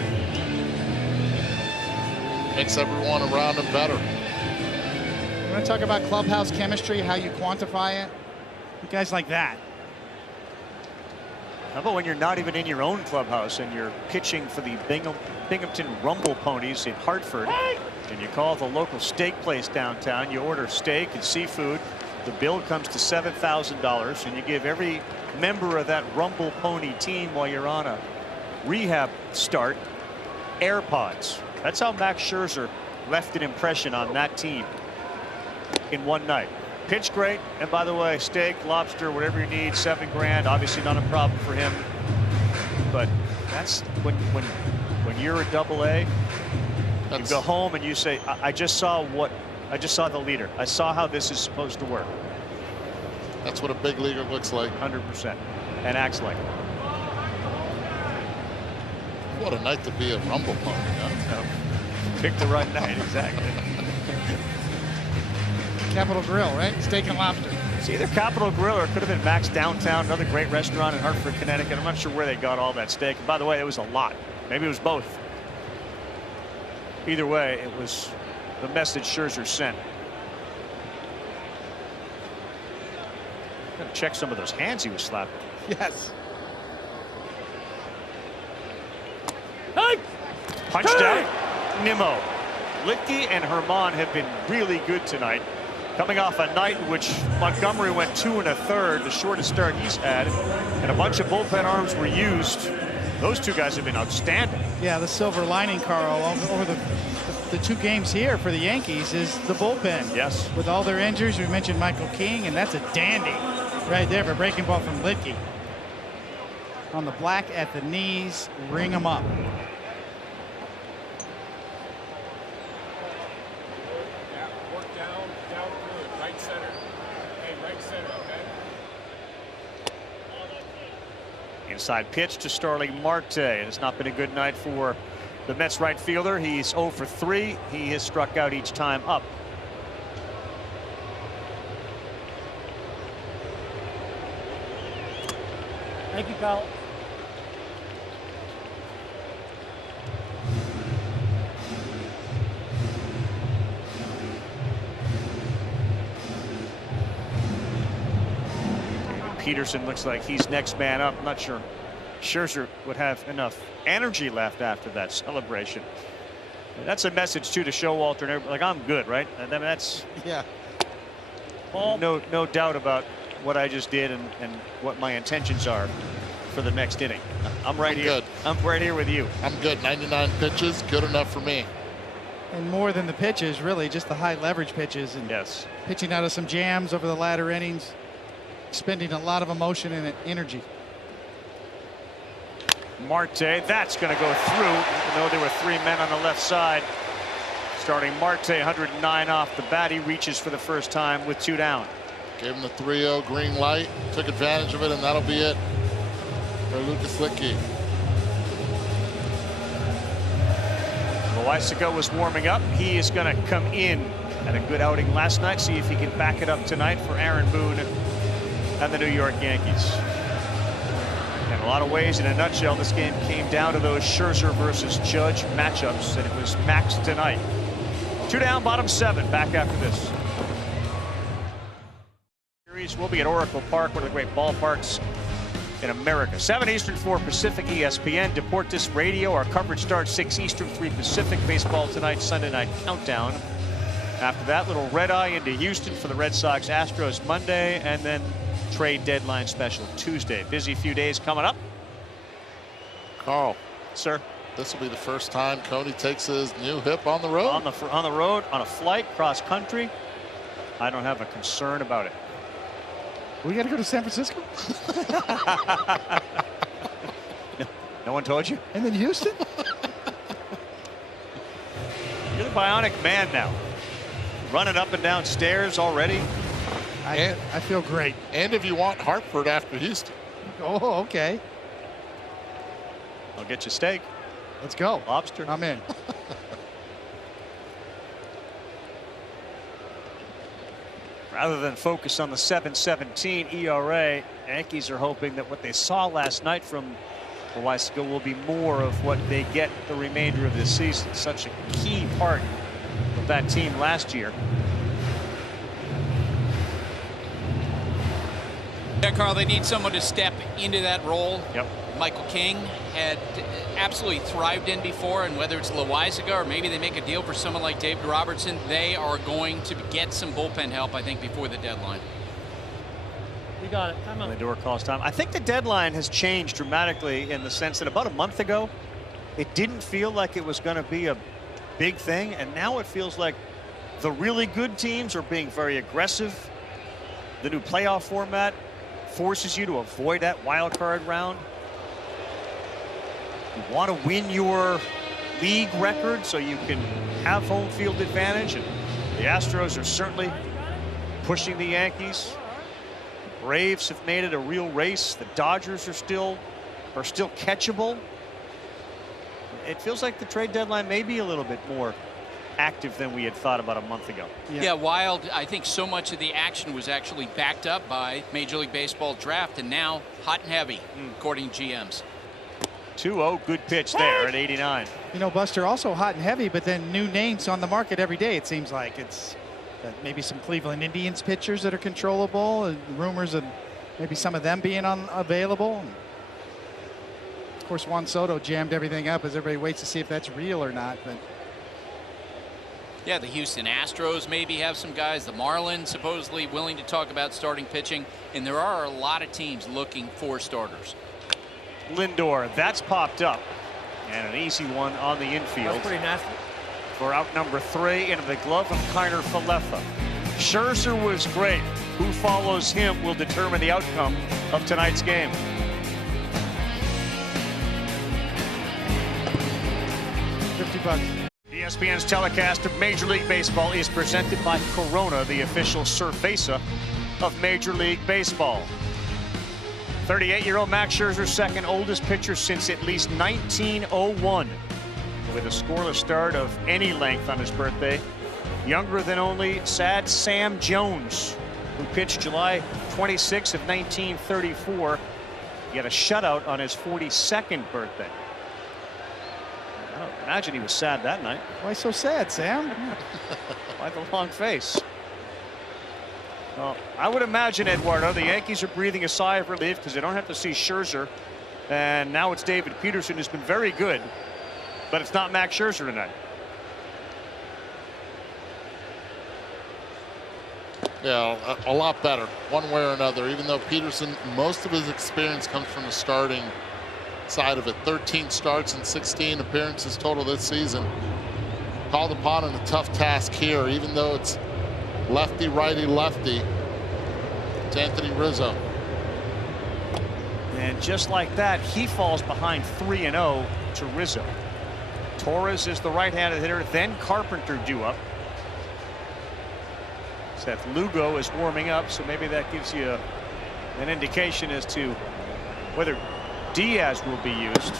Makes everyone around him better. You want to talk about clubhouse chemistry, how you quantify it? Guys like that. How about when you're not even in your own clubhouse and you're pitching for the Binghamton Rumble Ponies in Hartford, and you call the local steak place downtown, you order steak and seafood, the bill comes to $7,000, and you give every member of that Rumble Pony team, while you're on a rehab start, AirPods. That's how Max Scherzer left an impression on that team in one night. Pitch great, and by the way, steak, lobster, whatever you need, $7 grand, obviously not a problem for him. But that's when you're a AA, you go home and you say, I just saw the leader. I saw how this is supposed to work. That's what a big leaguer looks like. 100%. And acts like it. What a night to be a Rumble Pony, huh? Pick the right night, exactly. Capitol Grill, right? Steak and lobster. It's either Capitol Grill or it could have been Max Downtown, another great restaurant in Hartford, Connecticut. I'm not sure where they got all that steak. And by the way, it was a lot. Maybe it was both. Either way, it was the message Scherzer sent. Gotta check some of those hands he was slapping. Yes. Hey! Punched out. Nimmo. Litke and Herman have been really good tonight. Coming off a night in which Montgomery went 2 1/3, the shortest start he's had, and a bunch of bullpen arms were used. Those two guys have been outstanding. Yeah, the silver lining, Carl, over the two games here for the Yankees is the bullpen. Yes. With all their injuries, we mentioned Michael King, and that's a dandy right there for breaking ball from Litke. On the black at the knees, ring him up. Inside pitch to Starling Marte. It's not been a good night for the Mets right fielder. He's 0 for 3. He has struck out each time up. Thank you, Kyle. Peterson looks like he's next man up. I'm not sure Scherzer would have enough energy left after that celebration. And that's a message too to Showalter and everybody. Like, I'm good, right? And then that's no doubt about what I just did and what my intentions are for the next inning. I'm right here. Good. I'm right here with you. I'm good. 99 pitches, good enough for me. And more than the pitches, really, just the high leverage pitches and pitching out of some jams over the latter innings. Spending a lot of emotion and energy. Marte, that's going to go through, even though there were 3 men on the left side. Starting Marte, 109 off the bat. He reaches for the first time with 2 down. Gave him the 3-0 green light, took advantage of it, and that'll be it for Lucas Litke. Loaisiga was warming up. He is going to come in. Had a good outing last night. See if he can back it up tonight for Aaron Boone and the New York Yankees. In a lot of ways, in a nutshell, this game came down to those Scherzer versus Judge matchups, and it was Max tonight. 2 down, bottom 7. Back after this. We'll be at Oracle Park, one of the great ballparks in America. 7 Eastern, 4 Pacific, ESPN, Deportes Radio. Our coverage starts 6 Eastern, 3 Pacific. Baseball tonight, Sunday night countdown. After that, little red eye into Houston for the Red Sox Astros Monday, and then trade deadline special Tuesday. Busy few days coming up. Carl. Sir. This will be the first time Coney takes his new hip on the road. On the road, on a flight, cross country. I don't have a concern about it. We got to go to San Francisco? No one told you? And then Houston? You're the bionic man now. Running up and down stairs already. I feel great. And if you want Hartford after Houston. Oh, okay. I'll get you steak. Let's go. Lobster. I'm in. Rather than focus on the 7.17 ERA, Yankees are hoping that what they saw last night from Loaizaga will be more of what they get the remainder of this season. Such a key part of that team last year. Yeah, Carl, they need someone to step into that role. Yep. Michael King had absolutely thrived in before, and whether it's Loaizaga or maybe they make a deal for someone like David Robertson, they are going to get some bullpen help, I think, before the deadline. You got it. Time out. Lindor calls time. I think the deadline has changed dramatically in the sense that about a month ago, it didn't feel like it was going to be a big thing, and now it feels like the really good teams are being very aggressive. The new playoff format forces you to avoid that wild card round. You want to win your league record so you can have home field advantage, and the Astros are certainly pushing the Yankees. The Braves have made it a real race. The Dodgers are still catchable. It feels like the trade deadline may be a little bit more active than we had thought about a month ago. Yeah, Wild, I think so much of the action was actually backed up by Major League Baseball draft, and now hot and heavy, according to GMs. 2-0, good pitch there at 89. You know, Buster, also hot and heavy, but then new names on the market every day. It seems like it's maybe some Cleveland Indians pitchers that are controllable, and rumors of maybe some of them being unavailable. Of course, Juan Soto jammed everything up as everybody waits to see if that's real or not. But yeah, the Houston Astros maybe have some guys. The Marlins supposedly willing to talk about starting pitching, and there are a lot of teams looking for starters. Lindor, that's popped up, and an easy one on the infield. That's pretty nasty. For out number 3 into the glove of Kiner Falefa. Scherzer was great. Who follows him will determine the outcome of tonight's game. $50. ESPN's telecast of Major League Baseball is presented by Corona, the official cerveza of Major League Baseball. 38-year-old Max Scherzer, second oldest pitcher since at least 1901, with a scoreless start of any length on his birthday. Younger than only sad Sam Jones, who pitched July 26 of 1934. He had a shutout on his 42nd birthday. I don't imagine he was sad that night. Why so sad, Sam? Why the long face? Well, I would imagine, Eduardo, the Yankees are breathing a sigh of relief because they don't have to see Scherzer. And now it's David Peterson, who's been very good, but it's not Max Scherzer tonight. Yeah, a lot better, one way or another, even though Peterson, most of his experience comes from the starting side of it. 13 starts and 16 appearances total this season. Called upon in a tough task here, even though it's lefty, righty, lefty. It's Anthony Rizzo. And just like that, he falls behind 3-0 to Rizzo. Torres is the right-handed hitter, then Carpenter due up. Seth Lugo is warming up, so maybe that gives you an indication as to whether Diaz will be used.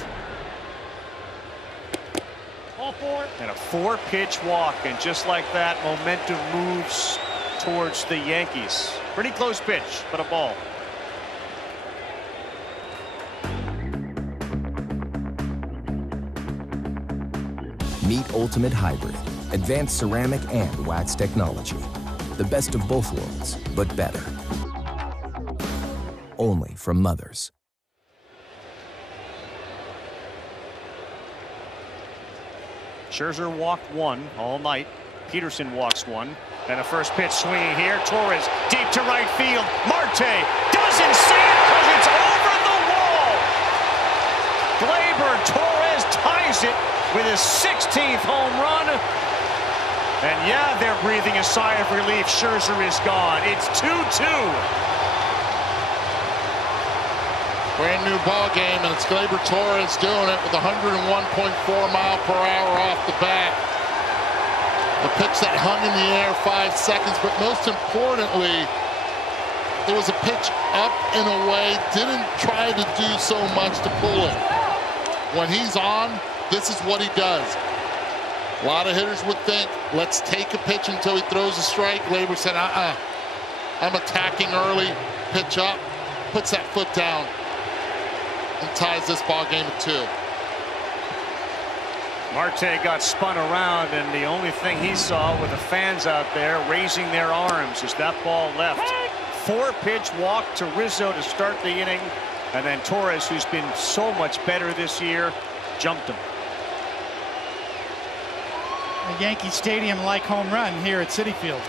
All four. And a 4-pitch walk, and just like that, momentum moves towards the Yankees. Pretty close pitch, but a ball. Meet Ultimate Hybrid, advanced ceramic and wax technology. The best of both worlds, but better. Only from Mothers. Scherzer walked 1 all night. Peterson walks 1. And a first pitch swinging here. Torres deep to right field. Marte doesn't see it because it's over the wall. Gleyber Torres ties it with his 16th home run. And yeah, they're breathing a sigh of relief. Scherzer is gone. It's 2-2. Brand new ball game, and it's Gleyber Torres doing it with 101.4 mile per hour off the bat. The pitch that hung in the air 5 seconds, but most importantly, it was a pitch up and away. Didn't try to do so much to pull it. When he's on, this is what he does. A lot of hitters would think, let's take a pitch until he throws a strike. Gleyber said, I'm attacking early, pitch up, puts that foot down, and ties this ball game at 2. Marte got spun around, and the only thing he saw with the fans out there raising their arms as that ball left. 4-pitch walk to Rizzo to start the inning, and then Torres, who's been so much better this year, jumped him. A Yankee Stadium-like home run here at Citi Field.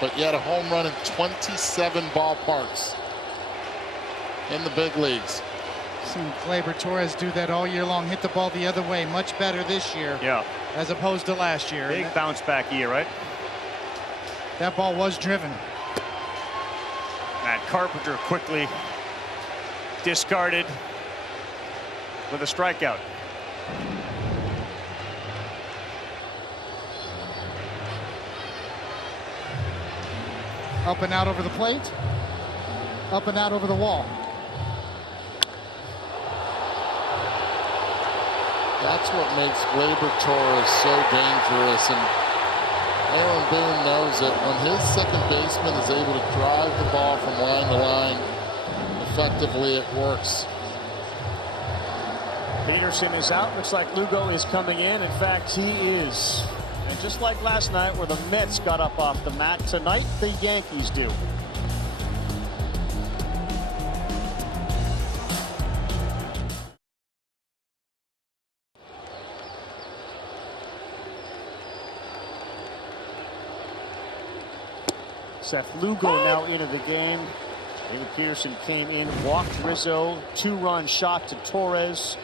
But you had a home run in 27 ballparks in the big leagues. Seen Gleyber Torres do that all year long, hit the ball the other way, much better this year. Yeah. As opposed to last year. Big bounce back year, right? That ball was driven. Matt Carpenter quickly discarded with a strikeout. Up and out over the plate. Up and out over the wall. That's what makes Gleyber Torres so dangerous, and Aaron Boone knows it. When his second baseman is able to drive the ball from line to line, effectively it works. Peterson is out. Looks like Lugo is coming in. In fact, he is. And just like last night where the Mets got up off the mat, tonight the Yankees do. Seth Lugo now into the game. David Peterson came in, walked Rizzo, 2-run shot to Torres.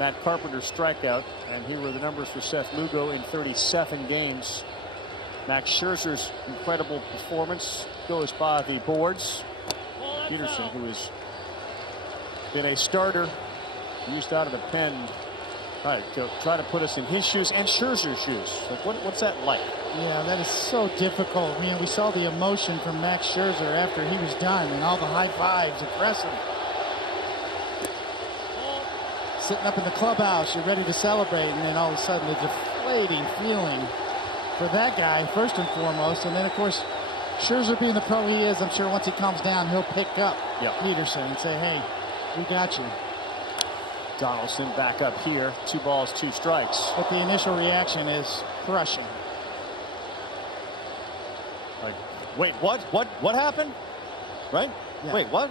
Matt Carpenter strikeout, and here were the numbers for Seth Lugo in 37 games. Max Scherzer's incredible performance goes by the boards. Peterson, who has been a starter, used out of the pen, to try to put us in his shoes and Scherzer's shoes. Like, what's that like? Yeah, that is so difficult. I mean, we saw the emotion from Max Scherzer after he was done, and all the high fives, impressive. Sitting up in the clubhouse, you're ready to celebrate, and then all of a sudden the deflating feeling for that guy, first and foremost. And then, of course, Scherzer being the pro he is, I'm sure once he calms down, he'll pick up Peterson and say, hey, we got you. Donaldson back up here, 2 balls, 2 strikes. But the initial reaction is crushing. Like, wait, what happened? Right? Yeah. Wait, what?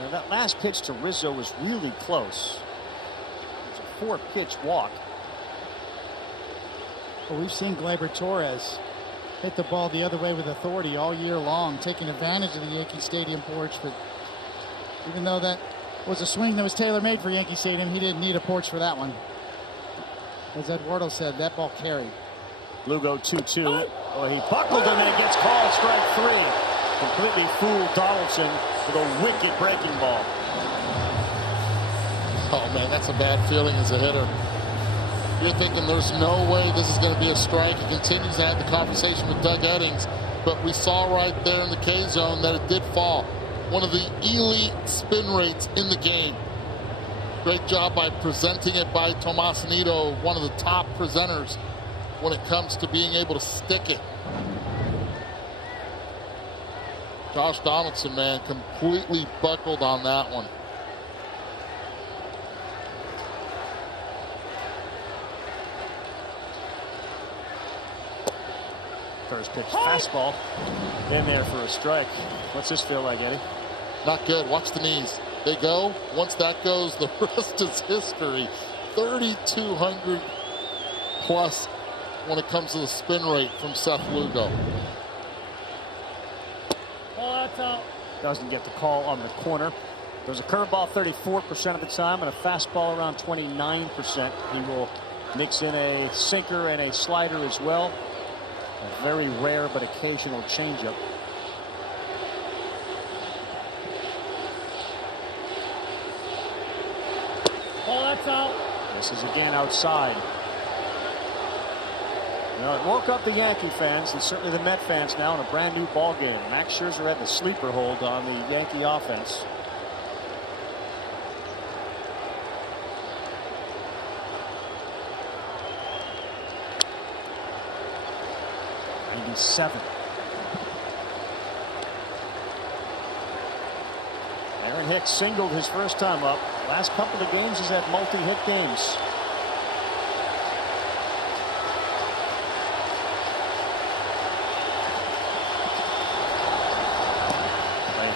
Now, that last pitch to Rizzo was really close. It's a 4-pitch walk. Well, we've seen Gleyber Torres hit the ball the other way with authority all year long, taking advantage of the Yankee Stadium porch. But even though that was a swing that was tailor-made for Yankee Stadium, he didn't need a porch for that one. As Eduardo said, that ball carried. Lugo 2-2. Oh, he buckled him and it gets called strike 3. Completely fooled Donaldson with a wicked breaking ball. Oh man, that's a bad feeling as a hitter. You're thinking there's no way this is going to be a strike. He continues to have the conversation with Doug Eddings, but we saw right there in the K zone that it did fall. One of the elite spin rates in the game. Great job by presenting it by Tomas Nido, one of the top presenters when it comes to being able to stick it. Josh Donaldson, man, completely buckled on that one. First pitch fastball in there for a strike. What's this feel like, Eddie? Not good. Watch the knees. They go. Once that goes, the rest is history. 3,200 plus when it comes to the spin rate from Seth Lugo. Doesn't get the call on the corner. There's a curveball 34% of the time and a fastball around 29%. He will mix in a sinker and a slider as well. A very rare but occasional changeup. Oh, that's out. This is again outside. You know, it woke up the Yankee fans and certainly the Met fans now in a brand new ball game. Max Scherzer had the sleeper hold on the Yankee offense. '97. Aaron Hicks singled his first time up. Last couple of games he's had multi-hit games.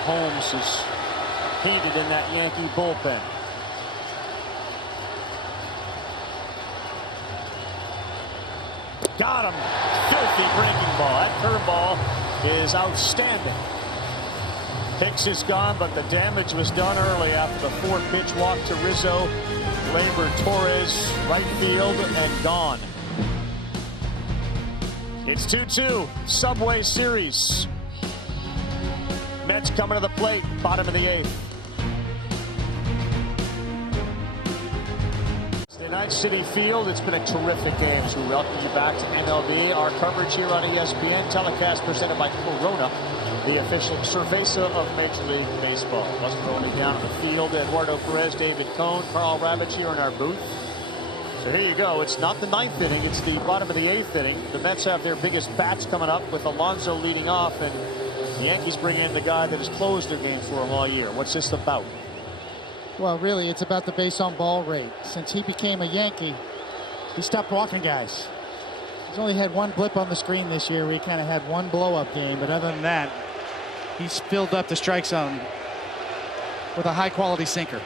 Holmes is heated in that Yankee bullpen. Got him. Filthy breaking ball. That curveball is outstanding. Hicks is gone, but the damage was done early after the 4-pitch walk to Rizzo. Gleyber Torres, right field, and gone. It's 2-2. Subway Series. Mets coming to the plate, bottom of the 8th. Night City Field. It's been a terrific game, so we welcome you back to MLB. Our coverage here on ESPN, telecast presented by Corona, the official cerveza of Major League Baseball. Let's rolling down on the field. Eduardo Perez, David Cohn, Carl Ravitch here in our booth. So here you go. It's not the 9th inning. It's the bottom of the 8th inning. The Mets have their biggest bats coming up with Alonso leading off, and the Yankees bring in the guy that has closed their game for them all year. What's this about? Well, really, it's about the base on ball rate. Since he became a Yankee, he stopped walking guys. He's only had one blip on the screen this year where he kind of had one blow-up game, but other than that, he's filled up the strike zone with a high-quality sinker.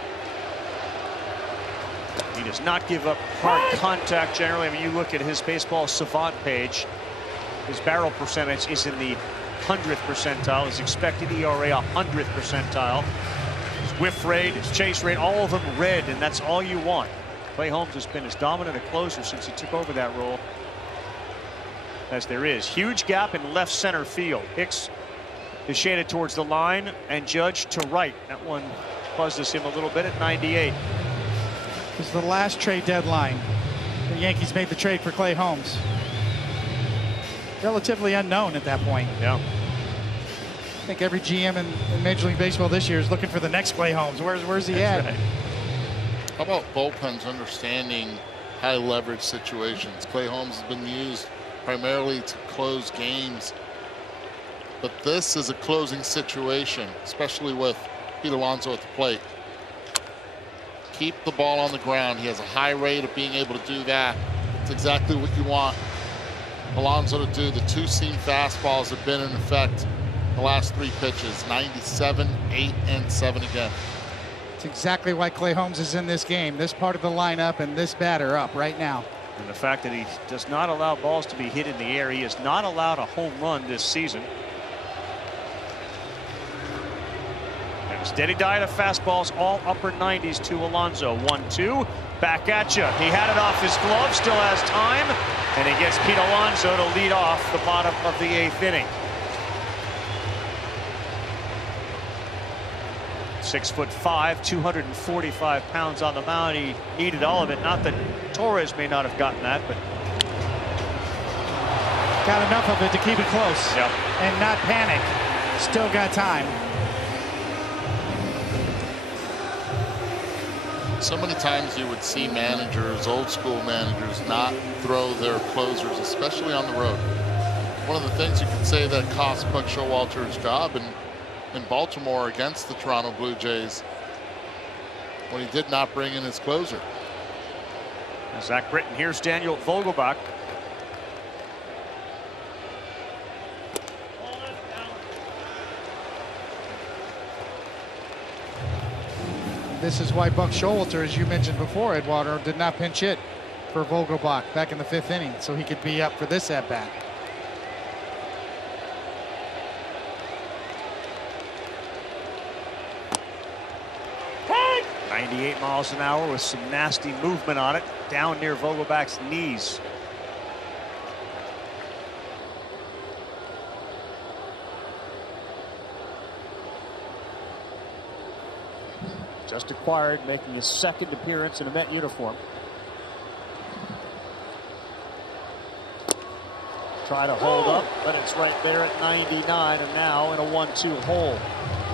He does not give up hard contact generally. I mean, you look at his baseball savant page, his barrel percentage is in the 100th percentile. His expected ERA 100th percentile. His whiff rate, his chase rate, all of them red, and that's all you want. Clay Holmes has been as dominant a closer since he took over that role as there is. Huge gap in left center field. Hicks is shaded towards the line and Judge to right. That one buzzes him a little bit at 98. This is the last trade deadline. The Yankees made the trade for Clay Holmes. Relatively unknown at that point. Yeah. I think every GM in Major League Baseball this year is looking for the next Clay Holmes. Where's he at? Right. How about bullpens understanding high leverage situations? Clay Holmes has been used primarily to close games, but this is a closing situation, especially with Pete Alonso at the plate. Keep the ball on the ground. He has a high rate of being able to do that. It's exactly what you want Alonso to do. The two-seam fastballs have been in effect the last 3 pitches, 97, 8, and 7 again. It's exactly why Clay Holmes is in this game. This part of the lineup and this batter up right now. And the fact that he does not allow balls to be hit in the air. He has not allowed a home run this season. And a steady diet of fastballs, all upper 90s to Alonso. 1-2, back at you. He had it off his glove, still has time, and he gets Pete Alonso to lead off the bottom of the 8th inning. 6'5", 245 pounds on the mound. He needed all of it. Not that Torres may not have gotten that, but got enough of it to keep it close. Yep. And not panic. Still got time. So many times you would see managers, old school managers, not throw their closers, especially on the road. One of the things you could say that cost Buck Showalter his job in Baltimore against the Toronto Blue Jays when he did not bring in his closer. Zach Britton, here's Daniel Vogelbach. This is why Buck Showalter, as you mentioned before, Eduardo, did not pinch hit for Vogelbach back in the 5th inning, so he could be up for this at bat. 98 miles an hour with some nasty movement on it, down near Vogelbach's knees. Just acquired, making his 2nd appearance in a Met uniform. Try to hold up, but it's right there at 99, and now in a 1-2 hole.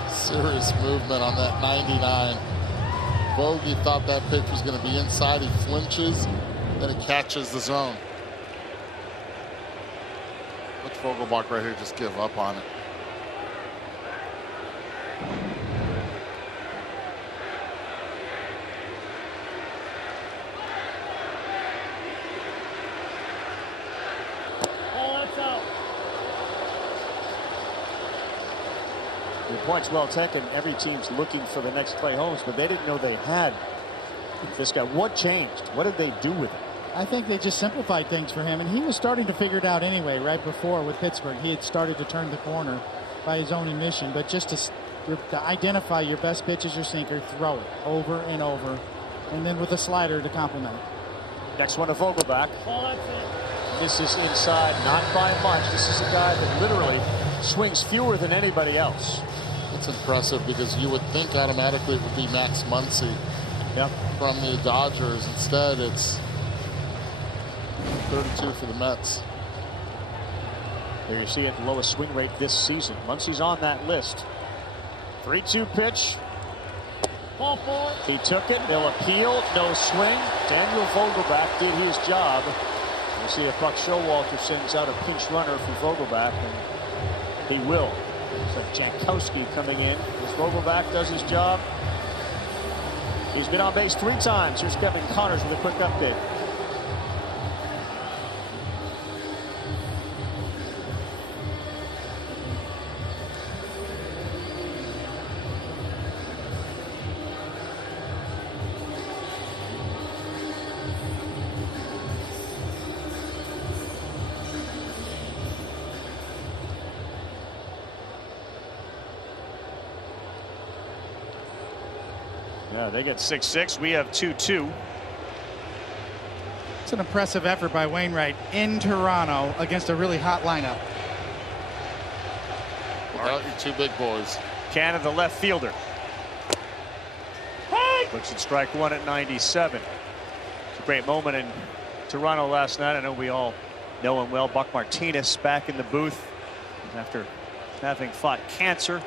Serious movement on that 99. Bogey thought that pitch was going to be inside. He flinches, then it catches the zone. Let Vogelbach right here just give up on it. Your point's well taken. Every team's looking for the next Clay Holmes, but they didn't know they had this guy. What changed? What did they do with it? I think they just simplified things for him, and he was starting to figure it out anyway. Right before with Pittsburgh, he had started to turn the corner by his own admission. But just to identify your best pitch as your sinker, throw it over and over, and then with a slider to complement it. Next one to Vogelbach. This is inside, not by much. This is a guy that literally swings fewer than anybody else. It's impressive because you would think automatically it would be Max Muncy from the Dodgers. Instead, it's 32 for the Mets. There you see it, the lowest swing rate this season. Muncy's on that list. 3-2 pitch. He took it. They'll appeal. No swing. Daniel Vogelbach did his job. We'll see if Buck Showalter sends out a pinch runner for Vogelbach, and he will. So Jankowski coming in as Vogelbach does his job. He's been on base 3 times. Here's Kevin Connors with a quick update. Yeah, they get 6-6. We have 2-2. It's an impressive effort by Wainwright in Toronto against a really hot lineup. Without your 2 big boys. Canada, the left fielder. Looks at strike 1 at 97. It's a great moment in Toronto last night. I know we all know him well. Buck Martinez back in the booth after having fought cancer.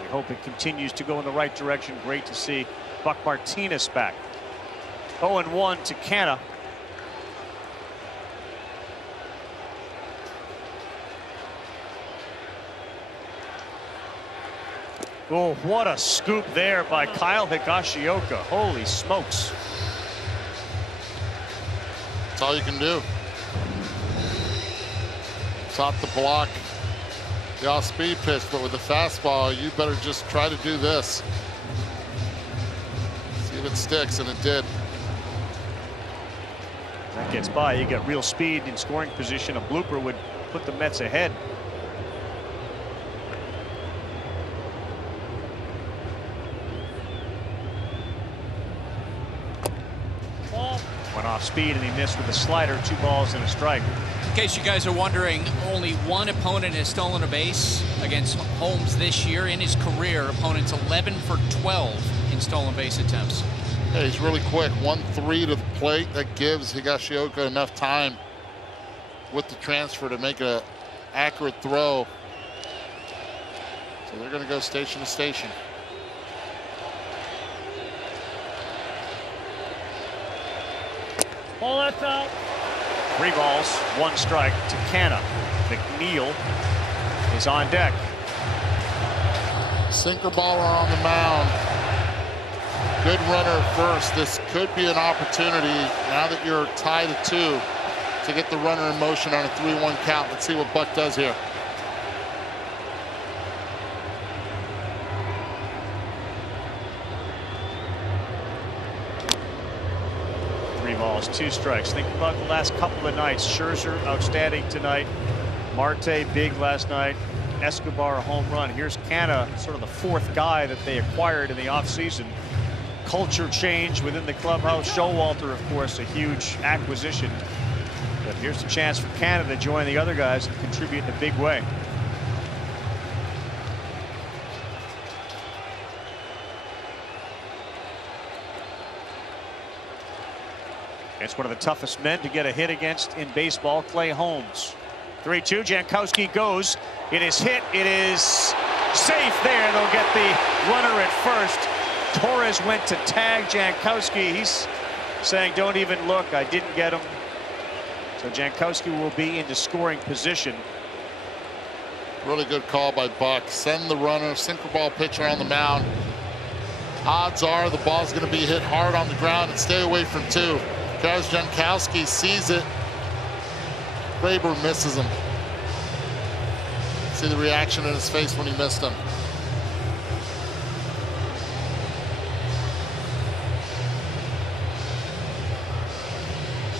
We hope it continues to go in the right direction. Great to see Buck Martinez back. 0-1 to Canada. Oh, what a scoop there by Kyle Higashioka. Holy smokes. That's all you can do. Top the block. The off-speed pitch, but with the fastball, you better just try to do this. See if it sticks, and it did. That gets by. You get real speed in scoring position. A blooper would put the Mets ahead. Went off speed and he missed with a slider. 2 balls and a strike. In case you guys are wondering, only one opponent has stolen a base against Holmes this year. In his career, opponents 11 for 12 in stolen base attempts. Yeah, he's really quick. 1-3 to the plate. That gives Higashioka enough time with the transfer to make an accurate throw. So they're going to go station to station. Ball that's out. 3 balls, 1 strike to Canna. McNeil is on deck. Sinker baller on the mound. Good runner at first. This could be an opportunity now that you're tied at 2 to get the runner in motion on a 3-1 count. Let's see what Buck does here. Balls, 2 strikes. Think about the last couple of nights. Scherzer outstanding tonight. Marte big last night. Escobar a home run. Here's Canna, sort of the 4th guy that they acquired in the offseason. Culture change within the clubhouse. Showalter, of course, a huge acquisition. But here's the chance for Canna to join the other guys and contribute in a big way. It's one of the toughest men to get a hit against in baseball, Clay Holmes. 3-2. Jankowski goes. It is hit. It is safe there. They'll get the runner at first. Torres went to tag Jankowski. He's saying, don't even look. I didn't get him. So Jankowski will be into scoring position. Really good call by Buck. Send the runner, sinker ball pitcher on the mound. Odds are the ball's going to be hit hard on the ground and stay away from two. Because Jankowski sees it, Faber misses him. See the reaction in his face when he missed him.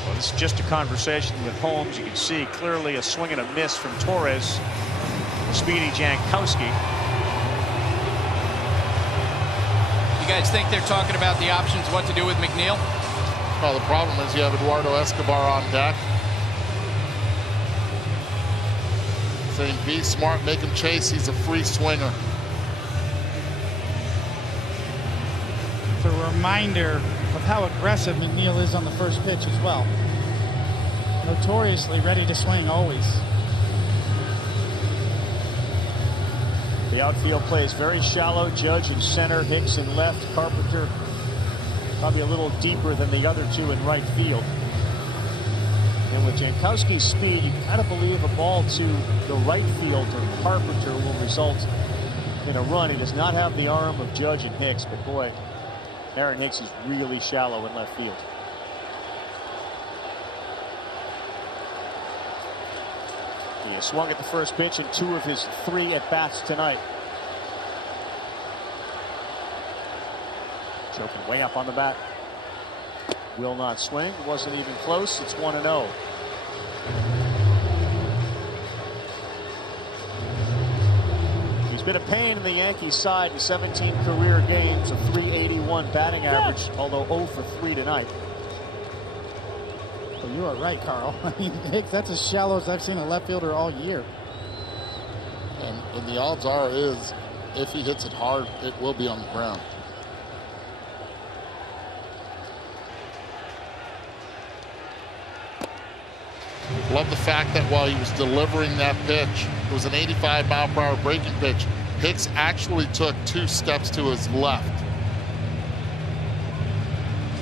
Well, this is just a conversation with Holmes. You can see clearly a swing and a miss from Torres. Speedy Jankowski. You guys think they're talking about the options, what to do with McNeil? Well, the problem is you have Eduardo Escobar on deck. Saying be smart, make him chase. He's a free swinger. It's a reminder of how aggressive McNeil is on the first pitch as well. Notoriously ready to swing always. The outfield plays very shallow. Judge in center, Hicks in left, Carpenter probably a little deeper than the other two in right field. And with Jankowski's speed, you kind of believe a ball to the right field or Carpenter will result in a run. He does not have the arm of Judge and Hicks, but boy, Aaron Hicks is really shallow in left field. He has swung at the first pitch in 2 of his 3 at-bats tonight. Choking way up on the bat. Will not swing. Wasn't even close. It's 1-0. He's been a pain in the Yankees side in 17 career games, a .381 batting average, although 0 for 3 tonight. Well, you are right, Carl. I mean, Hicks, that's as shallow as I've seen a left fielder all year. And the odds are is if he hits it hard, it will be on the ground. Love the fact that while he was delivering that pitch, it was an 85-mile-per-hour breaking pitch. Hicks actually took 2 steps to his left.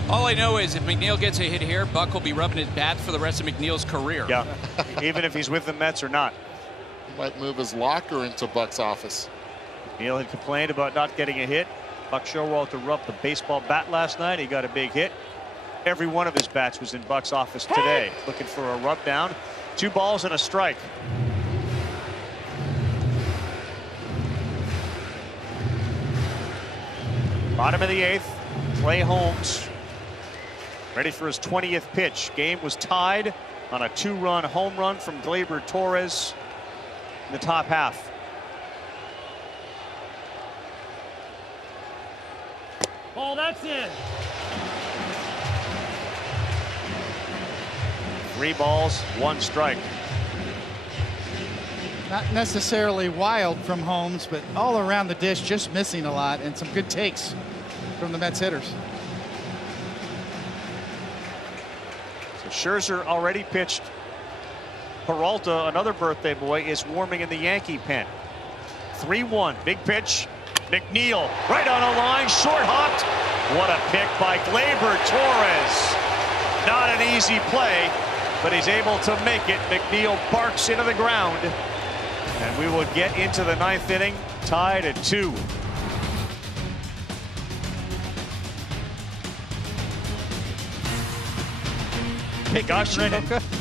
All I know is if McNeil gets a hit here, Buck will be rubbing his bat for the rest of McNeil's career. Yeah, even if he's with the Mets or not. He might move his locker into Buck's office. McNeil had complained about not getting a hit. Buck Showalter rubbed the baseball bat last night. He got a big hit. Every one of his bats was in Buck's office today, looking for a rub down. 2 balls and a strike. Bottom of the 8th, Clay Holmes ready for his 20th pitch. Game was tied on a 2-run home run from Gleyber Torres in the top half. Oh, that's in. 3 balls, 1 strike. Not necessarily wild from Holmes, but all around the dish, just missing a lot, and some good takes from the Mets hitters. So Scherzer already pitched. Peralta, another birthday boy, is warming in the Yankee pen. 3-1, big pitch. McNeil right on a line, short hopped. What a pick by Gleyber Torres. Not an easy play, but he's able to make it. McNeil barks into the ground. And we will get into the 9th inning, tied at 2.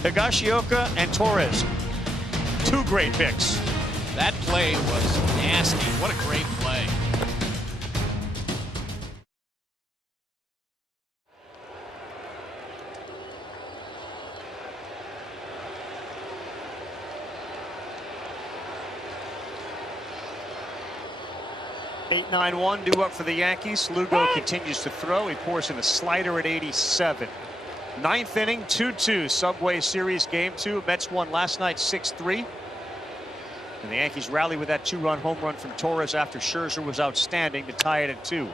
Higashioka and Torres. 2 great picks. That play was nasty. What a great play. Eight, 9-1 due up for the Yankees. Lugo continues to throw. He pours in a slider at 87. 9th inning, 2-2 Subway Series Game 2. Mets won last night 6-3. And the Yankees rally with that 2-run home run from Torres after Scherzer was outstanding to tie it at 2.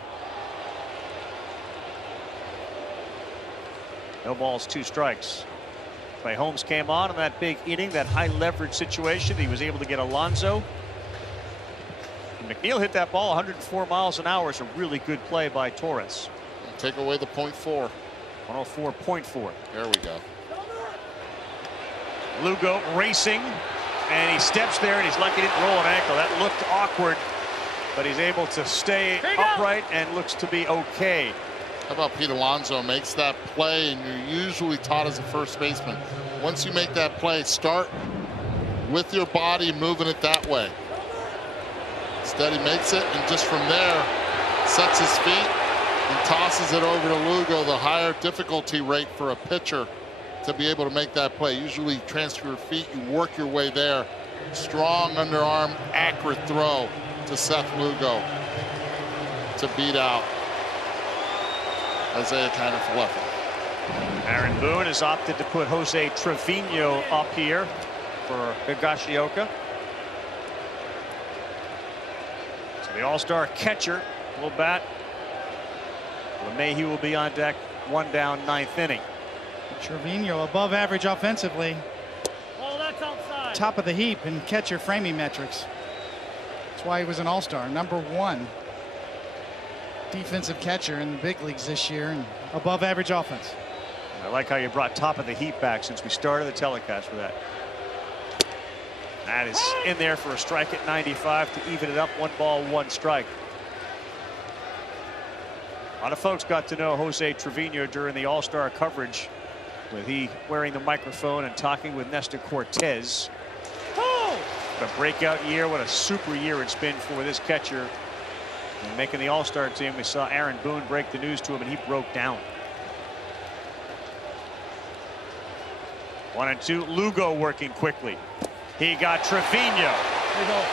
No balls, 2 strikes. Clay Holmes came on in that big inning, that high leverage situation. He was able to get Alonso. And McNeil hit that ball 104 miles an hour. It's a really good play by Torres. Take away the 0.4. 104.4. There we go. Lugo racing, and he steps there, and he's lucky he didn't roll an ankle. That looked awkward, but he's able to stay upright and looks to be okay. How about Pete Alonso makes that play, and you're usually taught as a first baseman, once you make that play, start with your body moving it that way. Instead, he makes it, and just from there, sets his feet and tosses it over to Lugo, the higher difficulty rate for a pitcher to be able to make that play. Usually transfer your feet, you work your way there. Strong underarm, accurate throw to Seth Lugo to beat out Isaiah Kiner-Falefa. Aaron Boone has opted to put Jose Trevino up here for Higashioka. So the all-star catcher will bat. LeMahieu will be on deck, 1 down, 9th inning. Trevino above average offensively. Oh, that's outside. Top of the heap in catcher framing metrics. That's why he was an all-star, #1 defensive catcher in the big leagues this year, and above average offense. I like how you brought top of the heap back since we started the telecast for that. That is in there for a strike at 95 to even it up. 1 ball, 1 strike. A lot of folks got to know Jose Trevino during the all-star coverage, with he wearing the microphone and talking with Nestor Cortez. What a breakout year, what a super year it's been for this catcher. And making the all-star team, we saw Aaron Boone break the news to him, and he broke down. 1-2, Lugo working quickly. He got Trevino. There you go.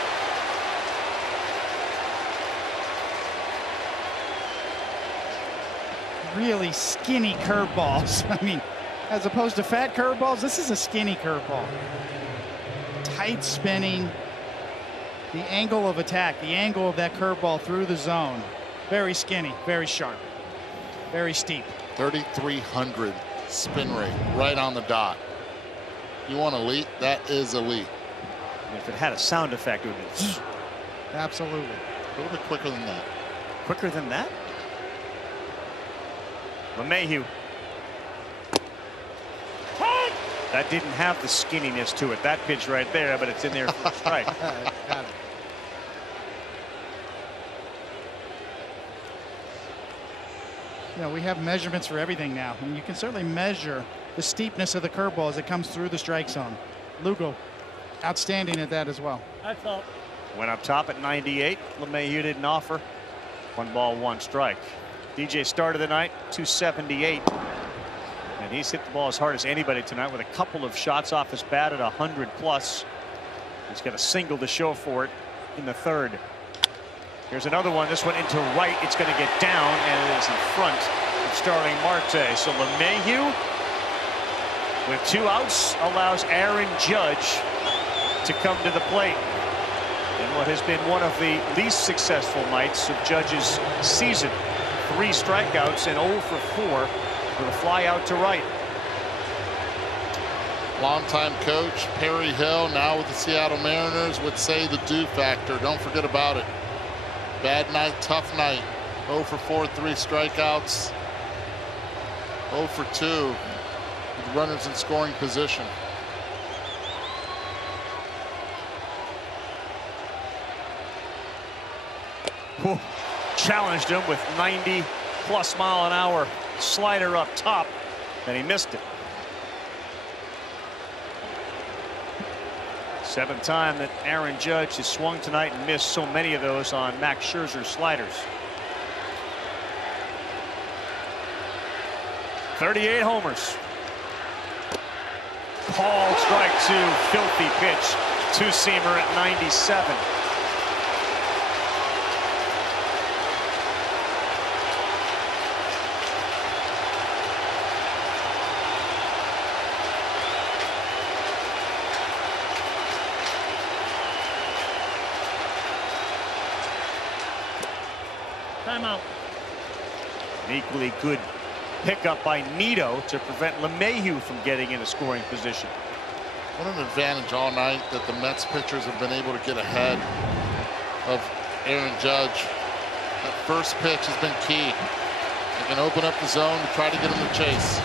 Really skinny curveballs. I mean, as opposed to fat curveballs, this is a skinny curveball. Tight spinning. The angle of attack, the angle of that curveball through the zone. Very skinny, very sharp, very steep. 3,300 spin rate, right on the dot. You want elite? That is elite. And if it had a sound effect, it would be. Absolutely. A little bit quicker than that. Quicker than that? LeMahieu. That didn't have the skinniness to it. That pitch right there, but it's in there for a strike. Got it. You know, we have measurements for everything now, and you can certainly measure the steepness of the curveball as it comes through the strike zone. Lugo, outstanding at that as well. That's all. Went up top at 98. LeMahieu didn't offer. 1 ball, 1 strike. DJ started the night 278. And he's hit the ball as hard as anybody tonight with a couple of shots off his bat at 100+. He's got a single to show for it in the 3rd. Here's another one. This one into right. It's going to get down, and it is in front of Starling Marte. So LeMahieu, with 2 outs, allows Aaron Judge to come to the plate. And what has been one of the least successful nights of Judge's season. 3 strikeouts and 0 for 4 with a fly out to right. Longtime coach Perry Hill, now with the Seattle Mariners, would say the do factor. Don't forget about it. Bad night, tough night. 0 for 4, 3 strikeouts. 0 for 2 with runners in scoring position. Whew. Challenged him with 90+ mile an hour slider up top, and he missed it. 7th time that Aaron Judge has swung tonight and missed so many of those on Max Scherzer's sliders. 38 homers. Paul strike 2, filthy pitch. 2-seamer at 97. Timeout. An equally good pickup by Nito to prevent LeMahieu from getting in a scoring position. What an advantage all night that the Mets pitchers have been able to get ahead of Aaron Judge. That first pitch has been key. They can open up the zone to try to get him to chase.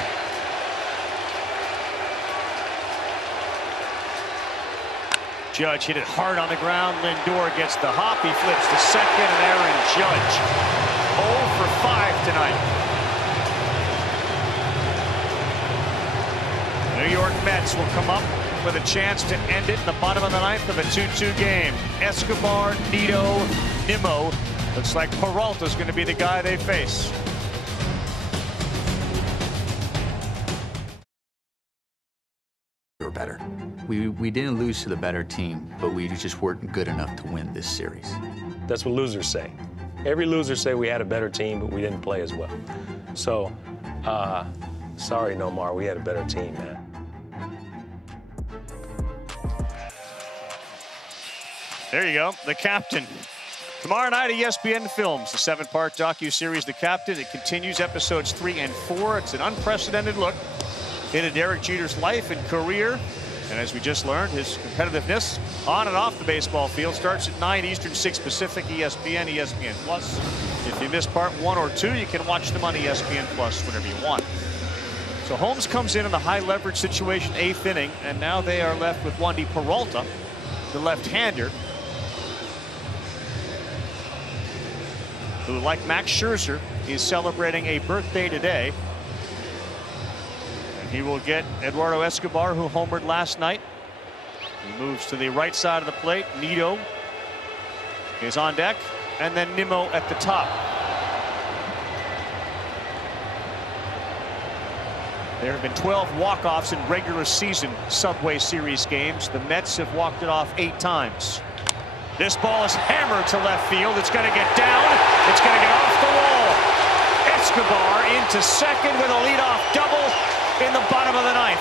Judge hit it hard on the ground. Lindor gets the hop. He flips to second, and Aaron Judge 0 for 5 tonight. New York Mets will come up with a chance to end it in the bottom of the ninth of a 2-2 game. Escobar, Nito, Nimmo. Looks like Peralta's going to be the guy they face. We were better. We didn't lose to the better team, but we just weren't good enough to win this series. That's what losers say. Every loser say we had a better team, but we didn't play as well. So, sorry, Nomar, we had a better team, man. There you go, The Captain. Tomorrow night, ESPN films the 7-part docu-series, The Captain. It continues episodes 3 and 4. It's an unprecedented look into Derek Jeter's life and career. And as we just learned, his competitiveness on and off the baseball field starts at 9 Eastern, 6 Pacific, ESPN, ESPN Plus. If you missed part 1 or 2, you can watch them on ESPN Plus whenever you want. So Holmes comes in a high leverage situation, 8th inning, and now they are left with Wandy Peralta, the left-hander, who, like Max Scherzer, is celebrating a birthday today. And he will get Eduardo Escobar, who homered last night. He moves to the right side of the plate. Nito is on deck, and then Nimmo at the top. There have been 12 walk-offs in regular season Subway Series games. The Mets have walked it off 8 times. This ball is hammered to left field. It's going to get down. It's going to get off the wall. Escobar into second with a leadoff double in the bottom of the ninth.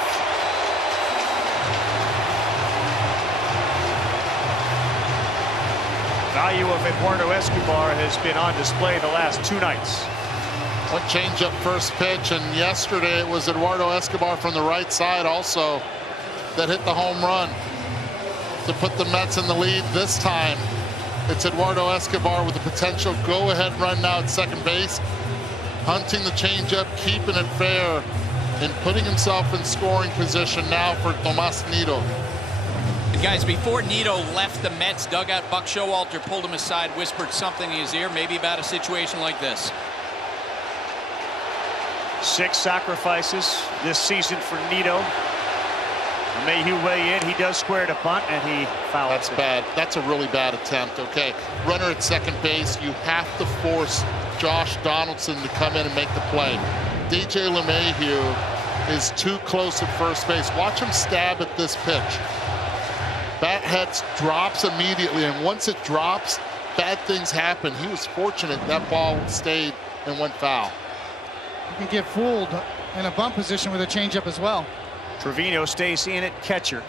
Value of Eduardo Escobar has been on display the last 2 nights. One change-up first pitch, and yesterday it was Eduardo Escobar from the right side also that hit the home run to put the Mets in the lead. This time, it's Eduardo Escobar with a potential go-ahead run now at second base, hunting the changeup, keeping it fair, and putting himself in scoring position now for Tomas Nito. And guys, before Nito left the Mets dugout, Buck Showalter pulled him aside, whispered something in his ear, maybe about a situation like this. 6 sacrifices this season for Nito. LeMahieu weigh in. He does square to bunt, and he fouls. That's bad. That's a really bad attempt. Okay, runner at second base. You have to force Josh Donaldson to come in and make the play. DJ LeMahieu is too close at first base. Watch him stab at this pitch. Bat head drops immediately, and once it drops, bad things happen. He was fortunate that ball stayed and went foul. You can get fooled in a bunt position with a changeup as well. Trevino stays in at catcher.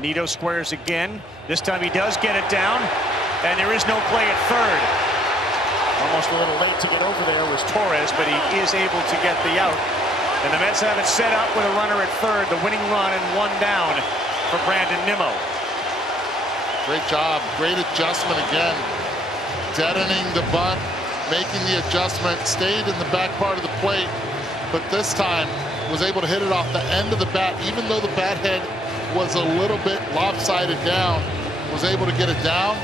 Nito squares again. This time he does get it down, and there is no play at third. Almost a little late to get over there was Torres, but he is able to get the out. And the Mets have it set up with a runner at third, the winning run, and 1 down for Brandon Nimmo. Great job, great adjustment again. Deadening the bunt, making the adjustment, stayed in the back part of the plate, but this time was able to hit it off the end of the bat, even though the bat head was a little bit lopsided down, was able to get it down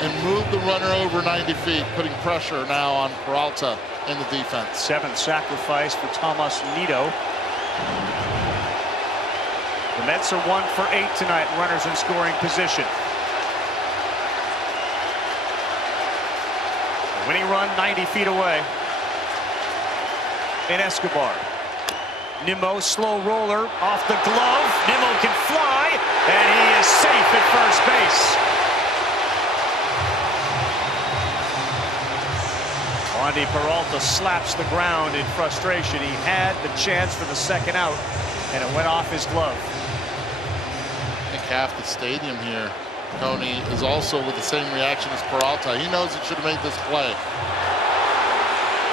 and move the runner over 90 feet, putting pressure now on Peralta in the defense. 7th sacrifice for Tomas Nito. The Mets are 1 for 8 tonight, runners in scoring position. The winning run 90 feet away. In Escobar. Nimmo, slow roller off the glove. Nimmo can fly, and he is safe at first base. Wandy Peralta slaps the ground in frustration. He had the chance for the second out, and it went off his glove. I think half the stadium here, Tony, is also with the same reaction as Peralta. He knows he should have made this play.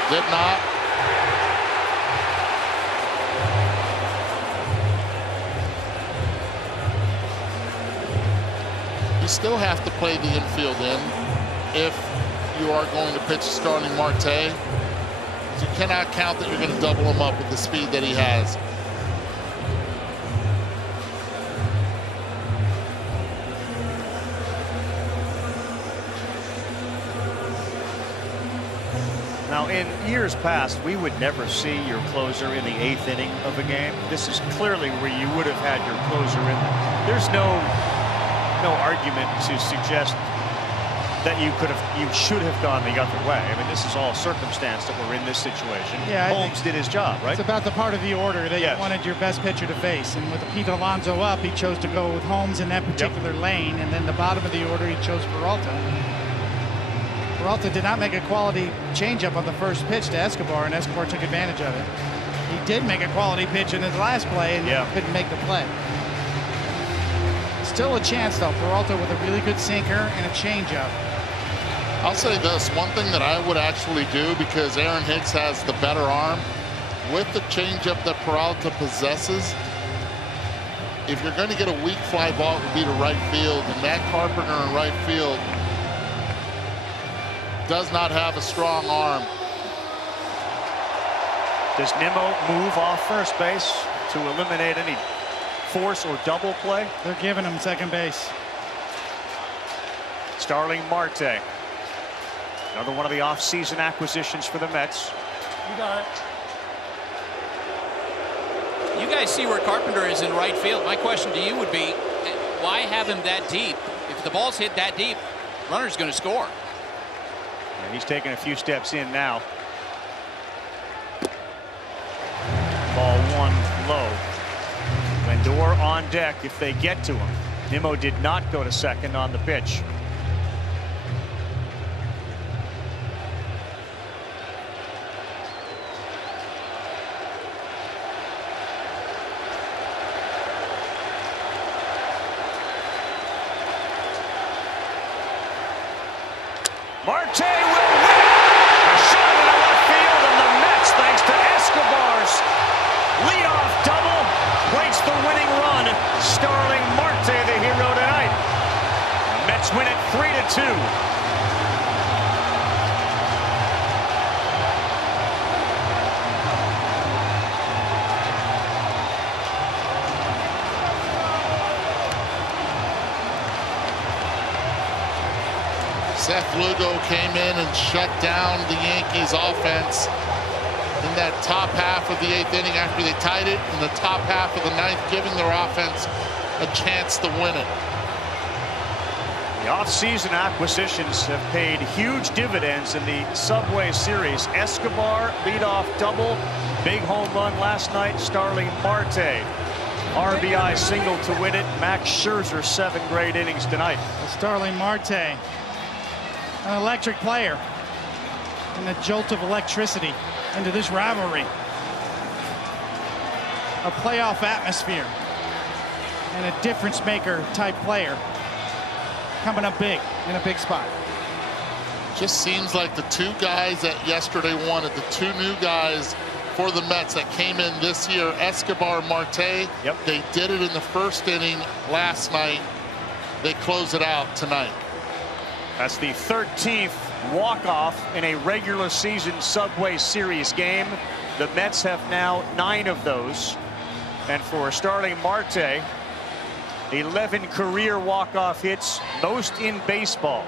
Did not. still have to play the infield in if you are going to pitch Starling Marte. You cannot count that you're going to double him up with the speed that he has. Now, in years past, we would never see your closer in the 8th inning of a game. This is clearly where you would have had your closer in there. There's no argument to suggest that you should have gone the other way. I mean, this is all circumstance that we're in this situation. Yeah, Holmes did his job, right? It's about the part of the order that you wanted your best pitcher to face. And with Pete Alonso up, he chose to go with Holmes in that particular lane. And then the bottom of the order, he chose Peralta. Peralta did not make a quality changeup on the first pitch to Escobar, and Escobar took advantage of it. He did make a quality pitch in his last play and couldn't make the play. Still a chance, though. Peralta with a really good sinker and a changeup. I'll say this, one thing that I would actually do, because Aaron Hicks has the better arm, with the changeup that Peralta possesses, if you're going to get a weak fly ball, it would be to right field, and Matt Carpenter in right field does not have a strong arm. Does Nimmo move off first base to eliminate any force or double play? They're giving him second base. Starling Marte, another one of the off-season acquisitions for the Mets. You got it. You guys see where Carpenter is in right field. My question to you would be, why have him that deep? If the ball's hit that deep, runner's going to score. And he's taking a few steps in now. Ball one low. Lindor on deck if they get to him. Nimmo did not go to second on the pitch. Marte will win. A shot into left field, and the Mets, thanks to Escobar's leadoff double, breaks the winning run. Starling Marte, the hero tonight. The Mets win it 3-2. Seth Lugo came in and shut down the Yankees offense in that top half of the 8th inning after they tied it in the top half of the 9th, giving their offense a chance to win it. The offseason acquisitions have paid huge dividends in the Subway Series. Escobar, leadoff double, big home run last night. Starling Marte, RBI single to win it. Max Scherzer, 7 great innings tonight. Starling Marte, an electric player, and a jolt of electricity into this rivalry. A playoff atmosphere and a difference maker type player coming up big in a big spot. Just seems like the two guys that yesterday wanted, the two new guys for the Mets that came in this year, Escobar, Marte, they did it in the first inning last night. They close it out tonight. That's the 13th walk-off in a regular season Subway Series game. The Mets have now 9 of those. And for Starling Marte, 11 career walk-off hits, most in baseball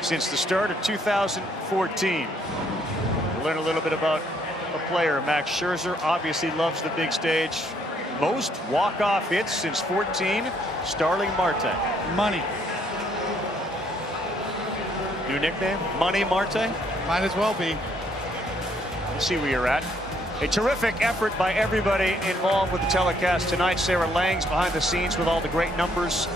since the start of 2014. We'll learn a little bit about a player. Max Scherzer obviously loves the big stage. Most walk-off hits since 14, Starling Marte. Money. New nickname? Money Marte? Might as well be. Let's see where you're at. A terrific effort by everybody involved with the telecast tonight. Sarah Lang's behind the scenes with all the great numbers.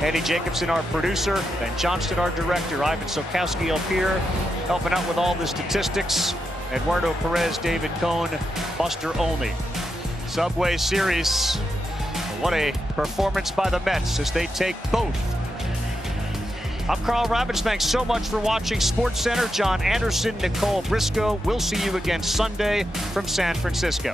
Andy Jacobson, our producer. Ben Johnston, our director. Ivan Sokowski up here, helping out with all the statistics. Eduardo Perez, David Cohn, Buster Olney. Subway Series. What a performance by the Mets as they take both. I'm Carl Robbins. Thanks so much for watching SportsCenter. John Anderson, Nicole Briscoe. We'll see you again Sunday from San Francisco.